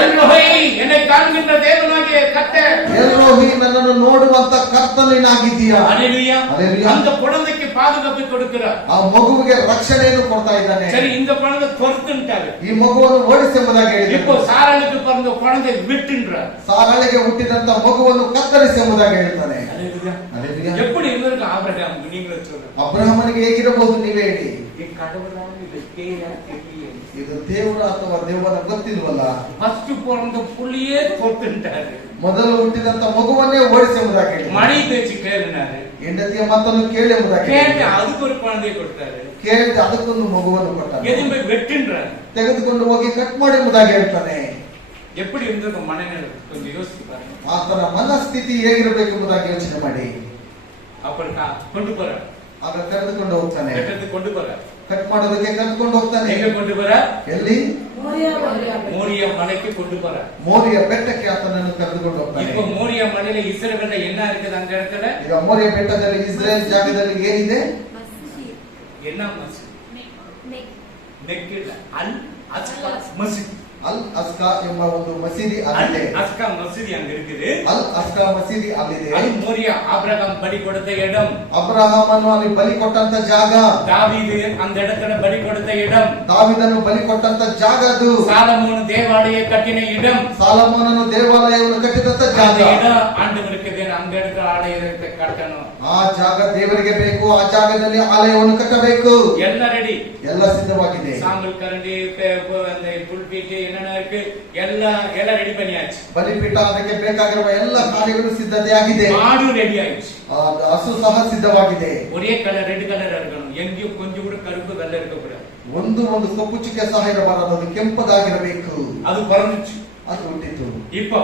ಎಲ್ರೋಹಿ, என்னை ಕಾಣ್கின்ற தேவனாகிய கர்த்தர். ಎಲ್ರೋಹಿ, ನನ್ನನ್ನು ನೋಡುವಂತ ಕರ್ತನಾಗಿದ್ದೀಯಾ. ஹல்லேலூயா. ಹಲ್ಲೆಲೂಯಾ. அந்த குழந்தைக்கு பாதுகாப்பு கொடுக்கிறார். ಆ ಮಗುವಿಗೆ ರಕ್ಷಣೆಯನ್ನು ಕೊಡ್ತಾ ಇದ್ದಾನೆ. சரி, இந்த குழந்தை பொறுத்துட்டாரு. ಈ ಮಗುವನ್ನು ಓಡಿಸೆಂಬುದಾಗಿ இப்போ ಹೇಳಿದ್ದಾನೆ. சாராளுக்கு பிறந்த குழந்தை விட்டுன்றார். ಸಾರಳಿಗೆ ಹುಟ್ಟಿದಂತ ಮಗುವನ್ನು ಕತ್ತರಿಸೆಂಬುದಾಗಿ ಹೇಳ್ತಾನೆ. ஹல்லேலூயா. ಹಲ್ಲೆಲೂಯಾ. எப்படி இருந்திருக்கு ஆபிரகாம்? நீங்களே சொல்லுங்க. ಅಬ್ರಹಾಮನಿಗೆ ಹೇಗಿರಬಹುದು ನೀವೇ ಹೇಳಿ. ಈ கடவுளா இது தேயா தெரியல. ಇದು ದೇವರ ಅಥವಾ ದೇವರ ಗೊತ್ತಿಲ್ವಲ್ಲ. ஃபர்ஸ்ட் பிறந்த புள்ளியே பொறுத்துட்டாரு. ಮೊದಲು ಹುಟ್ಟಿದಂತ ಮಗುವನ್ನೇ ಓಡಿಸೆಂಬುದಾಗಿ ಹೇಳಿದ್ದಾನೆ. மணி பேச்சு கேளுனாரு. ಹೆಂಡತಿಯ ಮಾತನ್ನು ಕೇಳಿ ಎಂಬುದಾಗಿ கேட்டு ಹೇಳಿದ್ದಾನೆ. அதுக்கு ஒரு குழந்தையை கொடுத்தாரு. ಕೇಳಿದ ಅದಕ್ಕೊಂದು ಮಗುವನ್ನು ಕೊಟ್ಟಾನೆ. எதுவுமே வெட்டுன்றாரு. ತೆಗೆದುಕೊಂಡು ಹೋಗಿ ಕಟ್ ಮಾಡಿ ಎಂಬುದಾಗಿ ಹೇಳ್ತಾನೆ. எப்படி இருந்தது மனநிலை கொஞ்சம் யோசிச்சு பாருங்க. ಆತನ ಮನಸ್ಥಿತಿ ಹೇಗಿರಬೇಕೆಂಬುದಾಗಿ ಯೋಚನೆ ಮಾಡಿ. அப்படி கொண்டு போற ಆಗ ಕರೆದುಕೊಂಡು ಹೋಗ್ತಾನೆ. வெட்டத்துக்கு கொண்டு போற. ಕಟ್ ಮಾಡೋದಕ್ಕೆ ಕರೆದುಕೊಂಡು ಹೋಗ್ತಾನೆ. எங்க கொண்டு போற? ಎಲ್ಲಿ? மோரியா மலைக்கு கொண்டு போற. ಮೋರಿಯ ಬೆಟ್ಟಕ್ಕೆ ಆತನನ್ನು ಕರೆದುಕೊಂಡು ಹೋಗ್ತಾನೆ. இப்போ மோரியா மலையில இஸ்ரவேல்ல என்ன இருக்குது அந்த இடத்துல? ಈಗ ಮೋರಿಯ ಬೆಟ್ಟದಲ್ಲಿ ಇಸ್ರೇಲ್ ಜಾಗದಲ್ಲಿ ಏನಿದೆ? என்ன மஸ்ஜித்? மெக்கில அல் அஸ்கா மஸ்ஜித். ಅಲ್ ಅಸ್ಕಾ ಎಂಬ ಒಂದು ಮಸೀದಿ அல் ಅಲ್ಲಿದೆ. அஸ்கா மஸ்ஜித் அங்க இருக்குது. ಅಲ್ ಅಸ್ಕಾ ಮಸೀದಿ ಅಲ್ಲಿದೆ. அது மோரியா ஆபிரகாம் பலி கொடுத்த இடம். ಅಬ್ರಹಾಮನು ಅಲ್ಲಿ ಬಲಿ ಕೊಟ್ಟಂತ ಜಾಗ. தாவீது அந்த இடத்துல பலி கொடுத்த இடம். ದಾವಿದನು ಬಲಿ ಕೊಟ್ಟಂತ ಜಾಗ ಅದು. சாலமோன் தேவாலய கட்டின இடம். ಸಾಲಮೋನನು ದೇವಾಲಯವನ್ನು ಕಟ್ಟಿದಂತ அந்த ಜಾಗ. இடம் ஆண்டவருக்கு வேணும். அந்த இடத்துல ஆலயத்தை கட்டணும். ಆ ಜಾಗ ದೇವರಿಗೆ ಬೇಕು. ಆ ಜಾಗದಲ್ಲಿ ಆಲಯವನ್ನು ಕಟ್ಟಬೇಕು. ಎಲ್ಲ ரெடி. ಎಲ್ಲ ಸಿದ್ಧವಾಗಿದೆ. சாம்பல் கரண்டி அந்த புல்பீட்டு என்னென்ன இருக்கு எல்லாம் ரெடி பண்ணியாச்சு. ಬಲಿಪೀಠ ಅದಕ್ಕೆ ಬೇಕಾಗಿರುವ ಎಲ್ಲ ಕಾರ್ಯಗಳು ಸಿದ್ಧತೆಯಾಗಿದೆ. மாடு ரெடி ஆயிடுச்சு. ಹಸು ಸಹ ಸಿದ್ಧವಾಗಿದೆ. ஒரே கலர் ரெட் கலர் இருக்கணும். எங்கேயும் கொஞ்சம் கூட கருப்பு வெள்ளை இருக்கக்கூடாது. ಒಂದು ಕಪ್ಪು ಚುಕ್ಕೆ ಸಹ ಇರಬಾರದು. ಅದು ಕೆಂಪಗಾಗಿರಬೇಕು. அது பிறந்துச்சு. ಅದು ಹುಟ್ಟಿತು. இப்போ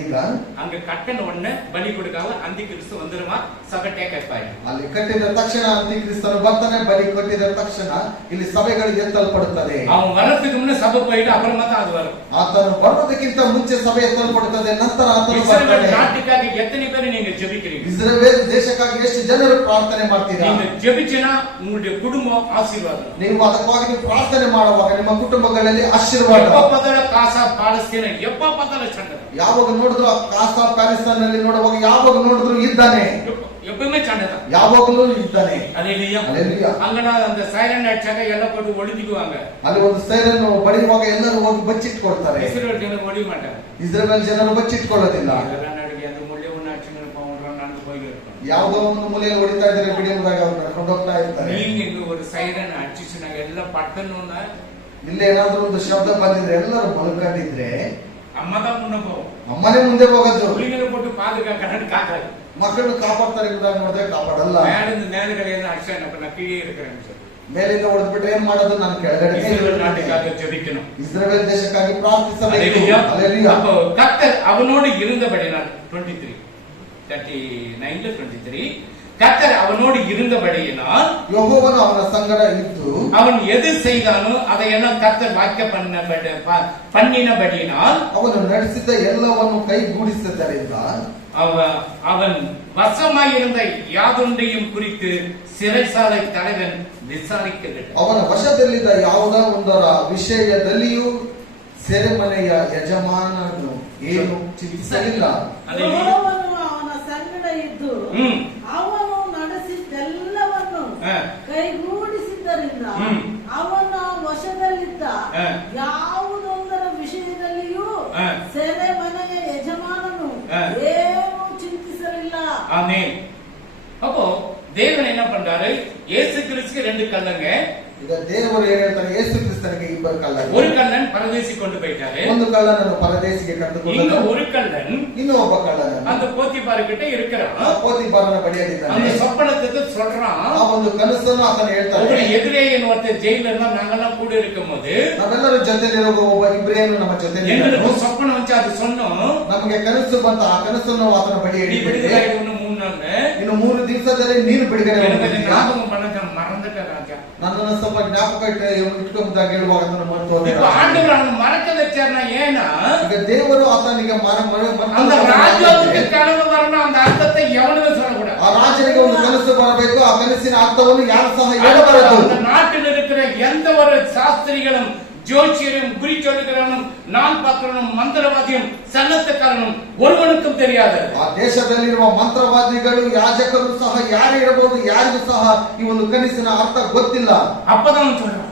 ಈಗ அங்க கட்டண ஒண்ணு பலி கொடுக்காம அந்தி கிறிஸ்து வந்துருமா சபை ಟೇಕಪ್ಪಾಯಿ. ಅಲ್ಲಿ ಕಟ್ಟಿದ ತಕ್ಷಣ ಅಂತ್ಯಕ್ರಿಸ್ತನು ಬರ್ತಾನೆ, ಬಲಿ ಕೊಟ್ಟಿದ ತಕ್ಷಣ ಇಲ್ಲಿ ಸಭೆಗಳು ಎತ್ತಲ್ಪಡುತ್ತದೆ. அவன் வரதுக்கு முன்ன சபை போயிட்டு அப்புறமா தான் அது வரும். ಆತನು ಬರುವುದಕ್ಕಿಂತ ಮುಂಚೆ ಸಭೆ ಎತ್ತಲ್ಪಡುತ್ತದೆ, ನಂತರ ಆತನು இஸ்ரவேல் ಬರ್ತಾನೆ. நாட்டுக்காக எத்தனை பேர் நீங்க ஜெபிக்கிறீங்க? ಇಸ್ರೇಲ್ ದೇಶಕ್ಕಾಗಿ ಎಷ್ಟು ಜನರು ಪ್ರಾರ್ಥನೆ ಮಾಡ್ತೀರಾ? நீங்க ஜெபிச்சனா உங்களுடைய குடும்பம் ஆசீர்வாதம். ನೀವು ಅದಕ್ಕಾಗಿ ನೀವು ಪ್ರಾರ್ಥನೆ ಮಾಡುವಾಗ ನಿಮ್ಮ ಕುಟುಂಬಗಳಲ್ಲಿ ಆಶೀರ್ವಾದ. எப்ப பார்த்தாலும் காசா பாலஸ்தீன, எப்ப பார்த்தாலும் சண்டை. ಯಾವಾಗ ನೋಡಿದ್ರು ಆ ಕಾಸಾ ಪ್ಯಾಲೆಸ್ತೈನ್ ನಲ್ಲಿ ನೋಡುವಾಗ ಯಾವಾಗ ನೋಡಿದ್ರು ಇದ್ದಾನೆ, எப்பவுமே சண்டை தான். ಯಾವಾಗಲೂ ಇದ್ದಾನೆ. அல்லேலூயா. அல்லேலூயா. அங்கனா அந்த சைரன் அடிச்சாக எல்லாம் போட்டு ஒளிஞ்சுக்குவாங்க. ಅಲ್ಲಿ ಒಂದು ಸೈರನ್ ಬಡಿಯುವಾಗ ಎಲ್ಲರೂ ಹೋಗಿ ಬಚ್ಚಿಟ್ಕೊಳ್ತಾರೆ. இஸ்ரவேல் ஜனங்க ஒளிய மாட்டாங்க. ಇಸ್ರೇಲ್ ಜನರು ಬಚ್ಚಿಟ್ಕೊಳ್ಳೋದಿಲ್ಲ. அதெல்லாம் நடக்கு அந்த முள்ளே ஒண்ணு அடிச்சுன்னு போறோம் நடந்து போயிட்டு இருக்கோம். ಯಾವುದೋ ಒಂದು ಮೂಲೆಯಲ್ಲಿ ಹೊಡಿತಾ ಇದ್ದಾರೆ, ಬಿಡಿಯುವುದಾಗ ಅವ್ರು ನಡ್ಕೊಂಡು ಹೋಗ್ತಾ ಇರ್ತಾರೆ. நீங்க இங்க ஒரு சைரன் அடிச்சுனா எல்லாம் பட்டணும்னா ಇಲ್ಲಿ ಏನಾದ್ರೂ ಒಂದು ಶಬ್ದ ಬಂದಿದ್ರೆ ಎಲ್ಲರೂ ಮಲ್ಕೊಂಡಿದ್ರೆ அம்மா தான் முன்ன போவோம். ಅಮ್ಮನೇ ಮುಂದೆ ಹೋಗೋದು. புள்ளிங்களை போட்டு பாதுகாக்கணும் காக்காது. ಮಕ್ಕಳನ್ನು ಕಾಪಾಡ್ತಾರೆ ಇದ್ದಾಗ ನೋಡಿದ್ರೆ ಕಾಪಾಡಲ್ಲ. மேலிருந்து மேலுகளையெல்லாம் அடிச்சா அப்ப நான் கீழே இருக்கிறேன்னு சொல்லி ಮೇಲಿಂದ ಹೊಡೆದ್ಬಿಟ್ರೆ ಏನ್ ಮಾಡೋದು? ನಾನು ಕೆಳಗಡೆ இஸ்ரவேல் நாட்டுக்காக ஜெபிக்கணும். ಇಸ್ರೇಲ್ ದೇಶಕ್ಕಾಗಿ ಪ್ರಾರ್ಥಿಸಬೇಕು. அல்லேலூயா. அல்லேலೂயா. அப்போ கர்த்தர் அவனோடு இருந்தபடியினால் 39:23 கர்த்தர் அவனோடு இருந்தபடியினால் ಯೆಹೋವನು ಅವನ ಸಂಗಡ ಇದ್ದು அவன் எது செய்தானோ அதையெல்லாம் கர்த்தர் வாக்கிய பண்ணினபடியினால் ಅವನು ನಡೆಸಿದ ಎಲ್ಲವನ್ನು ಕೈಗೂಡಿಸಿದ್ದರಿಂದ அவன் வசமாயிருந்த யாதொன்றையும் குறித்து சிறைசாலை தலைவன் விசாரிக்கவில்லை. ಅವನ ವಶದಲ್ಲಿದ್ದ ಯಾವುದೋ ಒಂದರ ವಿಷಯದಲ್ಲಿಯೂ ಸೆರೆಮನೆಯ ಯಜಮಾನನು ಏನು ಚಿಂತಿಸಲಿಲ್ಲ. ಯೆಹೋವನು ಅವನ ಸಂಗಡ ಇದ್ದು ಅವನು ನಡೆಸಿದ್ದೆಲ್ಲವನ್ನು ಕೈಗೂಡಿಸಿದ್ದರಿಂದ ಅವನ ವಶದಲ್ಲಿದ್ದ ಯಾವುದೊಂದರ ವಿಷಯದಲ್ಲಿಯೂ ಸೆರೆಮನೆಯ ಯಜಮಾನನು ಏನು ಚಿಂತಿಸಲಿಲ್ಲ. ஆமென். அப்போ தேவன் என்ன பண்றாரு? இயேசு கிறிஸ்துக்கு 2 கல்லங்க. ಈಗ ದೇವರು ಏನ್ ಹೇಳ್ತಾರೆ? ಯೇಸು ಕ್ರಿಸ್ತನಿಗೆ 2 ಕಲ್ಲರು. ஒரு கல்லன் பரதேசி கொண்டு போயிட்டாரு. ಒಂದು ಕಳ್ಳನನ್ನು ಪರದೇಶಿಗೆ ಕರೆದುಕೊಂಡು இங்க ஒரு கல்லன் ಇನ್ನೂ ಒಬ್ಬ ಕಳ್ಳನನ್ನು அந்த போத்திபார் கிட்ட இருக்கிறான். ಪೋತಿಫಾರನ ಬಳಿಯಲ್ಲಿದ್ದಾನೆ. அந்த சொப்பனத்தை சொல்றான். ಆ ಒಂದು ಕನಸನ್ನು ಆತನು ಹೇಳ್ತಾನೆ. ಒಬ್ಬ ಎದುರೇ ಒருத்தர் ஜெயில இருந்தா நாங்கெல்லாம் கூட இருக்கும்போது ನಾವೆಲ್ಲರೂ ಜೊತೆಲಿರೋ ಒಬ್ಬ ಇಬ್ರಿಯನ್ನು ನಮ್ಮ ಜೊತೆಲಿ எங்களுக்கு சொப்பனம் வச்சு அது சொன்னோம். ನಮಗೆ ಕನಸು ಬಂತ. ಆ ಕನಸನ್ನು ಆತನ ಬಳಿ நீ விடுதலை ஆயிடுன்னு 3 நாள்ல ಇನ್ನು 3 ದಿವಸದಲ್ಲಿ ನೀನು ಬಿಡುಗಡೆ எனக்கு ಮಾಡ್ತೀಯ. ஞாபகம் பண்ண மறந்துட்டேன் ராஜா. ನನ್ನನ್ನು ಸ್ವಲ್ಪ ಜ್ಞಾಪಕ ಇಟ್ಕೊಂಡಾಗ ಹೇಳುವಾಗ ಅದನ್ನು ಮರೆತು இப்ப ஆண்டவர் அவனை மறக்க வச்சார்னா ஏன்னா ಈಗ ದೇವರು ಆತನಿಗೆ அந்த ராஜாவுக்கு கனவு வரணும். அந்த அர்த்தத்தை எவனுமே சொல்லக்கூடாது. ಆ ರಾಜನಿಗೆ ಒಂದು ಕನಸು ಬರಬೇಕು. ಆ ಕನಸಿನ ಅರ್ಥವನ್ನು ಯಾರು ಸಹ ಹೇಳಬಾರದು. அந்த நாட்டில் இருக்கிற எந்த ஒரு சாஸ்திரிகளும் ஜோசியரும் குறி சொல்லுகிறவனும் நான் பார்க்கிறவனும் மந்திரவாதியும் சன்னத்தக்காரனும் ஒருவனுக்கும் தெரியாது. ಆ ದೇಶದಲ್ಲಿರುವ ಮಂತ್ರವಾದಿಗಳು ಯಾಜಕರು ಸಹ ಯಾರು ಇರಬಹುದು, ಯಾರಿಗೂ ಸಹ ಈ ಒಂದು ಕನಸಿನ ಅರ್ಥ ಗೊತ್ತಿಲ್ಲ. அப்பதான் சொல்றான்.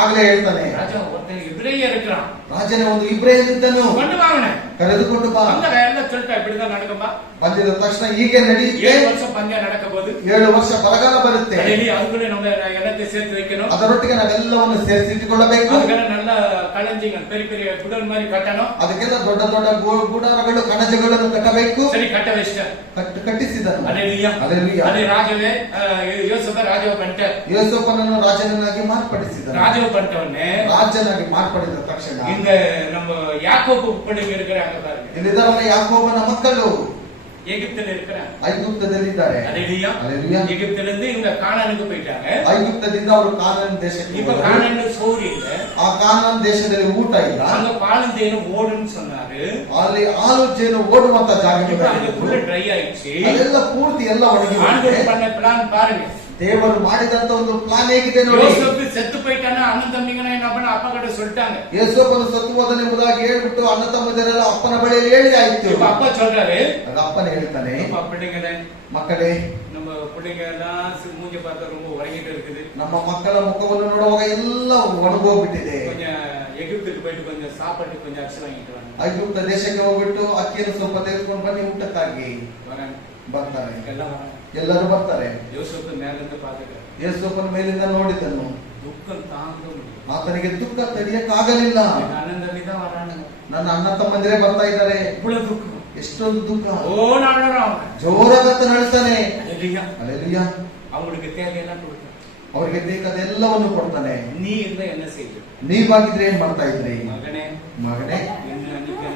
ಆಗ್ಲೇ ಹೇಳ್ತಾನೆ, ராஜா ஒருத்தன் எதிரே இருக்கிறான். ರಾಜನೇ ಒಂದು ಇಬ್ರಾಹಿಮಿದ್ದನು கொண்டு வாங்கன ಕರೆದುಕೊಂಡು ಬಾ. அந்த எல்லாம் சொல்லிட்டா இப்படிதான் நடக்கும்பா. ಬಂದಿದ ತಕ್ಷಣ ಹೀಗೆ ನಡೆಯುತ್ತೆ. 7 வருஷம் பந்தயம் நடக்க போகுது. 7 ವರ್ಷ ಬರಗಾಲ ಬರುತ್ತೆ. அதுக்குள்ள நம்ம எல்லாத்தையும் சேர்த்து வைக்கணும். ಅದರೊಟ್ಟಿಗೆ ನಾವೆಲ್ಲವನ್ನು ಸೇರಿಸಿಟ್ಟುಕೊಳ್ಳಬೇಕು. அதுக்கான நல்ல களஞ்சியங்கள் பெரிய பெரிய குடல் மாதிரி கட்டணும். ಅದಕ್ಕೆಲ್ಲ ದೊಡ್ಡ ದೊಡ್ಡ ಗುಡಾರಗಳು ಕಣಜಗಳನ್ನು ಕಟ್ಟಬೇಕು. சரி கட்ட வச்சிட்டேன். ಕಟ್ಟಿಸಿದನು. அல்லேலூயா. அல்லேலೂயா. அதே ராஜாவே யோசேಫ ರಾಜವ பண்ணிட்டார். ಯೋಸೇಫನನ್ನು ರಾಜನನ್ನಾಗಿ ಮಾರ್ಪಡಿಸಿದನು. ராஜவ பண்ணிட்டவனே ರಾಜನಾಗಿ ಮಾರ್ಪಡಿದ ತಕ್ಷಣ இந்த நம்ம யாக்கோபு பிள்ளைங்க இருக்கிறாங்க பாருங்க. ಇಲ್ಲಿದ್ದವರ ಯಾಕೋಬನ ಮಕ್ಕಳು எகிப்தில இருக்கிறாங்க. ಐಗುಪ್ತದಲ್ಲಿದ್ದಾರೆ. அல்லேலூயா. அல்லேலூயா. எகிப்தில இருந்து இவங்க கானானுக்கு போயிட்டாங்க. ಐಗುಪ್ತದಿಂದ ಅವರು ಕಾನಾನ್ ದೇಶಕ್ಕೆ இப்ப ಹೋದರು. கானான்ல சோறு இல்ல. ಆ ಕಾನಾನ್ ದೇಶದಲ್ಲಿ ಊಟ ಇಲ್ಲ. அங்க பாலும் தேனும் ஓடுன்னு சொன்னாரு. ಅಲ್ಲಿ ಹಾಲು ಜೇನು ಓಡುವಂತ ಜಾಗ இப்ப அது ஃபுல் ட்ரை ஆயிடுச்சு. ಅದೆಲ್ಲ ಪೂರ್ತಿ ಎಲ್ಲ ಒಣಗಿ ஆண்டவர் பண்ண பிளான் பாருங்க. ದೇವರು ಮಾಡಿದಂತ ಒಂದು ಪ್ಲಾನ್ ಹೇಗಿದೆ ನೋಡಿ. யோசேப்பு செத்து போயிட்டானா அண்ணன் தம்பிங்கனா என்ன பண்ண அப்பா கிட்ட சொல்லிட்டாங்க. ಯೋಸೇಫನು ಸತ್ತು ಹೋದನೆ ಎಂಬುದಾಗಿ ಹೇಳ್ಬಿಟ್ಟು ಅಣ್ಣ ತಮ್ಮಂದಿರೆಲ್ಲ ಅಪ್ಪನ ಬಳಿಯಲ್ಲಿ ಹೇಳಿ ಆಯ್ತು. இப்ப அப்பா சொல்றாரு, ಆಗ ಅಪ್ಪನ ಹೇಳ್ತಾನೆ, அப்பா பிள்ளைங்களே ಮಕ್ಕಳೇ, நம்ம பிள்ளைங்க எல்லாம் மூஞ்சி பார்த்தா ரொம்ப உறங்கிட்டு இருக்குது. ನಮ್ಮ ಮಕ್ಕಳ ಮುಖವನ್ನು ನೋಡುವಾಗ ಎಲ್ಲ ಒಣಗೋಗ್ಬಿಟ್ಟಿದೆ. கொஞ்சம் எகிப்துக்கு போயிட்டு கொஞ்சம் சாப்பாட்டு கொஞ்சம் அரிசி வாங்கிட்டு வாங்க. ಐಗುಪ್ತ ದೇಶಕ್ಕೆ ಹೋಗ್ಬಿಟ್ಟು ಅಕ್ಕಿಯನ್ನು ಸ್ವಲ್ಪ ತೆಗೆದುಕೊಂಡು ಬನ್ನಿ ಊಟಕ್ಕಾಗಿ வராங்க. ಬರ್ತಾರೆ. எல்லாம் வராங்க. ಎಲ್ಲರೂ ಬರ್ತಾರೆ. யோசேப்பு மேல இருந்து பாத்துக்க. ಯೋಸೇಫನ ಮೇಲಿಂದ ನೋಡಿದನು. துக்கம் தாங்க முடியல. ಆತನಿಗೆ ದುಃಖ ತಡೆಯಕ್ಕಾಗಲಿಲ್ಲ. அண்ணன் தம்பி தான் வரானுங்க. ನನ್ನ ಅಣ್ಣ ತಮ್ಮಂದಿರೇ ಬರ್ತಾ ಇದ್ದಾರೆ. இவ்வளவு துக்கம். ಎಷ್ಟೊಂದು ದುಃಖ. ஓ நாளறான். ಜೋರಾಗತ್ತ ನಳಿಸ್ತಾನೆ. அல்லேலூயா. அல்லேಲೂயா. அவங்களுக்கு தேவையெல்லாம் கொடுக்க. ಅವರಿಗೆ ಬೇಕಾದ ಎಲ್ಲವನ್ನು ಕೊಡ್ತಾನೆ. நீ இருந்தா என்ன செய்ய? ನೀವಾಗಿದ್ರೆ ಏನ್ ಮಾಡ್ತಾ ಇದ್ರಿ? மகனே ಮಗನೇ, என்ன அன்னைக்கு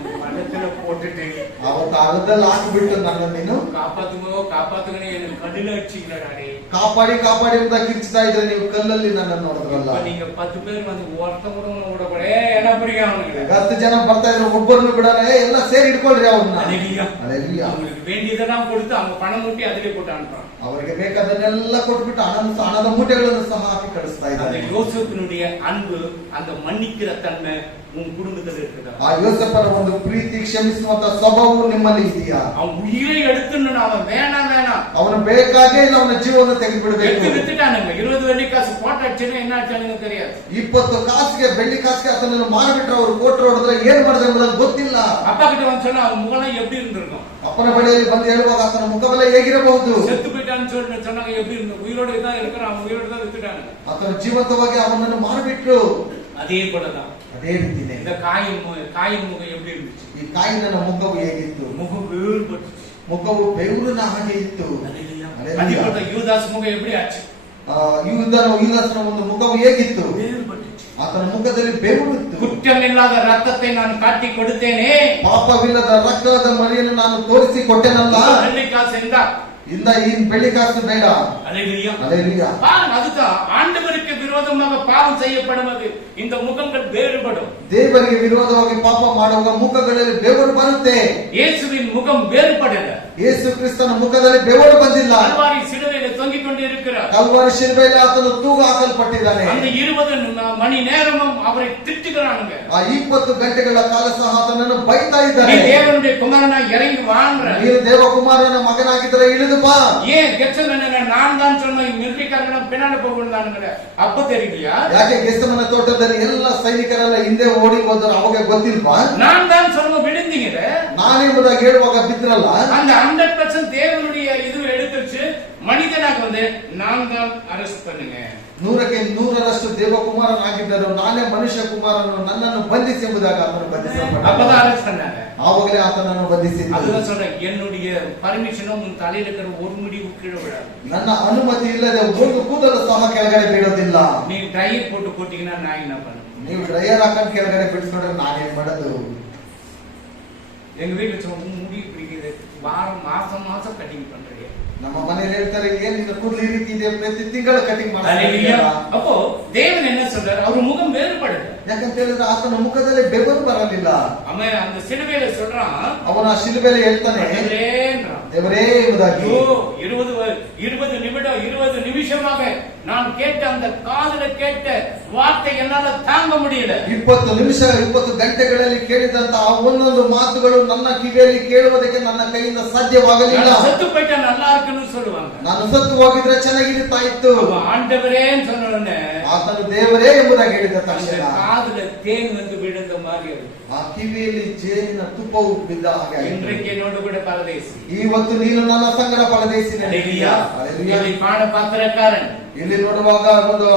இதுல போட்டுட்டு ಅವತ್ತು ಅರ್ಧದಲ್ಲಿ ಹಾಕಿಬಿಟ್ಟು ನನ್ನ ನೀನು காப்பாத்துங்கன்னு எனக்கு கண்ணுல அடிச்சிக்கலாடே. ಕಾಪಾಡಿ ಕಾಪಾಡಿ ಅಂತ ಕಿರ್ಚ್ತಾ ಇದ್ರೆ ನೀವು ಕಲ್ಲಲ್ಲಿ ನನ್ನನ್ನು ನೋಡಿದ್ರಲ್ಲ. நீங்க 10 பேர் வந்து ஒருத்த கூட விடக்கூட என்ன புரியும் அவனுக்கு. 10 ಜನ ಬರ್ತಾ ಇದ್ರು, ಒಬ್ಬರನ್ನು ಬಿಡಲ್ಲ, ಎಲ್ಲ ಸೇರಿ ಇಟ್ಕೊಳ್ರಿ ಅವ್ರನ್ನ. அல்லேலூயா. அவங்களுக்கு வேண்டியதெல்லாம் கொடுத்து அவங்க பணம் மூட்டி அதிலே போட்டு அனுப்புறான். ಅವರಿಗೆ ಬೇಕಾದನ್ನೆಲ್ಲ ಕೊಟ್ಬಿಟ್ಟು ಹಣದ ಮೂಟೆಗಳನ್ನು ಸಹ ಹಾಕಿ ಕಳಿಸ್ತಾ அந்த ಇದ್ದಾರೆ. யோசேப்பினுடைய அன்பு, அந்த மன்னிக்கிற தன்மை உன் குடும்பத்தில் இருக்குதா? ಆ ಯೋಸೇಫನ ಒಂದು ಪ್ರೀತಿ, ಕ್ಷಮಿಸುವಂತ ಸ್ವಭಾವವು ನಿಮ್ಮಲ್ಲಿ ಇದೆಯಾ? அவன் உயிரை எடுத்துன்னு அவன் வேணாம் ಅವನು ಬೇಕಾಗೇ ಇಲ್ಲ, ಅವನ ಜೀವನ ತೆಗೆದುಬಿಡಬೇಕು. வித்துட்டானுங்க. 20 வெள்ளி காசு போட்ட அடிச்சுன்னு என்ன ஆச்சானுங்க தெரியாது. 20 ಕಾಸಿಗೆ ಬೆಳ್ಳಿ ಕಾಸಿಗೆ ಅದನ್ನು ಮಾರಿಬಿಟ್ರೆ ಅವರು ಕೋಟ್ರು ಹೊಡೆದ್ರೆ ಏನ್ ಮಾಡಿದ್ರೆ ಎಂಬುದನ್ನು ಗೊತ್ತಿಲ್ಲ. அப்பா கிட்ட வந்து சொன்னா அவன் முகம் எப்படி இருந்திருக்கும்? ಅಪ್ಪನ ಬಳಿಯಲ್ಲಿ ಬಂದು ಹೇಳುವಾಗ ಆತನ ಮುಖವೆಲ್ಲ ಹೇಗಿರಬಹುದು? செத்து போயிட்டான்னு சொன்னாங்க. எப்படி இருந்து உயிரோடு தான் இருக்கிறான், அவன் உயிரோடு தான் வித்துட்டானுங்க. ಆತನ ಜೀವಂತವಾಗಿ ಅವನನ್ನು ಮಾರಿಬಿಟ್ರು. அதே போலதான் ಅದೇ ರೀತಿನೇ இந்த காயின் முகம் எப்படி இருந்துச்சு? ಈ ಕಾಯಿನ ಮುಖವು ಹೇಗಿತ್ತು? முகம் வேறுபட்டு ಮುಖವು ಬೆವರಿನ ಹಾಗೆ ಇತ್ತು. அதே போல யூதாஸ் முகம் எப்படி ஆச்சு? ಯೂದಾಸನ ಒಂದು ಮುಖವು ಹೇಗಿತ್ತು? வேறுபட்டு ಆತನ ಮುಖದಲ್ಲಿ ಬೆವರಿತ್ತು. குற்றமில்லாத ரத்தத்தை நான் காட்டி கொடுத்தேனே, ಪಾಪವಿಲ್ಲದ ರಕ್ತದ ಮರಿಯನ್ನು ನಾನು ತೋರಿಸಿ ಕೊಟ್ಟೆನಲ್ಲ. வெள்ளி காசு இருந்தா ಈ ಬೆಳ್ಳಿ ಕಾಸು ಬೇಡ. அல்லேலூயா. அல்லேலூயா. பாருங்க, அதுதான் ஆண்டவருக்கு விரோதமாக பாவம் செய்யப்படுவது இந்த முகங்கள் வேறுபடும். ದೇವರಿಗೆ ವಿರೋಧವಾಗಿ ಪಾಪ ಮಾಡುವಾಗ ಮುಖಗಳಲ್ಲಿ ಬೆವರು ಬರುತ್ತೆ. இயேசுவின் முகம் வேறுபடல. ಯೇಸು ಕ್ರಿಸ್ತನ ಮುಖದಲ್ಲಿ ಬೆವರು ಬಂದಿಲ್ಲ. கல்வாரி சிலுவையில் தொங்கிக் கொண்டு இருக்கிறார். ಕಲ್ವಾರಿ ಶಿಲುಬೆಯಲ್ಲಿ ಆತನು ತೂಗ ಹಾಕಲ್ಪಟ್ಟಿದ್ದಾನೆ. அந்த 20 மணி நேரமும் அவரை திட்டுகிறானுங்க. ಆ 20 ಗಂಟೆಗಳ ಕಾಲ ಸಹ ಆತನನ್ನು ಬೈತಾ ಇದ್ದಾರೆ. நீ தேவனுடைய குமாரனா இறங்கி வான்ற. ನೀನು ದೇವಕುಮಾರನ ಮಗನಾಗಿದ್ದರೆ ಇಳಿದು ಬಾ. ஏன் கெத்செமனே நான் தான் சொன்னேன், மிலிಟರಿக்காரங்க பின்னாடி போகுதானுங்க. அப்ப தெரியலையா? ಯಾಕೆ ಗೆತ್ಸೆಮನೆ ತೋಟದಲ್ಲಿ ಎಲ್ಲ ಸೈನಿಕರೆಲ್ಲ ಹಿಂದೆ ಓಡಿ ಹೋದರು, ಅವಾಗ ಗೊತ್ತಿಲ್ವಾ? நான் தான் சொன்ன விழுந்தீங்க. ನಾನೆಂಬುದಾಗಿ ಹೇಳುವಾಗ ಬಿದ್ರಲ್ಲ. அந்த 100% தேவனுடைய இது எடுத்துச்சு. மனிதனாக வந்து நான் தான் அரெஸ்ட் பண்ணுங்க. 100ಕ್ಕೆ 100ರಷ್ಟು ದೇವಕುಮಾರನಾಗಿದ್ದರು, ನಾನೇ ಮನುಷ್ಯ ಕುಮಾರನು, ನನ್ನನ್ನು ಬಂಧಿಸಿ ಎಂಬುದಾಗ ಆತನು ಬಂಧಿಸಲ್ಪಟ್ಟ. அப்பதான் அரெஸ்ட் பண்ணாங்க. ಆವಾಗಲೇ ಆತನನ್ನು ಬಂಧಿಸಿದ್ರು. அதுதான் சொல்றேன், என்னுடைய பர்மிஷனும் உன் தலையில இருக்கிற ஒரு முடிவு கீழே விடாது. ನನ್ನ ಅನುಮತಿ ಇಲ್ಲದೆ ಒಂದು ಕೂದಲು ಸಹ ಕೆಳಗಡೆ ಬೀಳೋದಿಲ್ಲ. நீ ட்ரையர் போட்டு போட்டீங்கன்னா நான் என்ன பண்ணுவேன்? ನೀವು ಡ್ರೈಯರ್ ಹಾಕೊಂಡು ಕೆಳಗಡೆ ಬಿಡಿಸ್ಕೊಂಡ್ರೆ ನಾನೇನ್ ಮಾಡೋದು? எங்க வீட்டுல சொன்ன முடி பிடிக்குது, வாரம் மாசம் கட்டிங் பண்றீங்க. ನಮ್ಮ ಮನೆಯಲ್ಲಿ ಹೇಳ್ತಾರೆ, ಏನ್ ನಿನ್ನ ಕೂದಲು ಈ ರೀತಿ ಇದೆ, ಪ್ರತಿ ತಿಂಗಳು ಕಟಿಂಗ್ அல்லேலூயா. ಮಾಡ್ತಾರೆ. அப்போ தேவன் என்ன சொல்றாரு? அவர் முகம் வேறுபடுது. ಯಾಕಂತ ಹೇಳಿದ್ರೆ ಆತನ ಮುಖದಲ್ಲಿ ಬೆವರು ಬರಲಿಲ್ಲ. அவன் அந்த சிலுவையில சொல்றான், ಅವನ ಶಿಲುಬೆಯಲ್ಲಿ ಹೇಳ್ತಾನೆ, தேவரேன்றான். ದೇವರೇ ಎಂಬುದಾಗಿ. 20 நிமிஷமாக நான் கேட்ட அந்த காதுல கேட்ட வார்த்தை என்னால தாங்க முடியல. 20 ನಿಮಿಷ 20 ಗಂಟೆಗಳಲ್ಲಿ ಕೇಳಿದಂತಹ ಒಂದೊಂದು ಮಾತುಗಳು ನನ್ನ ಕಿವಿಯಲ್ಲಿ ಕೇಳುವುದಕ್ಕೆ ನನ್ನ ಕೈಯಿಂದ ಸಾಧ್ಯವಾಗಲಿಲ್ಲ. செத்து போயிட்டா நல்லா இருக்குன்னு சொல்லுவாங்க. ನಾನು ಸತ್ತು ಹೋಗಿದ್ರೆ ಚೆನ್ನಾಗಿರ್ತಾ ಇತ್ತು. ஆண்டவரேன்னு சொன்ன உடனே ಆತನು ದೇವರೇ ಎಂಬುದಾಗಿ ಹೇಳಿದ ತಕ್ಷಣ காதுல தேன் வந்து விழுந்த மாதிரி இருக்கு. ಆ ಕಿವಿಯಲ್ಲಿ ಜೇನಿನ ತುಪ್ಪವು ಬಿದ್ದ ಹಾಗೆ ಆಯಿತು. இன்றைக்கு என்னோட கூட பரதேசி. ಇವತ್ತು ನೀನು ನನ್ನ ಸಂಗಡ ಪರದೇಶಿನಿ. அல்லேலூயா. ಇಲ್ಲಿ ಪಾನ ಪಾತ್ರக்காரன். ಇಲ್ಲಿ ನೋಡುವಾಗ ಒಂದು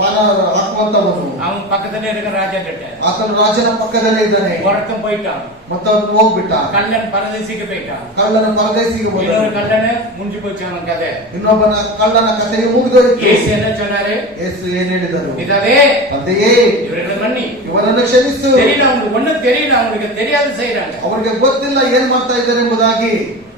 ಪಾನ ಹಾಕುವಂತವನು, அவன் பக்கத்துல இருக்க ராஜா கிட்ட ಆತನು ರಾಜನ ಪಕ್ಕದಲ್ಲೇ ಇದ್ದಾನೆ. ஒருத்தன் போயிட்டான், ಮತ್ತವನು ಹೋಗ್ಬಿಟ್ಟ. கள்ளன் பரதேசிக்கு போயிட்டான். ಕಳ್ಳನ ಪರದೇಶಿಗೆ ಹೋದ. இன்னொரு கள்ளனை முடிஞ்சு போச்சு அவன் கதை. ಇನ್ನೊಬ್ಬನ ಕಳ್ಳನ ಕಥೆಯು ಮುಗಿದೋಯ್ತು. இயேசு என்ன சொன்னாரு? ಯೇಸು ಏನ್ ಹೇಳಿದರು? இதாவே ಅಂತೆಯೇ இவர்களை மன்னி. ಇವರನ್ನು ಕ್ಷಮಿಸು. தெரியல, அவங்களுக்கு ஒண்ணும் தெரியல, அவங்களுக்கு தெரியாது செய்யறாங்க. ಅವರಿಗೆ ಗೊತ್ತಿಲ್ಲ ಏನ್ ಮಾಡ್ತಾ ಇದ್ದಾರೆ ಎಂಬುದಾಗಿ.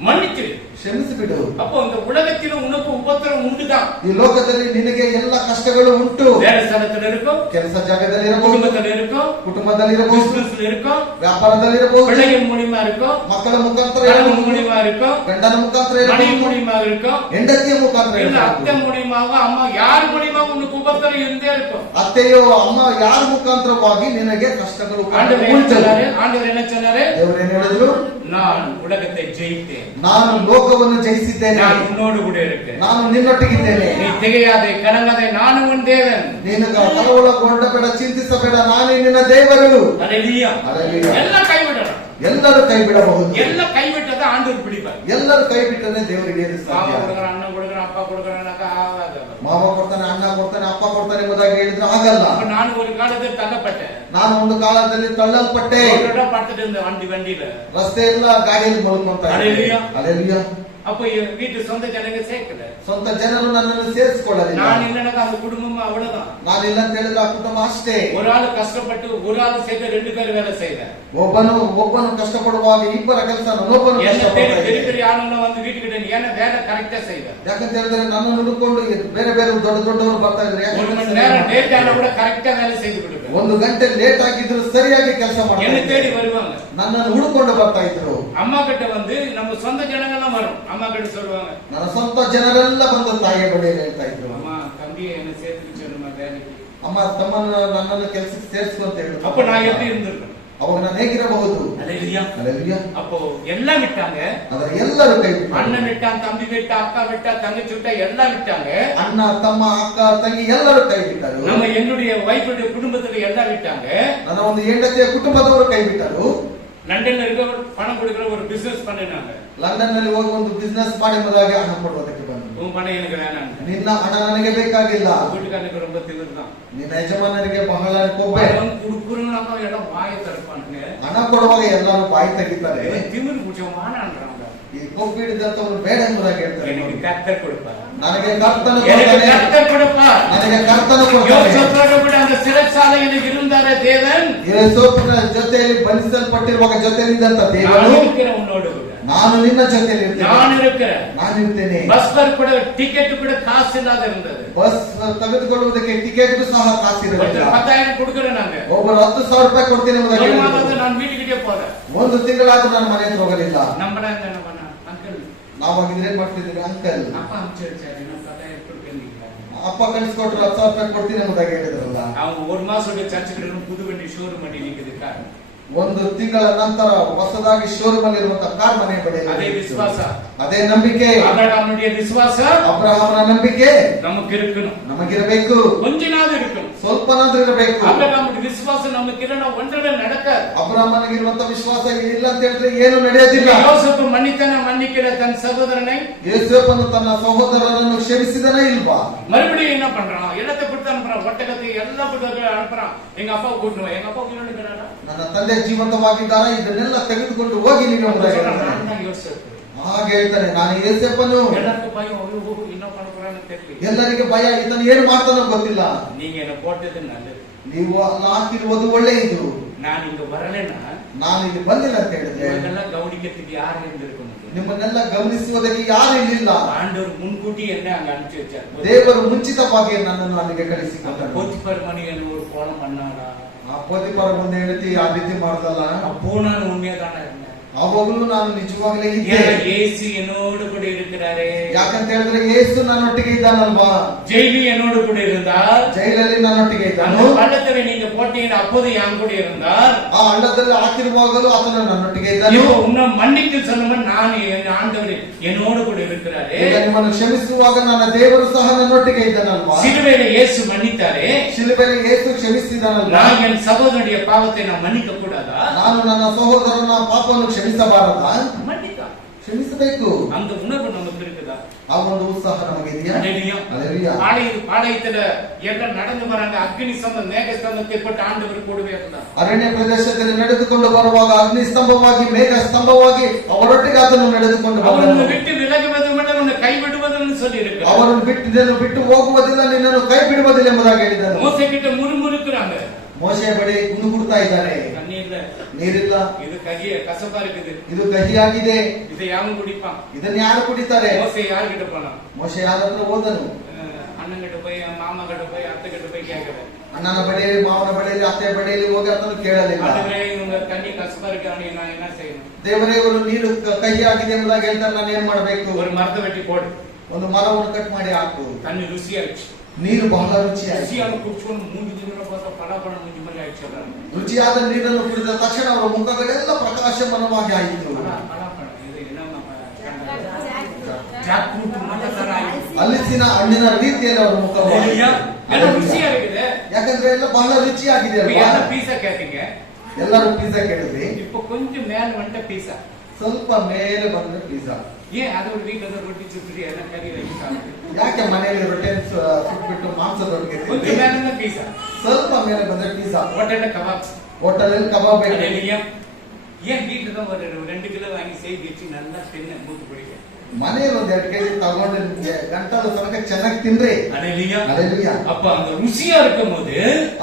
மன்னிச்சு ಕ್ಷಮಿಸಿಬಿಡು. அப்போ இந்த உலகத்திலும் உனக்கு உபத்திரம் உண்டுதான். ಈ ಲೋಕದಲ್ಲಿ ನಿನಗೆ ಎಲ್ಲ ಕಷ್ಟಗಳು ಉಂಟು. வேலை ஸ்தலத்துல இருக்கும், ಕೆಲಸ ಜಾಗದಲ್ಲಿ ಇರಬಹುದು, குடும்பத்துல இருக்கும், ಕುಟುಂಬದಲ್ಲಿ ಇರಬಹುದು, பிசினஸ்ல இருக்கும், ವ್ಯಾಪಾರದಲ್ಲಿ ಇರಬಹುದು, பிள்ளைகள் மூலியமா இருக்கும், ಮಕ್ಕಳ ಮುಖಾಂತರ கணவன் ಇರಬಹುದು, மூலியமா இருக்கும், ಗಂಡನ ಮುಖಾಂತರ மனைவி ಇರಬಹುದು, மூலியமா இருக்கும், ಹೆಂಡತಿಯ ಮುಖಾಂತರ இல்ல அத்தை ಇರಬಹುದು, மூலியமாக, அம்மா யார் மூலியமாக உனக்கு உபத்திரம் இருந்தே இருக்கும். ಅತ್ತೆಯೋ ಅಮ್ಮ ಯಾರ ಮುಖಾಂತರವಾಗಿ ನಿನಗೆ ಕಷ್ಟಗಳು ஆண்டவர் என்ன சொன்னாரு? ஆண்டவர் என்ன சொன்னாரு? ದೇವರೇನು ಹೇಳಿದ್ರು? நான் உலகத்தை ஜெயித்தேன், ನಾನು ಲೋಕವನ್ನು ಜಯಿಸಿದ್ದೇನೆ, நான் உன்னோடு கூட இருக்கேன், ನಾನು ನಿನ್ನೊಟ್ಟಿಗಿದ್ದೇನೆ, நீ திகையாதே கலங்காதே, நானும் உன் தேவன். ನೀನು ಕಳವಳಗೊಂಡಬೇಡ, ಚಿಂತಿಸಬೇಡ, ನಾನೇ ನಿನ್ನ ದೇವರು. அல்லேலூயா. அல்லேலூயா. எல்லாம் கைவிடணும். ಎಲ್ಲರೂ ಕೈ ಬಿಡಬಹುದು. எல்லாம் கைவிட்டதை ஆண்டவர் பிடிப்பார். ಎಲ್ಲರೂ ಕೈ ಬಿಟ್ಟರೆ ದೇವರಿಗೆ ಏನು மாமா ಸಾಧ್ಯ? கொடுக்குறான், அண்ணன் கொடுக்குறான், அப்பா கொடுக்குறான்னாக்கா ஆகாது. ಮಾವ ಕೊಡ್ತಾನೆ, ಅಣ್ಣ ಕೊಡ್ತಾನೆ, ಅಪ್ಪ ಕೊಡ್ತಾನೆ ಎಂಬುದಾಗಿ ಹೇಳಿದ್ರೆ ಆಗಲ್ಲ. அப்ப நான் ஒரு காலத்தில் தள்ளப்பட்டேன். ನಾನು ಒಂದು ಕಾಲದಲ್ಲಿ ತಳ್ಳಲ್ಪಟ್ಟೆ. படுத்துட்டு இருந்த வண்டியில ರಸ್ತೆ ಎಲ್ಲ ಗಾಡಿಯಲ್ಲಿ ಮಲ್ಕೊಂತ அல்லேಲೂயா. ಅಲ್ಲೆಲೂಯಾ. அப்போ வீட்டு சொந்த ஜனங்க சேர்க்கல. ಸ್ವಂತ ಜನರು ನನ್ನನ್ನು ಸೇರಿಸಿಕೊಳ್ಳಲಿಲ್ಲ. நான் இல்லைனாக்கா அந்த குடும்பமும் அவ்வளவுதான். ನಾನಿಲ್ಲ ಅಂತ ಹೇಳಿದ್ರೆ ಆ ಕುಟುಂಬ ಅಷ್ಟೇ. ஒரு ஆள் கஷ்டப்பட்டு ஒரு ஆள் சேர்த்து 2 பேர் வேலை செய்யல. ಒಬ್ಬನು ಕಷ್ಟಪಡುವಾಗ ಇಬ್ಬರ ಕೆಲಸ ಇನ್ನೊಬ್ಬನು பெரிய ஆளுங்க வந்து வீட்டுக்கிட்ட ஏன்னா வேலை ಕರೆಕ್ಟಾ செய்யல. ಯಾಕಂತ ಹೇಳಿದ್ರೆ ನನ್ನನ್ನು ಹುಡುಕೊಂಡು ಬೇರೆ ಬೇರೆ ದೊಡ್ಡವರು ಬರ್ತಾ ಇದ್ದಾರೆ. 1 மணி நேரம் ಲೇಟ್ ಆனா ಕೂಡ ಕರೆಕ್ಟಾ வேலை செய்து கொடுப்பேன். 1 ಗಂಟೆ ಲೇಟ್ ಆಗಿದ್ರು ಸರಿಯಾಗಿ ಕೆಲಸ ಮಾಡ್ತಾರೆ. என்ன தேடி வருவாங்க. ನನ್ನನ್ನು ಹುಡುಕೊಂಡು ಬರ್ತಾ ಇದ್ರು. அம்மா கிட்ட வந்து நம்ம சொந்த ஜனங்கெல்லாம் வரும். அம்மா கிட்ட சொல்லுவாங்க. ನನ್ನ ಸ್ವಂತ ಜನರೆಲ್ಲ ಬಂದು ತಾಯಿಯ ಬಳಿಯಲ್ಲಿ ಹೇಳ್ತಾ ಇದ್ರು. ಅಮ್ಮ ತಂದೆ என்ன சேர்த்துச்சு நம்ம வேலைக்கு. ಅಮ್ಮ ತಮ್ಮನ್ನು ನನ್ನನ್ನು ಕೆಲಸಕ್ಕೆ ಸೇರಿಸು ಅಂತ ಹೇಳಿದ್ರು. அப்ப நான் எப்படி இருந்திருக்கேன். ಅವಾಗ ನಾನು ಹೇಗಿರಬಹುದು. அல்லேலூயா. அப்போ எல்லாம் விட்டாங்க. ಅದರ ಎಲ್ಲರೂ ಕೈ ಬಿಟ್ಟರು. அண்ணன் விட்டான், தம்பி விட்டா, அக்கா விட்டா, தங்கச்சி விட்டா எல்லாம் விட்டாங்க. ಅಣ್ಣ ತಮ್ಮ ಅಕ್ಕ ತಂಗಿ ಎಲ್ಲರೂ ಕೈ ಬಿಟ್ಟರು. நம்ம என்னுடைய வைஃபுடைய குடும்பத்துல எல்லாம் விட்டாங்க. ನನ್ನ ಒಂದು ಹೆಂಡತಿಯ ಕುಟುಂಬದವರು ಕೈ ಬಿಟ್ಟರು. லண்டன்ல இருக்க பணம் கொடுக்கிற ஒரு பிசினஸ் பண்ணினாங்க. ಲಂಡನ್ ನಲ್ಲಿ ಹೋಗಿ ಒಂದು ಬಿಸಿನೆಸ್ ಮಾಡಿ ಎಂಬುದಾಗಿ ಹಣ ಕೊಡುವುದಕ್ಕೆ ಬಂದರು. உன் பணம் எனக்கு வேணாம். ನಿನ್ನ ಹಣ ನನಗೆ ಬೇಕಾಗಿಲ್ಲ. வீட்டுக்காரனுக்கு ரொம்ப திமிர்தான். ನಿನ್ನ ಯಜಮಾನರಿಗೆ ಬಹಳ ಕೊಬ್ಬೆ. குடுக்குறவங்க எல்லாம் வாயை திறப்பானுங்க. ಹಣ ಕೊಡುವಾಗ ಎಲ್ಲರೂ ಬಾಯಿ ತೆಗಿತಾರೆ. திமிர் பிடிச்சவனான்றாங்க. ಈ ಕೊಬ್ಬು ಹಿಡಿದಂತವರು ಬೇಡ ಎಂಬುದಾಗಿ ಹೇಳ್ತಾರೆ. எனக்கு கர்த்தர் கொடுப்பார். ನನಗೆ ಕರ್ತನು எனக்கு ಕೊಡ್ತಾನೆ. கர்த்தர் கொடுப்பார். ನನಗೆ ಕರ್ತನು ಕೊಡ್ತಾನೆ. யோசேಫோடு கூட அந்த சிறைச்சாலையில் இருந்தாரே தேவன். ಯೋಸೇಫನ ಜೊತೆಯಲ್ಲಿ ಬಂಧಿಸಲ್ಪಟ್ಟಿರುವಾಗ ಜೊತೆಯಲ್ಲಿದ್ದಂತ ದೇವರು நான் இருக்கிறேன் உன்னோடு கூட. ನಾನು ನಿನ್ನ ಜೊತೆಯಲ್ಲಿ ಇರ್ತೇನೆ. நான் இருக்கிறேன். ನಾನು ಇರ್ತೇನೆ. பஸ் ஃபேர் கூட டிக்கெட் கூட காசு இல்லாத இருந்தது. ಬಸ್ ತೆಗೆದುಕೊಳ್ಳುವುದಕ್ಕೆ ಟಿಕೆಟ್ ಸಹ ಕಾಸಿರಲಿಲ್ಲ. 10,000 கொடுக்கிறேன் நாங்க. ಒಬ್ಬರು 10,000 ರೂಪಾಯಿ ಕೊಡ್ತೀನಿ ಎಂಬುದಾಗಿ ஒரு ಹೇಳಿದ್ರು. மாதம் நான் வீட்டுக்கிட்டே போறேன். ಒಂದು ತಿಂಗಳಾದ್ರೂ ನಾನು ಮನೆ ಹತ್ರ ಹೋಗಲಿಲ್ಲ. நம்மடா என்ன பண்ண ಅಂಕಲ್ ನಾವಾಗಿದ್ರೆ ಏನ್ ಮಾಡ್ತಿದ್ದೀರಿ ಅಂಕಲ್. அப்பா அனுப்பிச்சிருச்சாரு. நான் 10,000 கொடுக்கிறேன். ಅಪ್ಪ ಕಳಿಸ್ಕೊಟ್ರು 10,000 ರೂಪಾಯಿ ಕೊಡ್ತೀನಿ ಎಂಬುದಾಗಿ ಹೇಳಿದ್ರಲ್ಲ. அவங்க ஒரு மாசம் சர்ச்சுக்கு புது வண்டி ஷோரூம் பண்ணி நிக்குது கார். ಒಂದು ತಿಂಗಳ ನಂತರ ಹೊಸದಾಗಿ ಶೋರೂಮ್ ಅಲ್ಲಿ ಇರುವಂತಹ ಕಾರ್ ಮನೆ ಬಳಿ. ಅದೇ ವಿಶ್ವಾಸ. ಅದೇ ನಂಬಿಕೆ. ಅಬ್ರಹಾಮனுடைய ವಿಶ್ವಾಸ ಅಬ್ರಹಾಮನ ನಂಬಿಕೆ நமக்கு இருக்கணும். ನಮಗಿರಬೇಕು. கொஞ்சನಾದ್ರೂ இருக்கணும். ಸ್ವಲ್ಪನಾದ್ರೂ ಇರಬೇಕು. ಅಬ್ರಹಾಮனுடைய ವಿಶ್ವಾಸ நமக்கு இல்லனா ஒன்றே நடக்காது. ಅಬ್ರಹಾಮನಿಗಿರುವಂತಹ ವಿಶ್ವಾಸ ಇಲ್ಲ ಅಂತ ಹೇಳಿದ್ರೆ ಏನು ನಡೆಯೋದಿಲ್ಲ. ಯೋಸೇಫು மன்னிக்கிற தன் சகோதரனை ಯೋಸೇಫನು ತನ್ನ ಸಹೋದರರನ್ನು ಕ್ಷಮಿಸಿದನೇ ಇಲ್ವಾ? மறுபடியும் என்ன பண்றான்? எல்லாத்தையும் கொடுத்து அனுப்புறான். ஒட்டகத்தை எல்லாம் கொடுத்து அனுப்புறான். எங்க அப்பா கூட்டுவா. எங்க அப்பா கூட்டுறாரா? ನನ್ನ ತಂದೆ ಜೀವಂತವಾಗಿದ್ದಾರೆ, ಇದನ್ನೆಲ್ಲ ತೆಗೆದುಕೊಂಡು ಹೋಗಿ ನೀವು ಹಾಗೆ ಹೇಳ್ತಾನೆ. ನಾನು ಯೋಸೇಫನು. ಎಲ್ಲರಿಗೂ ಭಯ, ಇನ್ನೂ ಮಾಡ್ಕೊಳಲ್ಲ ತೆಗ್ಲಿ. ಎಲ್ಲರಿಗೆ ಭಯ, ಇದನ್ನು ಏನು ಮಾಡ್ತಾನೋ ಗೊತ್ತಿಲ್ಲ. நீங்க என்ன போட்டது நல்லது. ನೀವು ಹಾಕಿರುವುದು ಒಳ್ಳೆಯದು. ನಾನು ಇಂಗ ಬರಲೇನಾ? ನಾನು ಇಲ್ಲಿ ಬಂದಿಲ್ಲ ಅಂತ ಹೇಳಿದ್ರೆ ನಿಮ್ಮನ್ನೆಲ್ಲ ಗೌನಿಕತ್ತಿಗೆ ಯಾರು இருந்திருக்கும்? ನಿಮ್ಮನ್ನೆಲ್ಲ ಗಮನಿಸುವುದಕ್ಕೆ ಯಾರು ಇರಲಿಲ್ಲ. ಆಂಡವರು ಮುನ್ಕೂಟಿ ಎನ್ನೇ ಅங்க ಅನುப்பிச்சு வச்சார். ದೇವರು ಮುಂಚಿತವಾಗಿ ನನ್ನನ್ನು ಅಲ್ಲಿಗೆ ಕಳಿಸಿಕೊಂಡರು. போத்திபார் மணிಯನ್ನು ஒரு கோலம் பண்ணாரா? ಆ ಪೋತಿಫರ ಮುಂದೆ ಹೇಳ್ತಿ ಆ ರೀತಿ ಮಾಡ್ದಲ್ಲ. அப்போ ನಾನು உண்மையாதான இருந்தேன். ಅವಾಗಲೂ ನಾನು ನಿಜವಾಗ್ಲೇ ಇದ್ದೆ. ಯೇಸು என்னோடு கூட இருக்கிறாரே. ಯಾಕಂತ ಹೇಳಿದ್ರೆ ಯೇಸು ನನ್ನೊಟ್ಟಿಗೆ ಇದ್ದಾನಲ್ವಾ? ಜೈಲಿ என்னோடு கூட இருந்தார். ಜೈಲಲ್ಲಿ ನನ್ನೊಟ್ಟಿಗೆ ಇದ್ದಾನು. ಹಳ್ಳದಲ್ಲಿ நீங்க போட்டீங்க அப்போது என் கூட இருந்தார். ಆ ಹಳ್ಳದಲ್ಲಿ ಹಾಕಿರುವಾಗಲೂ ಆತನು ನನ್ನೊಟ್ಟಿಗೆ ಇದ್ದಾನು. இப்போ உன்னை மன்னிக்க சொன்னவன் நான் என் ஆண்டவர் என்னோடு கூட இருக்கிறாரே. ಈಗ ನಿಮ್ಮನ್ನು ಕ್ಷಮಿಸುವಾಗ ನನ್ನ ದೇವರು ಸಹ ನನ್ನೊಟ್ಟಿಗೆ ಇದ್ದಾನಲ್ವಾ? சிலுவையில இயேசு மன்னித்தாரே. ಶಿಲುಬೆಯಲ್ಲಿ ಯೇಸು ಕ್ಷಮಿಸಿದಾನಲ್ವಾ? நான் என் சகோதரனுடைய பாவத்தை நான் மன்னிக்க கூடாதா? ನಾನು ನನ್ನ ಸಹೋದರನ ಪಾಪವನ್ನು ಕ್ಷಮಿಸಬಾರದಾ? மன்னிக்கா. ಕ್ಷಮಿಸಬೇಕು. அந்த ಉಣರ್வு நமக்கு இருக்குதா? ಆ ಒಂದು ಉತ್ಸಾಹ ನಮಗಿದೆಯಾ? அல்லேலூயா. பாளையத்துல எல்லாம் நடந்து வராங்க. அக்னி ஸ்தம்பம் மேக ஸ்தம்பத்தை போட்டு ஆண்டவர் கூடவே இருந்தார். ಅರಣ್ಯ ಪ್ರದೇಶದಲ್ಲಿ ನಡೆದುಕೊಂಡು ಬರುವಾಗ ಅಗ್ನಿ ಸ್ತಂಭವಾಗಿ ಮೇಘ ಸ್ತಂಭವಾಗಿ ಅವರೊಟ್ಟಿಗೆ ಆತನು ನಡೆದುಕೊಂಡು ಅವರನ್ನು ಬಿಟ್ಟು ವಿಲಗುವುದು ಮತ್ತು ಅವರನ್ನು ಕೈ ಬಿಡುವುದನ್ನು சொல்லி இருக்கிறார். ಅವರನ್ನು ಬಿಟ್ಟು ಹೋಗುವುದಿಲ್ಲ, ನಿನ್ನನ್ನು ಕೈ ಬಿಡುವುದಿಲ್ಲ ಎಂಬುದಾಗಿ ಹೇಳಿದನು. ಮೋಸೆ கிட்ட ಮುರುಮುರುக்குறாங்க. ಮೋಶೆ ಬಳಿ ಕುಣುಕುಡ್ತಾ ಇದ್ದಾರೆ. ನೀರಿಲ್ಲ. ಇದು ಕಹಿ ಕಸಪಾ இருக்குது. ಇದು ಕಹಿಯಾಗಿದೆ. ಇದು ಯಾರು ಕುಡಿಪಾನ್? ಇದನ್ನು ಯಾರು ಕುಡಿತಾರೆ? ಮೋಸೆ ಯಾರು கிட்ட போனா? ಮೋಶೆ ಯಾರ ಹತ್ರ ಹೋದನು? ಅಣ್ಣನ கிட்ட போய் ಮಾಮ கிட்ட போய் ಅತ್ತೆ கிட்ட போய் கேக்குற. ಅಣ್ಣನ ಬಳಿಯಲ್ಲಿ, ಮಾವನ ಬಳಿಯಲ್ಲಿ, ಅತ್ತೆ ಬಳಿಯಲ್ಲಿ ಹೋಗಿ ಆತನು ಕೇಳಲಿಲ್ಲ. ಆದ್ರೆ ಇವರು ಕಣ್ಣಿ ಕಸಪಾ ಇருக்கு, ನಾನು ಏನ செய்யணும்? ದೇವರೇ, ಇವರು ನೀರು ಕಹಿಯಾಗಿದೆ ಎಂಬುದಾಗಿ ಹೇಳ್ತಾರೆ, ನಾನು ಏನ್ ಮಾಡಬೇಕು? ஒரு மரத்தை வெட்டி போடு. ಒಂದು ಮರವನ್ನು ಕಟ್ ಮಾಡಿ ಹಾಕು. தண்ணி ருசியாச்சு. ನೀರು ಬಹಳ ರುಚಿಯಾಗಿ ರುಚಿಯಾದ ಕುಡಿಸ್ಕೊಂಡು 3 ದಿನ ಪಾತ್ರ ಫಲಾಫಲ ಮುಂಜಿ ಮನೆ ಆಯ್ತು. ರುಚಿಯಾದ ನೀರನ್ನು ಕುಡಿದ ತಕ್ಷಣ ಅವರ ಮುಖಗಳೆಲ್ಲ ಪ್ರಕಾಶಮಾನವಾಗಿ ಆಯಿತು. ಹಲಸಿನ ಹಣ್ಣಿನ ರೀತಿಯಲ್ಲಿ ಅವರ ಮುಖ ಯಾಕಂದ್ರೆ ಎಲ್ಲ ಬಹಳ ರುಚಿಯಾಗಿದೆ ಅಲ್ವಾ? ಪೀಸಾ ಕೇಳ್ತೀங்க. ಎಲ್ಲರೂ ಪಿಜ್ಜಾ ಕೇಳಿದ್ರಿ. இப்போ கொஞ்சம் மேல வந்து பீஸா, ಸ್ವಲ್ಪ ಮೇಲೆ ಬಂದ್ರೆ ಪಿಜ್ಜಾ. ஏன் அது ஒரு வீட்ல ரொட்டி சுட்டு எல்லாம் கறி வச்சு சாப்பிட்டு ಯಾಕೆ ಮನೆಯಲ್ಲಿ ರೊಟ್ಟಿ ಸುಟ್ಬಿಟ್ಟು ಮಾಂಸದೊಟ್ಟಿಗೆ கொஞ்சம் மேல இருந்தா பீஸா, ಸ್ವಲ್ಪ ಮೇಲೆ ಬಂದ್ರೆ ಪಿಜ್ಜಾ. ಹೋಟೆಲ್ ಕಬಾಬ್, ಹೋಟೆಲ್ ಕಬಾಬ್. ஏன் வீட்டுல தான் ஒரு 2 கிலோ வாங்கி செய்து வச்சு நல்லா தின்ன மூத்து பிடிக்க ಮನೆಯಲ್ಲಿ 2 ಕೆಜಿ ತಗೊಂಡು ಗಂಟಲು ತನಕ ಚೆನ್ನಾಗಿ ತಿಂದ್ರೆ அல்லேலூயா ಅಲ್ಲೆಲೂಯಾ. அப்ப அந்த ருசியா இருக்கும் போது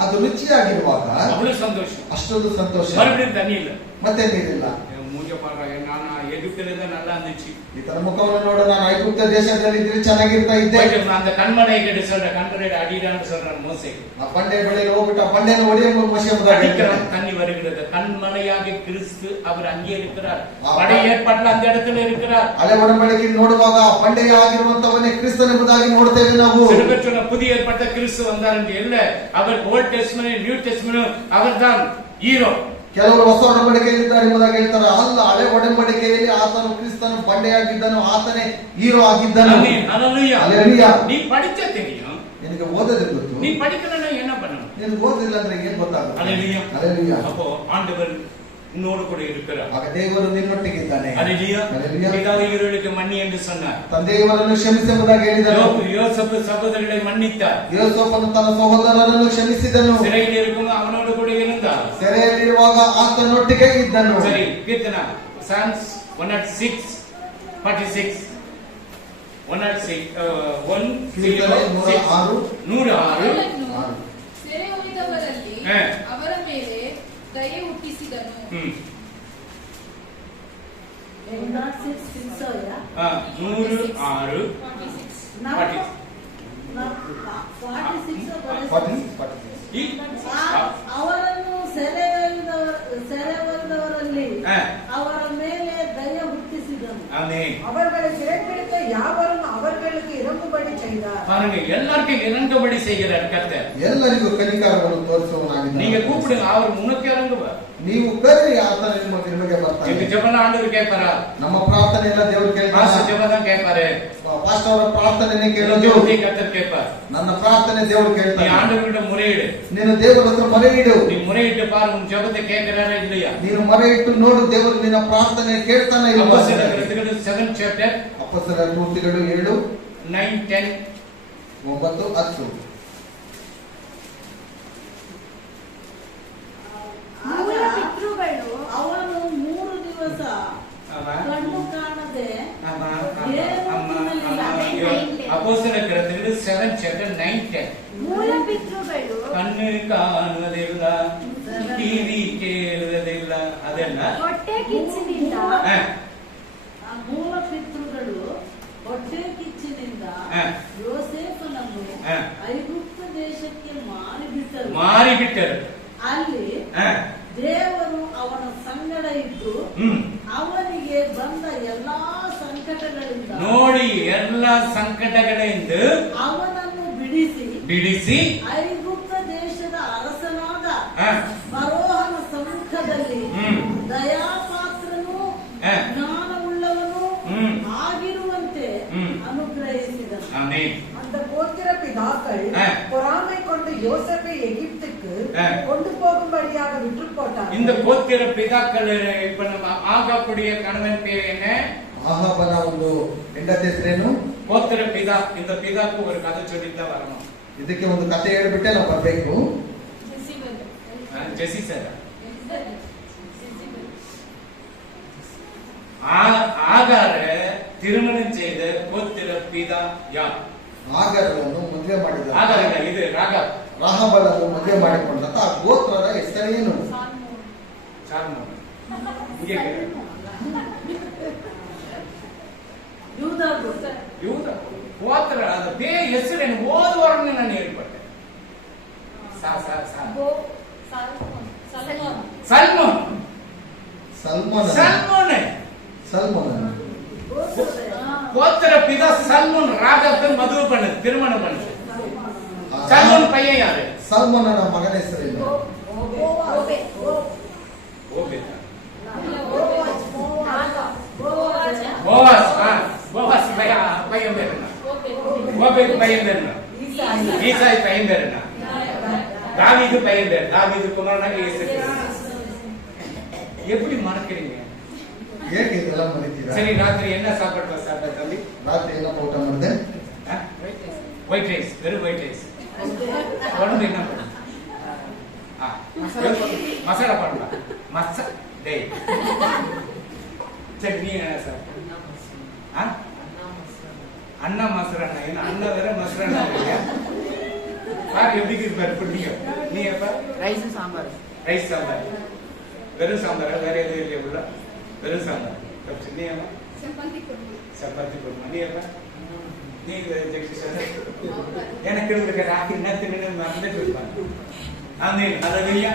ಅದು ರುಚಿಯಾಗಿರುವಾಗ அவ்வளவு சந்தோஷம். ಅಷ್ಟೊಂದು ಸಂತೋಷ. மறுபடியும் தண்ணி இல்ல, ಮತ್ತೆ ನೀರಿಲ್ಲ. மூஞ்ச பாடுறாங்க, நான் எகிப்துல தான் நல்லா இருந்துச்சு. ಈತನ ಮುಖವನ್ನು ನೋಡ ನಾನು ಐಗುಪ್ತ ದೇಶದಲ್ಲಿ ಇದ್ರೆ ಚೆನ್ನಾಗಿರ್ತಾ ಇದ್ದೆ. அந்த கண்மனை கிட்ட சொல்ற கண்மனை அடிடான்னு சொல்ற மோசே. ಆ ಬಂಡೆ ಬಳಿಗೆ ಹೋಗ್ಬಿಟ್ಟು ಆ ಬಂಡೆನ ಹೊಡೆಯ ಮೋಶೆ அடிக்கிறான், தண்ணி வருகிறது. கண்மலையாக கிறிஸ்து அவர் அங்கே இருக்கிறார். பழைய ஏற்பாட்டுல அந்த இடத்துல இருக்கிறார். ಹಳೆ ಒಡಂಬಡಿಕೆ ನೋಡುವಾಗ ಆ ಬಂಡೆಯ ಆಗಿರುವಂತವನೇ ಕ್ರಿಸ್ತನೆಂಬುದಾಗಿ ನೋಡ್ತೇವೆ ನಾವು. சிறுபெற்றோன புதிய ஏற்பாட்டு கிறிஸ்து வந்தார் என்று இல்ல, அவர் ஓல்ட் டெஸ்டமென்ட் நியூ டெஸ்டமென்ட் அவர்தான் ஹீரோ. ಕೆಲವರು ಹೊಸ ಒಡಂಬಡಿಕೆಯಲ್ಲಿ ಇದ್ದಾರೆ ಎಂಬುದಾಗಿ ಹೇಳ್ತಾರೆ. ಅಲ್ಲ, ಹಳೆ ಒಡಂಬಡಿಕೆಯಲ್ಲಿ ಆತನು ಕ್ರಿಸ್ತನು ಬಂಡೆಯಾಗಿದ್ದನು, ಆತನೇ ಹೀರೋ ಆಗಿದ್ದನು. அல்லேலூயா. நீ படிச்ச தெரியும், ನಿನಗೆ ಓದೋದು ಗೊತ್ತು. நீ படிக்கலன்னா என்ன பண்ணணும்? ನಿನಗೆ ಓದಿಲ್ಲ ಅಂದ್ರೆ ಏನ್ ಗೊತ್ತಾಗುತ್ತೆ? அல்லேலூயா. அல்லேலூயா. அப்போ ஆண்டவர் உன்னோடு கூட இருக்கிறார். ಆಗ ದೇವರು ನಿನ್ನೊಟ್ಟಿಗಿದ್ದಾನೆ. அல்லேலூயா. அல்லேலூயா. பிதாவே இவர்களுக்கு மன்னி என்று சொன்னார். ತಂದೆಯವರನ್ನು ಕ್ಷಮಿಸೆಂಬುದಾಗಿ ಹೇಳಿದನು. யோசேப்பு சகோதரர்களை மன்னித்தார். ಯೋಸೇಫನು ತನ್ನ ಸಹೋದರರನ್ನು ಕ್ಷಮಿಸಿದನು. சிறையில் இருக்கும் அவனோடு கூட இருந்தார். ಸೆರೆಯಲ್ಲಿರುವಾಗ ಆತನೊಟ್ಟಿಗೆ ಇದ್ದನು. சரி, கீர்த்தனா Psalms 106 46 106 106 ಅವರನ್ನು ಸೆರೆ ಒಯ್ದವರಲ್ಲಿ ಅವರ ಮೇಲೆ ದಯೆ ಹುಟ್ಟಿಸಿದನು. 106 ಅವರನ್ನು ಸೆರೆವರಿದವರಲ್ಲಿ ಅವರ ಮೇಲೆ ದಯ ಹುಟ್ಟಿಸಿದನು. அவர்களை சிறைப்பிடித்த யாவரும் அவர்களுக்கு இறங்கும்படி செய்தார். பாருங்க, எல்லாருக்கும் இறங்கும்படி செய்கிறார் கர்த்தர். ಎಲ್ಲರಿಗೂ ಕನಿಕರವನ್ನು ತೋರಿಸುವವನಾಗಿದ್ದಾನೆ. நீங்க கூப்பிடுங்க, அவர் உனக்கு இறங்குவார். ನೀವು ಕರೆರಿ, ಆತನ ನಿಮಗೆ ಬರ್ತಾನೆ. எங்க ஜெபம் ஆண்டவர் கேட்பாரா? ನಮ್ಮ ಪ್ರಾರ್ಥನೆ ಎಲ್ಲ ದೇವರು ಕೇಳ್ತಾನೆ. பாஸ்டர் ஜெபம் தான் கேட்பாரு. ಪಾಸ್ಟರ್ ಅವರ ಪ್ರಾರ್ಥನೆನೇ ಕೇಳೋದು. ஜெபத்தை கர்த்தர் கேட்பார். ನನ್ನ ಪ್ರಾರ್ಥನೆ ದೇವರು நீ ಕೇಳ್ತಾನೆ. ஆண்டவர்கிட்ட முறையிடு. ನೀನು ದೇವರ ಹತ್ರ ಮೊರೆ ಇಡು. நீ முறையிட்டு பாரு, உன் ஜெபத்தை கேட்கிறாரா இல்லையா? ನೀನು ಮೊರೆ ಇಟ್ಟು ನೋಡು, ದೇವರು ನಿನ್ನ ಪ್ರಾರ್ಥನೆ ಕೇಳ್ತಾನೆ ಇಲ್ಲ. அப்போஸ்தலர் நடவடிக்கைகள் 7th chapter ಅಪೊಸ್ತಲರ ಕೃತ್ಯಗಳು 7 9 10 9 10. ಮೂಲ ಪಿತೃಗಳು ಅವನು 3 ದಿವಸ ಕಣ್ಣು ಕಾಣದೆ அப்போஸ்தலர் நடவடிக்கைகள் 7th chapter 9 10 ಮೂಲ ಪಿತೃಗಳು கண்ணு காணுவதில்ல, ಕಿವಿ ಕೇಳುವುದಿಲ್ಲ, ಅದೆಲ್ಲ ಹೊಟ್ಟೆ ಕಿಚ್ಚಿನಿಂದ ಮೂಲ ಪಿತೃಗಳು ಹೊಟ್ಟೆ ಕಿಚ್ಚಿನಿಂದ ಯೋಸೇಫನನ್ನು ಐಗುಪ್ತ ದೇಶಕ್ಕೆ ಮಾರಿಬಿಟ್ಟರು. ಅಲ್ಲಿ ದೇವರು ಅವನ ಸಂಗಡ ಇದ್ದು ಅವನಿಗೆ ಬಂದ ಎಲ್ಲಾ ಸಂಕಟಗಳಿಂದ ನೋಡಿ, ಎಲ್ಲ ಸಂಕಟಗಳಿಂದ ಅವನನ್ನು ಬಿಡಿಸಿ ಐಗುಪ್ತ ದೇಶದ ಅರಸನಾದ ಫರೋಹನ ಸಮ್ಮುಖದಲ್ಲಿ ದಯಾಪಾತ್ರನು ಜ್ಞಾನವುಳ್ಳವನು ಆಗಿರುವಂತೆ அனுகிரகிசிதன். அந்த கோத்திர பிதாக்கள் பொறாமை கொண்டு யோசேப்பை எகிப்துக்கு கொண்டு போகும்படியாக விட்டு போட்டார். இந்த கோத்திர பிதாக்கள் இப்ப நம்ம ஆகக்கூடிய கணவன் பேர் என்ன? ஆகாபன ಒಂದು ಹೆಂಡತಿ ಹೆಸರೇನು? கோத்திர பிதா. இந்த பிதாக்கு ஒரு கதை சொல்லிட்டு வரணும். ಇದಕ್ಕೆ ಒಂದು ಕಥೆ ಹೇಳ್ಬಿಟ್ಟೆ ನಾವು ಬರಬೇಕು. ஜெசி சார் ஆகார திருமணம் செய்த கோத்திர பிதா யார்? ಆಗಾರನ್ನು ಮದುವೆ ಮಾಡಿದ. ஆகார இது ராகாப். ರಾಹಬಳನ್ನು ಮದುವೆ ಮಾಡಿಕೊಂಡಂತ ಆ ಗೋತ್ರದ ಹೆಸರೇನು? சார்மோன். ಯೂದ கோத்திர அந்த பேர் ಹೆಸರು எனக்கு ஓது வரணும்னு நான் ஏற்பட்டேன். சல்மோன். கோத்திர பிதா சல்மோன் ராகாப் மதுவை பண்ணது, திருமணம் பண்ணது. சல்மோன் பையன் யாரு? ಸಲ್ಮೋನನ ಮಗನ ಹೆಸರೇನು? போவாஸ். போவாஸ் பையன் பேர் என்ன? ஓபேத் பையன் பேர் என்ன? ஈசாய் பையன் பேர் என்ன? தாவீது பையன் பேர். தாவீது குமாரனாக இயேசு. எப்படி மறக்கிறீங்க? ஏಕೆ ಇದೆಲ್ಲ ಮರಿತೀರಾ? சரி, ராத்திரி என்ன சாப்பாடு சாப்பிட்ட தம்பி? ರಾತ್ರಿ என்ன ಊಟ ಮಾಡಿದೆ? ஒயிட் ரைஸ், வெறும் ஒயிட் ரைஸ். குழம்பு என்ன பண்ண? மசாலா பண்ணலாம். டேய் சரி நீ என்ன சார் அண்ணா மசரண்ணா என்ன அண்ணா வேற மசரண்ணா இல்லையா பாரு எப்படி இருப்பாரு புண்ணிய நீ எப்ப ரைஸ் சாம்பார் வெறும் சாம்பாரா வேற எதுவும் இல்லையா உள்ள வெறும் சாம்பார் நீ ஏமா சப்பாத்தி குருமா நீ எப்ப நீ எனக்கு இருக்க ராத்திரி நேரத்துக்கு மறந்துட்டு இருப்பாங்க ஆமீன் அல்லேலூயா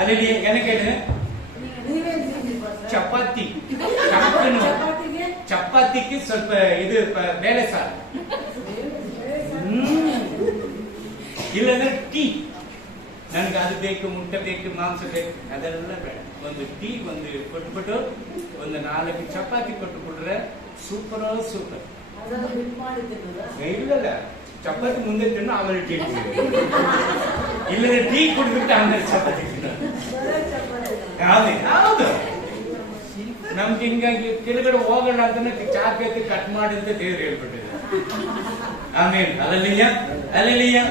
அல்லேலூயா என்ன கேளு சப்பாத்தி சப்பாத்திக்கு ಸ್ವಲ್ಪ இது ಬೇಳೆ ಸಾರು இல்லைன்னா ಟೀ ನನಗೆ ಅದು ಬೇಕು ಮುಟ್ಟೆ ಬೇಕು ಮಾಂಸ ಬೇಕು ಅದೆಲ್ಲ ಬೇಡ ಒಂದು ಟೀ ಒಂದು ಕೊಟ್ಬಿಟ್ಟು ಒಂದು 4 ಚಪಾತಿ ಕೊಟ್ಟುಬಿಟ್ರೆ ಸೂಪರ್ ಇಲ್ಲ ಚಪಾತಿ ಮುಂದೆ ತಿನ್ನು ಆಮೇಲೆ ಟೀ ಇಲ್ಲ ಟೀ ಕುಡಿದ್ಬಿಟ್ಟು ಆಮೇಲೆ ಚಪಾತಿ ಹೌದು ನಮ್ಗೆ ಹಿಂಗಾಗಿ ಕೆಳಗಡೆ ಹೋಗೋಣ ಅಂತಾನೆ ಚಾಪೇತಿ ಕಟ್ ಮಾಡಿ ಅಂತ ದೇವ್ರು ಹೇಳ್ಬಿಟ್ಟಿದೆ ஆமென் அல்லேலூயா அல்லேலூயா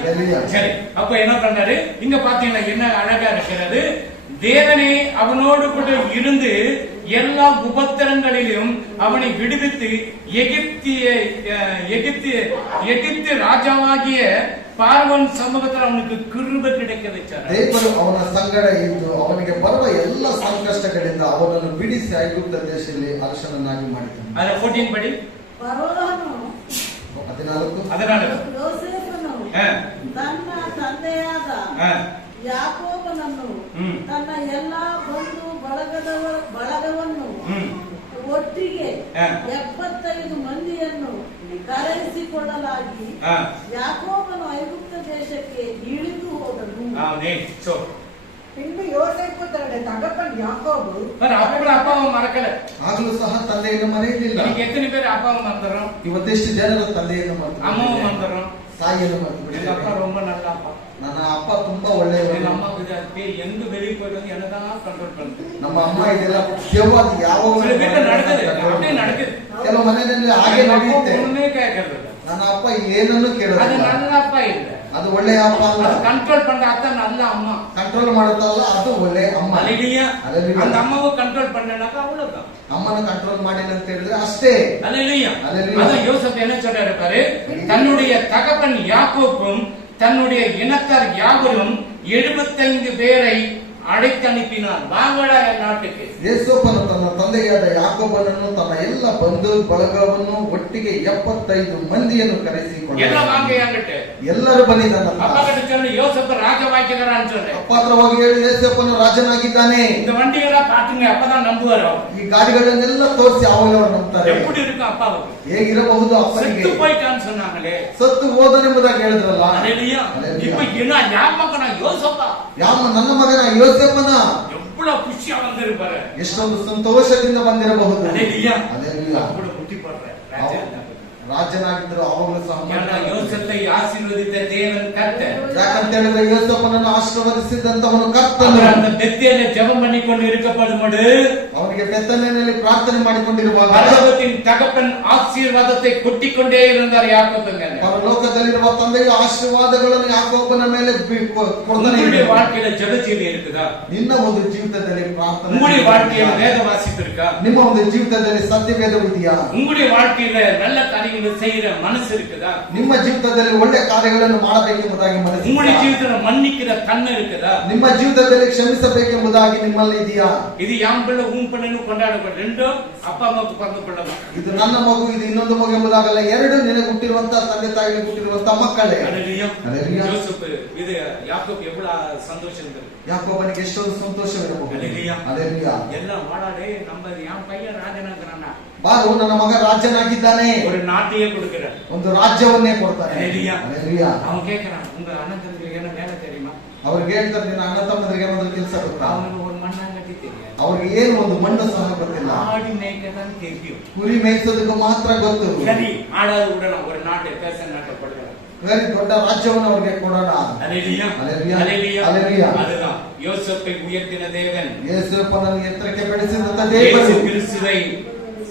சரி அப்ப என்ன பண்றாரு இங்க பாத்தீங்கன்னா என்ன அழகா இருக்கிறது தேவனே அவனோடு கூட இருந்து எல்லா உபத்திரங்களிலும் அவனை விடுவித்து எகிப்து ராஜாவாகிய பார்வோன் சமூகத்தில் அவனுக்கு கிருபை கிடைக்க வச்சார் ದೇವರು ಅವನ ಸಂಗಡ ಇದ್ದು ಅವನಿಗೆ ಬರುವ ಎಲ್ಲ ಸಂಕಷ್ಟಗಳಿಂದ ಅವನನ್ನು ಬಿಡಿಸಿ ಐಗುಪ್ತ ದೇಶದಲ್ಲಿ ಅರಸನನ್ನಾಗಿ ಮಾಡಿದನು. ಅದರ 14 ಪಡಿ ಫರೋಹನು 14 ಯೋಸೇಫನು ತನ್ನ ತಂದೆಯಾದ ಯಾಕೋಬನನ್ನು ತನ್ನ ಎಲ್ಲಾ ಬಂಧು ಬಳಗವನ್ನು ಒಟ್ಟಿಗೆ 75 ಮಂದಿಯನ್ನು ಕರೆಸಿಕೊಳ್ಳಲಾಗಿ ಯಾಕೋಬನು ಐಗುಪ್ತ ದೇಶಕ್ಕೆ ಇಳಿದು ಹೋದನು. பின்பு யோசேப்பு தன்னுடைய தகப்பன் யாக்கோபு அப்பாவை மறக்கல. ಆಗಲೂ ಸಹ ತಂದೆಯನ್ನು ಮರೆಯಲಿಲ್ಲ. எத்தனை பேர் அப்பாவை மறந்துறோம்? ಇವತ್ತೆಷ್ಟು ಜನರು ತಂದೆಯನ್ನು ಮರೆತು ಅಮ್ಮವ ಮறந்துறோம், ತಾಯಿಯನ್ನು ಮರೆತು எங்க அப்பா ரொம்ப நல்ல அப்பா, ನನ್ನ ಅಪ್ಪ ತುಂಬಾ ಒಳ್ಳೆಯವರು. எங்க அம்மா விதார்த்தி எங்க வெளியே போயிட்டு என்னதான் கண்ட்ரோல் பண்ணுது. ನಮ್ಮ ಅಮ್ಮ ಇದೆಲ್ಲ ದೇವವಾಗಿ ಯಾವಾಗಲೂ நடக்குது, அப்படியே நடக்குது. ಕೆಲವು ಮನೆಯಲ್ಲಿ ಹಾಗೆ ನಡೆಯುತ್ತೆ. ஒண்ணுமே கேட்கறது ನನ್ನ ಅಪ್ಪ ಏನನ್ನು அது ಕೇಳೋದಿಲ್ಲ. நல்ல அப்பா இல்ல, ಅದು ಒಳ್ಳೆಯ ಅಪ್ಪ ಅಲ್ಲ. கண்ட்ரோல் பண்ற அத்தா நல்ல அம்மா, ಕಂಟ್ರೋಲ್ ಮಾಡುತ್ತಲ್ಲ ಅದು ಒಳ್ಳೆ ಅಮ್ಮ. அல்லேலூயா. அல்லேலூயா. அந்த அம்மாவை கண்ட்ரோல் பண்ணனாக்க அவ்வளவுதான். ಅಮ್ಮನ ಕಂಟ್ರೋಲ್ ಮಾಡಿಲ್ಲ ಅಂತ ಹೇಳಿದ್ರೆ ಅಷ್ಟೇ. அல்லேலூயா. அல்லேலூயா. அதான் யோசேப்பு என்ன சொல்றாரு பாரு, தன்னுடைய தகப்பன் யாக்கோபும் தன்னுடைய இனத்தார் யாவரும் 75 பேரை அழைத்து அனுப்பினார். வாங்கடா என் நாட்டுக்கு. ಯೇಸೋಪನು ತನ್ನ ತಂದೆಯಾದ ಯಾಕೋಬನನ್ನು ತನ್ನ ಎಲ್ಲ ಬಂಧು ಬಳಗವನ್ನು ಒಟ್ಟಿಗೆ 75 ಮಂದಿಯನ್ನು ಕರೆಸಿಕೊಂಡು எல்லாம் வாங்க என்கிட்ட, ಎಲ್ಲರೂ ಬನ್ನಿ ನನ್ನ அப்பா கிட்ட சொல்லு யோசேப்பு ராஜவாக்கியரான்னு சொல்லு. ಅಪಾತ್ರವಾಗಿ ಹೇಳಿ ಯೇಸೋಪನು ರಾಜನಾಗಿದ್ದಾನೆ. இந்த வண்டிகளா காட்டுங்க, அப்பதான் நம்புவாரு அவர். ಈ ಗಾಡಿಗಳನ್ನೆಲ್ಲ ತೋರಿಸಿ ಅವಾಗ ಅವರು ನಂಬ್ತಾರೆ. எப்படி இருக்கும் ಅಪ್ಪಾவுக்கு? ಹೇಗಿರಬಹುದು ಅಪ್ಪನಿಗೆ? செத்து போயிட்டான்னு சொன்னாங்களே, ಸತ್ತು ಹೋದನೆಂಬುದಾಗಿ ಹೇಳಿದ್ರಲ್ಲ. அல்லேலூயா. இப்ப என்ன யார் மகனா யோசேப்பா, ನನ್ನ ಮಗನ ಯೋಸೇಫನ எவ்வளவு ಖುಷಿயா வந்திருப்பாரு, ಎಷ್ಟೊಂದು ಸಂತೋಷದಿಂದ ಬಂದಿರಬಹುದು. அல்லேலூயா. அல்லேலூயா. அவ்வளவு புத்தி படுற ರಾಜನಾಗಿದ್ದರು ಅವಾಗಲೂ ಸಹ யோசேப்பை ஆசீர்வதித்த தேவன் கர்த்தர். ಯಾಕಂತ ಹೇಳಿದ್ರೆ ಯೋಸೇಫನನ್ನು ಆಶೀರ್ವದಿಸಿದಂತವನು ಕರ್ತನು. அந்த பெத்தேல ஜெபம் பண்ணி கொண்டு இருக்கப்படும்போது ಅವನಿಗೆ ಬೆತ್ತಲೇನಲ್ಲಿ ಪ್ರಾರ್ಥನೆ ಮಾಡಿಕೊಂಡಿರುವಾಗ பரலோகத்தின் தகப்பன் ஆசீர்வாதத்தை கொட்டிக்கொண்டே இருந்தார் யாக்கோபுங்க. ಪರಲೋಕದಲ್ಲಿರುವ ತಂದೆಯು ಆಶೀರ್ವಾದಗಳನ್ನು ಯಾಕೋಬನ ಮೇಲೆ ಕೊಡ್ತಾನೆ. உங்களுடைய வாழ்க்கையில ஜெபஜீவி இருக்குதா? ನಿನ್ನ ಒಂದು ಜೀವಿತದಲ್ಲಿ ಪ್ರಾರ್ಥನೆ, உங்களுடைய வாழ்க்கையில வேத வாசிப்பு இருக்கா? ನಿಮ್ಮ ಒಂದು ಜೀವಿತದಲ್ಲಿ ಸತ್ಯವೇದವು ಇದೆಯಾ? உங்களுடைய வாழ்க்கையில நல்ல காரியங்களை செய்யற மனசு இருக்குதா? ನಿಮ್ಮ ಜೀವಿತದಲ್ಲಿ ಒಳ್ಳೆ ಕಾರ್ಯಗಳನ್ನು ಮಾಡಬೇಕೆಂಬುದಾಗಿ ಮನಸ್ಸು, உங்களுடைய ஜீவிதத்துல மன்னிக்கிற தன்மை இருக்குதா? ನಿಮ್ಮ ಜೀವಿತದಲ್ಲಿ ಕ್ಷಮಿಸಬೇಕೆಂಬುದಾಗಿ ನಿಮ್ಮಲ್ಲಿ ಇದೆಯಾ? இது யாம் பிள்ளை ஊம் பிள்ளைன்னு கொண்டாடப்படும். ரெண்டும் அப்பா அம்மாவுக்கு பிறந்த பிள்ளைதான். ಇದು ನನ್ನ ಮಗು, ಇದು ಇನ್ನೊಂದು ಮಗು ಎಂಬುದಾಗಲ್ಲ. ಎರಡು ನಿನಗೆ ಹುಟ್ಟಿರುವಂತಹ ತಂದೆ ತಾಯಿಗೆ ಹುಟ್ಟಿರುವಂತಹ ಮಕ್ಕಳೇ. அல்லேலூயா. யோசேப்பு இது யாக்கோபு எவ்வளவு சந்தோஷம் இருந்தது. ಯಾಕೋಬನಿಗೆ ಎಷ್ಟೊಂದು ಸಂತೋಷವಿರಬಹುದು. அல்லேலூயா. அல்லேலூயா. எல்லாம் வாடாடே, நம்ம என் பையன் ராஜனாகிறானா, ಬಾರು ನನ್ನ ಮಗ ರಾಜ್ಯನಾಗಿದ್ದಾನೆ, ஒரு நாட்டையே கொடுக்கிறார், ಒಂದು ರಾಜ್ಯವನ್ನೇ ಕೊಡ್ತಾನೆ. அல்லேலூயா. அல்லேಲೂயா. அவன் கேட்கிறான், உங்க அண்ணன் தம்பிக்கு என்ன வேலை தெரியுமா? ಅವ್ರಿಗೆ ಹೇಳ್ತಾರೆ, ನಿನ್ನ ಅಣ್ಣ ತಮ್ಮಂದಿರಿಗೆ ಏನಾದ್ರು ಕೆಲಸ ಗೊತ್ತಾ? அவனுக்கு ஒரு மண்ணாங்கட்டி தெரியாது, ಅವ್ರಿಗೆ ಏನು ಒಂದು ಮಣ್ಣು ಸಹ ಗೊತ್ತಿಲ್ಲ. ஆடி மேய்க்கதான் தெரியும். ಕುರಿ ಮೇಯಿಸೋದಕ್ಕೆ ಮಾತ್ರ ಗೊತ್ತು. சரி, ஆடாது விடலாம், ஒரு நாட்டை பேச நாட்டை கொடுக்கலாம். ವೆರಿ ದೊಡ್ಡ ರಾಜ್ಯವನ್ನು ಅವ್ರಿಗೆ ಕೊಡೋಣ. அல்லேலூயா. அல்லேலூயா. அல்லேலூயா. அல்லேலூயா. அதுதான் யோசேப்பை உயர்த்தின தேவன். ಯೇಸುವನ್ನು ಎತ್ತರಕ್ಕೆ ಬೆಳೆಸಿದಂತ இயேசு ದೇವರು கிறிஸ்துவை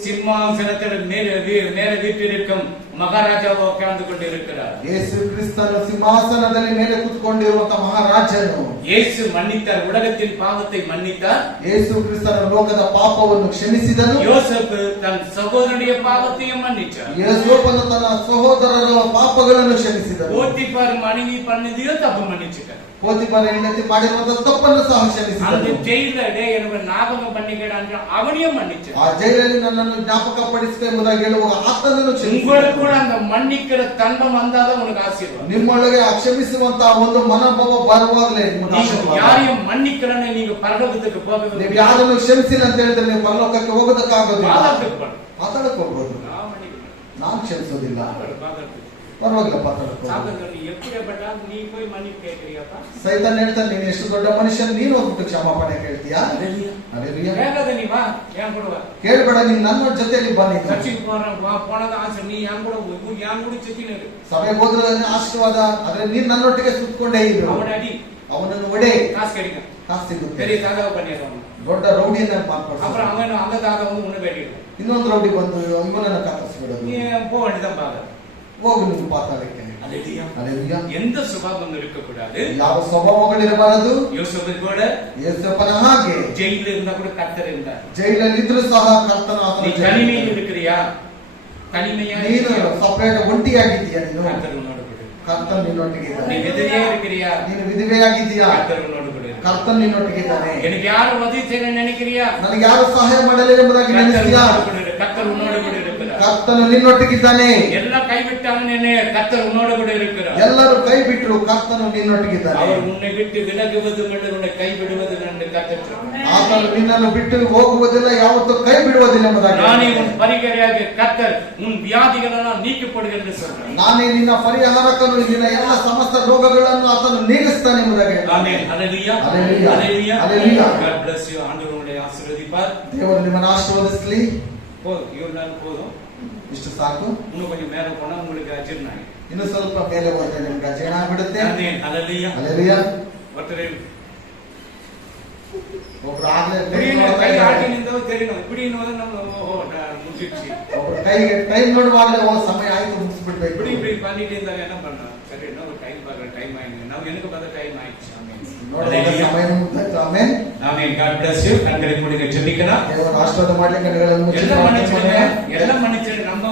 சிம்மாசனத்தில் மேல வீற்றிருக்கும் மகாராஜாவோ உட்கார்ந்து கொண்டு இருக்கிறார். ಯೇಸು ಕ್ರಿಸ್ತನು ಸಿಂಹಾಸನದಲ್ಲಿ ಮೇಲೆ ಕೂತ್ಕೊಂಡಿರುವಂತಹ ಮಹಾರಾಜನು. ಯೇಸು ಮನ್ನಿத்தார், உலகத்தின் பாவத்தை மன்னித்தார். ಯೇಸು ಕ್ರಿಸ್ತನು ಲೋಕದ ಪಾಪವನ್ನು ಕ್ಷಮಿಸಿದನು. யோசேப்பு தன் சகோதரனுடைய பாவத்தையும் மன்னிச்சார். ಯೋಸೇಫನು ತನ್ನ ಸಹೋದರರ ಪಾಪಗಳನ್ನು ಕ್ಷಮಿಸಿದನು. போத்திபார் மனைவி பண்ணதையும் தப்பு மன்னிச்சிட்டார். ಪೋತಿಫರ ಹೆಂಡತಿ ಮಾಡಿರುವಂತಹ ತಪ್ಪನ್ನು ಸಹ அந்த ಕ್ಷಮಿಸಿದನು. ஜெயில எனக்கு ஞாபகம் பண்ணிக்கிறான் அவனையும் மன்னிச்சார். ಆ ಜೈಲಲ್ಲಿ ನನ್ನನ್ನು ಜ್ಞಾಪಕ ಪಡಿಸಿದೆ ಎಂಬುದಾಗಿ ಹೇಳುವಾಗ ಆತನನ್ನು ಕ್ಷಮಿಸಿದನು. உங்களுக்கு கூட அந்த மன்னிக்கிற தன்மை வந்தாதான் உனக்கு ஆசீர்வாதம். ನಿಮ್ಮೊಳಗೆ ಕ್ಷಮಿಸುವಂತಹ ಒಂದು ಮನೋಭಾವ ಬರುವಾಗಲೇ ನಿಮಗೆ ಆಶೀರ್ವಾದ. யாரையும் மன்னிக்கிறன்னு நீங்க பரலோகத்துக்கு போகிறது. ನೀವು ಯಾರನ್ನು ಕ್ಷಮಿಸಿಲ್ಲ ಅಂತ ಹೇಳಿದ್ರೆ ನೀವು ಪರಲೋಕಕ್ಕೆ ಹೋಗೋದಕ್ಕಾಗೋದಿಲ್ಲ. ಮಾತಾಡಕ್ ಹೋಗ್ಬೋದು. ನಾನು ಕ್ಷಮಿಸೋದಿಲ್ಲ, ಪರವಾಗಿಲ್ಲ ಮಾತಾಡಕ್ ಸೈತಾನ್ ಹೇಳ್ತಾನೆ, ನೀನು ಎಷ್ಟು ದೊಡ್ಡ ಮನುಷ್ಯನ್, ನೀನು ಹೋಗ್ಬಿಟ್ಟು ಕ್ಷಮಾಪಣೆ ಕೇಳ್ತೀಯಾ? ಕೇಳ್ಬೇಡ, ನೀನ್ ನನ್ನ ಜೊತೆಯಲ್ಲಿ ಬನ್ನಿ. ಸಭೆಗೆ ಹೋದ್ರೆ ಆಶೀರ್ವಾದ, ಆದ್ರೆ ನೀನ್ ನನ್ನೊಟ್ಟಿಗೆ ಸುತ್ತಕೊಂಡೇ ಇದ್ರು. ಅವನನ್ನು ಒಡೆ, ಕಾಸು ಸಿಗುತ್ತೆ. ದೊಡ್ಡ ರೌಡಿಯನ್ನ ಮಾಡ್ಕೊಂಡು ಇನ್ನೊಂದು ರೌಡಿ ಬಂದು ಇವನನ್ನು ಕತ್ತರಿಸ್ಬಿಡೋದು. ಹೋಗು ನೀವು ಪಾತಾಳಕ್ಕೆ. எந்த சுபாவம் இருக்கக்கூடாது, ಯಾವ ಸ್ವಭಾವಗಳಿರಬಾರದು. யோசேப்பன ಹಾಗೆ ஜெயிலில் இருந்தா கூட கர்த்தர் இருந்தார். ಜೈಲಲ್ಲಿ ಇದ್ರೂ ಸಹ ಕರ್ತನ நீ தனிமையில் இருக்கிறியா? தனிமையா ನೀನು ಸಪರೇಟ್ ಒಂಟಿಯಾಗಿದ್ದೀಯಾ? ನೀನು கர்த்தர் உன்னோடு கூட. ಕರ್ತನ್ ನಿನ್ನೊಟ್ಟಿಗೆ ಇದ್ದಾನೆ. நீ விதவையா இருக்கிறியா? ನೀನು ವಿಧವೆಯಾಗಿದ್ದೀಯಾ? கர்த்தர் உன்னோடு கூட. ಕರ್ತನ್ ನಿನ್ನೊಟ್ಟಿಗೆ ಇದ್ದಾನೆ. எனக்கு யாரும் உதவி செய்ய நினைக்கிறியா? ನನಗೆ ಯಾರು ಸಹಾಯ ಮಾಡಲಿ ಎಂಬುದಾಗಿ ನೆನೆಸ್ತೀಯಾ? கர்த்தர் உன்னோடு கூட இருக்கிறார். ಕರ್ತನು ನಿನ್ನೊಟ್ಟಿಗಿದ್ದಾನೆ. எல்லாம் கைவிட்டாங்கன்னு கர்த்தர் உன்னோடு கூட இருக்கிறார். ಎಲ್ಲರೂ ಕೈ ಬಿಟ್ಟರು, ಕರ್ತನು ನಿನ್ನೊಟ್ಟಿಗಿದ್ದಾನೆ. அவர் உன்னை விட்டு விலகுவது மற்றும் உன்னை கைவிடுவது என்று கர்த்தர் சொன்னார். ಆತನು ನಿನ್ನನ್ನು ಬಿಟ್ಟು ಹೋಗುವುದಿಲ್ಲ, ಯಾವತ್ತೂ ಕೈ ಬಿಡುವುದಿಲ್ಲ ಎಂಬುದಾಗಿ. நானே உன் பரிகாரியாக கர்த்தர் உன் வியாதிகளெல்லாம் நீக்கப்படுகிறது என்று சொல்றார். ನಾನೇ ನಿನ್ನ ಪರಿಹಾರಕನು, ನಿನ್ನ ಎಲ್ಲ ಸಮಸ್ತ ರೋಗಗಳನ್ನು ಆತನು ನೀಗಿಸ್ತಾನೆ ಎಂಬುದಾಗಿ. Amen. Hallelujah, hallelujah, hallelujah, hallelujah. God bless you. ಆಂಡವರು ಉங்களை ஆசீர்வதிப்பார். ದೇವರು ನಿಮ್ಮನ್ನು ಆಶೀರ್ವದಿಸಲಿ. போதும், இவ்வளவு போதும். ಇಷ್ಟು ಸಾಕು. இன்னும் கொஞ்சம் மேல போனா உங்களுக்கு அஜீர்ணம் ஆயிடும். ಇನ್ನು ಸ್ವಲ್ಪ ಮೇಲೆ ಹೋದ್ರೆ ನಿಮ್ಗೆ ಅಜೀರ್ಣ ಆಗ್ಬಿಡುತ್ತೆ. ಆಮೆನ್. Hallelujah, hallelujah. ஒருத்தர் ಒಬ್ರು ಆಗ್ಲೇ கை ஆட்டி நின்றோ தெரியணும். இப்படி நம்ம முடிச்சிருச்சு. ಒಬ್ರು ಕೈಗೆ ಟೈಮ್ ನೋಡುವಾಗಲೇ ಸಮಯ ಆಯ್ತು, ಮುಗಿಸ್ಬಿಡ್ಬೇಕು. இப்படி இப்படி பண்ணிட்டு இருந்தாங்க. என்ன பண்ணோம்? சரி, இன்னும் டைம் பார்க்கற டைம் ஆயிடுச்சு. நம்ம எனக்கு பார்த்த டைம் ஆயிடுச்சு. ಸಮಯ ಮುಗಿದಾಯ್ತು. Amen. Amen. God bless you. கண்களை மூடி ஜெபிக்கலாம். ದೇವರು ಆಶೀರ್ವಾದ ಮಾಡಲಿ. ಕಣ್ಣುಗಳನ್ನು ಮುಚ್ಚಿ எல்லாம் மன்னிச்சு நம்ம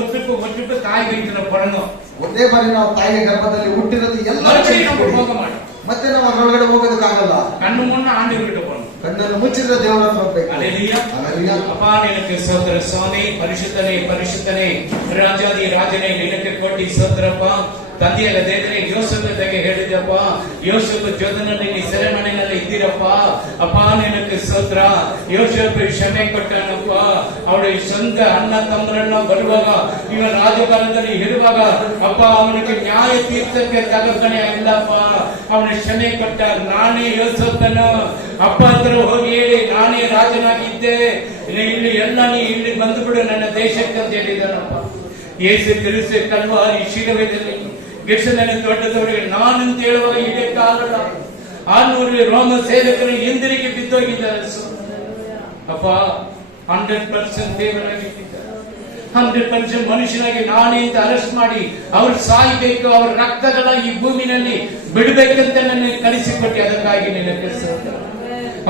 ஒற்றுக்கு தாய் வயிற்றுல போடணும். ಒಂದೇ ಬಾರಿ ನಾವು ತಾಯಿಯ ಗರ್ಭದಲ್ಲಿ ಹುಟ್ಟಿರೋದು ಎಲ್ಲ போக மாட்டோம். ಮತ್ತೆ ನಾವು ಹೊರಗಡೆ ಹೋಗೋದಕ್ಕಾಗಲ್ಲ. கண்ணு முன்ன ஆண்டவர்கிட்ட போகணும். ಕಣ್ಣನ್ನು ಮುಚ್ಚಿದ್ರೆ ದೇವರ ಹತ್ರ ಹೋಗ್ಬೇಕು. ஹல்லேலூயா, ஹல்லேலூயா. அப்பா எனக்கு ஸ்தோத்திர சுவாமி, பரிசுத்தனே பரிசுத்தனே, ராஜாதி ராஜனே, ನಿನಕ್ಕೆ ಕೋಟಿ ಸ್ತೋತ್ರಪ್ಪ. ತಂದೆಯಾದ ದೇವರೇ, ಯೋಸೇಫ್ ಬಗ್ಗೆ ಹೇಳಿದಪ್ಪ, ಯೋಸೇಫ್ ಜೊತೆನಲ್ಲಿ ನೀ ಸೆರೆಮನೆಯಲ್ಲಿ ಇದ್ದೀರಪ್ಪ. ಅಪ್ಪ ನಿನಕ್ಕೆ ಸ್ತೋತ್ರ. ಯೋಸೇಫ್ ಕ್ಷಮೆ ಕೊಟ್ಟನಪ್ಪ. ಅವಳ ಸ್ವಂತ ಅಣ್ಣ ತಮ್ಮರನ್ನ ಬರುವಾಗ, ಇವ ರಾಜಕಾರಣದಲ್ಲಿ ಇರುವಾಗ ಅಪ್ಪ ಅವನಿಗೆ ನ್ಯಾಯ ತೀರ್ಸಕ್ಕೆ ತಗಕಣೆ ಇಲ್ಲಪ್ಪ. ಅವನ ಕ್ಷಮೆ ಕೊಟ್ಟ. ನಾನೇ ಯೋಸೇಫನು ಅಪ್ಪ ಹತ್ರ ಹೋಗಿ ಹೇಳಿ, ನಾನೇ ರಾಜನಾಗಿದ್ದೆ, ಇಲ್ಲಿ ಎಲ್ಲ ನೀ ಇಲ್ಲಿ ಬಂದುಬಿಡು ನನ್ನ ದೇಶಕ್ಕೆ ಅಂತ ಹೇಳಿದನಪ್ಪ. ಯೇಸು ಕ್ರಿಸ್ತ ಕಲ್ವಾರಿ ಶಿಲುಬೆಯಲ್ಲಿ ಗೆಸೆಮನೆ ತೋಟದವರೆಗೆ ನಾನಂತ ಹೇಳುವಾಗ ಇದಕ್ಕಾಗಲ್ಲ. 600 ರೋಮ ಸೇವಕರು ಹಿಂದಿರುಗಿ ಬಿದ್ದೋಗಿದ್ದಾರೆ. ಅಪ್ಪ 100% ದೇವರಾಗಿದ್ದಾರೆ, 100% ಮನುಷ್ಯನಾಗಿ ನಾನೇ ಅಂತ ಅರೆಸ್ಟ್ ಮಾಡಿ ಅವ್ರು ಸಾಯ್ಬೇಕು, ಅವ್ರ ರಕ್ತಗಳ ಈ ಭೂಮಿನಲ್ಲಿ ಬಿಡಬೇಕಂತ ನನ್ನ ಕಲಿಸಿಕೊಟ್ಟು. ಅದಕ್ಕಾಗಿ ನಿನಗೆ ಸ್ತೋತ್ರ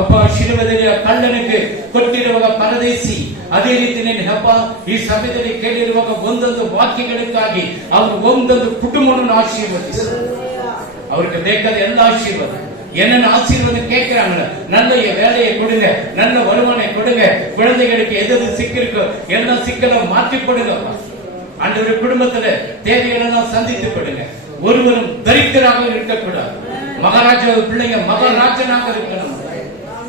ಅಪ್ಪ. ಶಿಲುಬೆಯಲ್ಲಿ ಆ ಕಳ್ಳನಿಗೆ ಕೊಟ್ಟಿರುವಾಗ ಪರದೇಸಿ, ಅದೇ ರೀತಿ ನೆನಪ ಈ ಸಭೆಯಲ್ಲಿ ಕೇಳಿರುವಾಗ ಒಂದೊಂದು ವಾಕ್ಯಗಳಿಗಾಗಿ ಅವರು ಒಂದೊಂದು ಕುಟುಂಬವನ್ನು ಆಶೀರ್ವದಿಸ. அவருக்கு ಬೇಕಾದ ಎಲ್ಲ ஆசீர்வாத. என்னென்ன ஆசீர்வாதம் கேட்கிறாங்க, நல்ல வேலையை கொடுங்க, நல்ல வருமானம் கொடுங்க, குழந்தைகளுக்கு எது சிக்கிருக்கோ எல்லாம் சிக்கலை மாற்றி கொடுங்க. ஆண்டவருடைய குடும்பத்துல தேவைகளெல்லாம் சந்தித்து கொடுங்க. ஒருவரும் தரித்திராக இருக்கக்கூடாது. மகாராஜா பிள்ளைங்க மகாராஜனாக இருக்கணும்.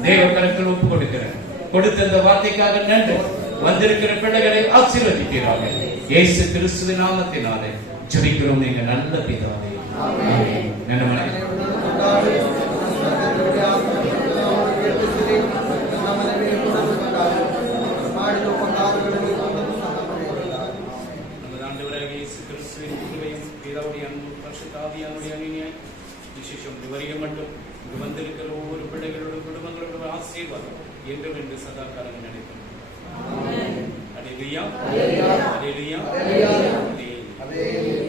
தேவ கருத்தில் ஒப்பு கொடுக்கிறேன். கொடுத்த இந்த வார்த்தைக்காக நன்றி. வந்திருக்கிற பிள்ளைகளை ஆசீர்வதிக்கிறாங்க. இயேசு கிறிஸ்துவின் நாமத்தினாலே ஜெபிக்கிறோம் எங்க நல்ல பிதாவே. ஆமென். நன்றி. மட்டும் வந்திருக்கிற ஒவ்வொரு பிள்ளைகளோட குடும்பங்களோட ஆசீர்வாதம் என்றும் என்று சதா காலம் நினைக்கிறோம். அல்லேலூயா, அல்லேலூயா, அல்லேலூயா. ದೇವಿ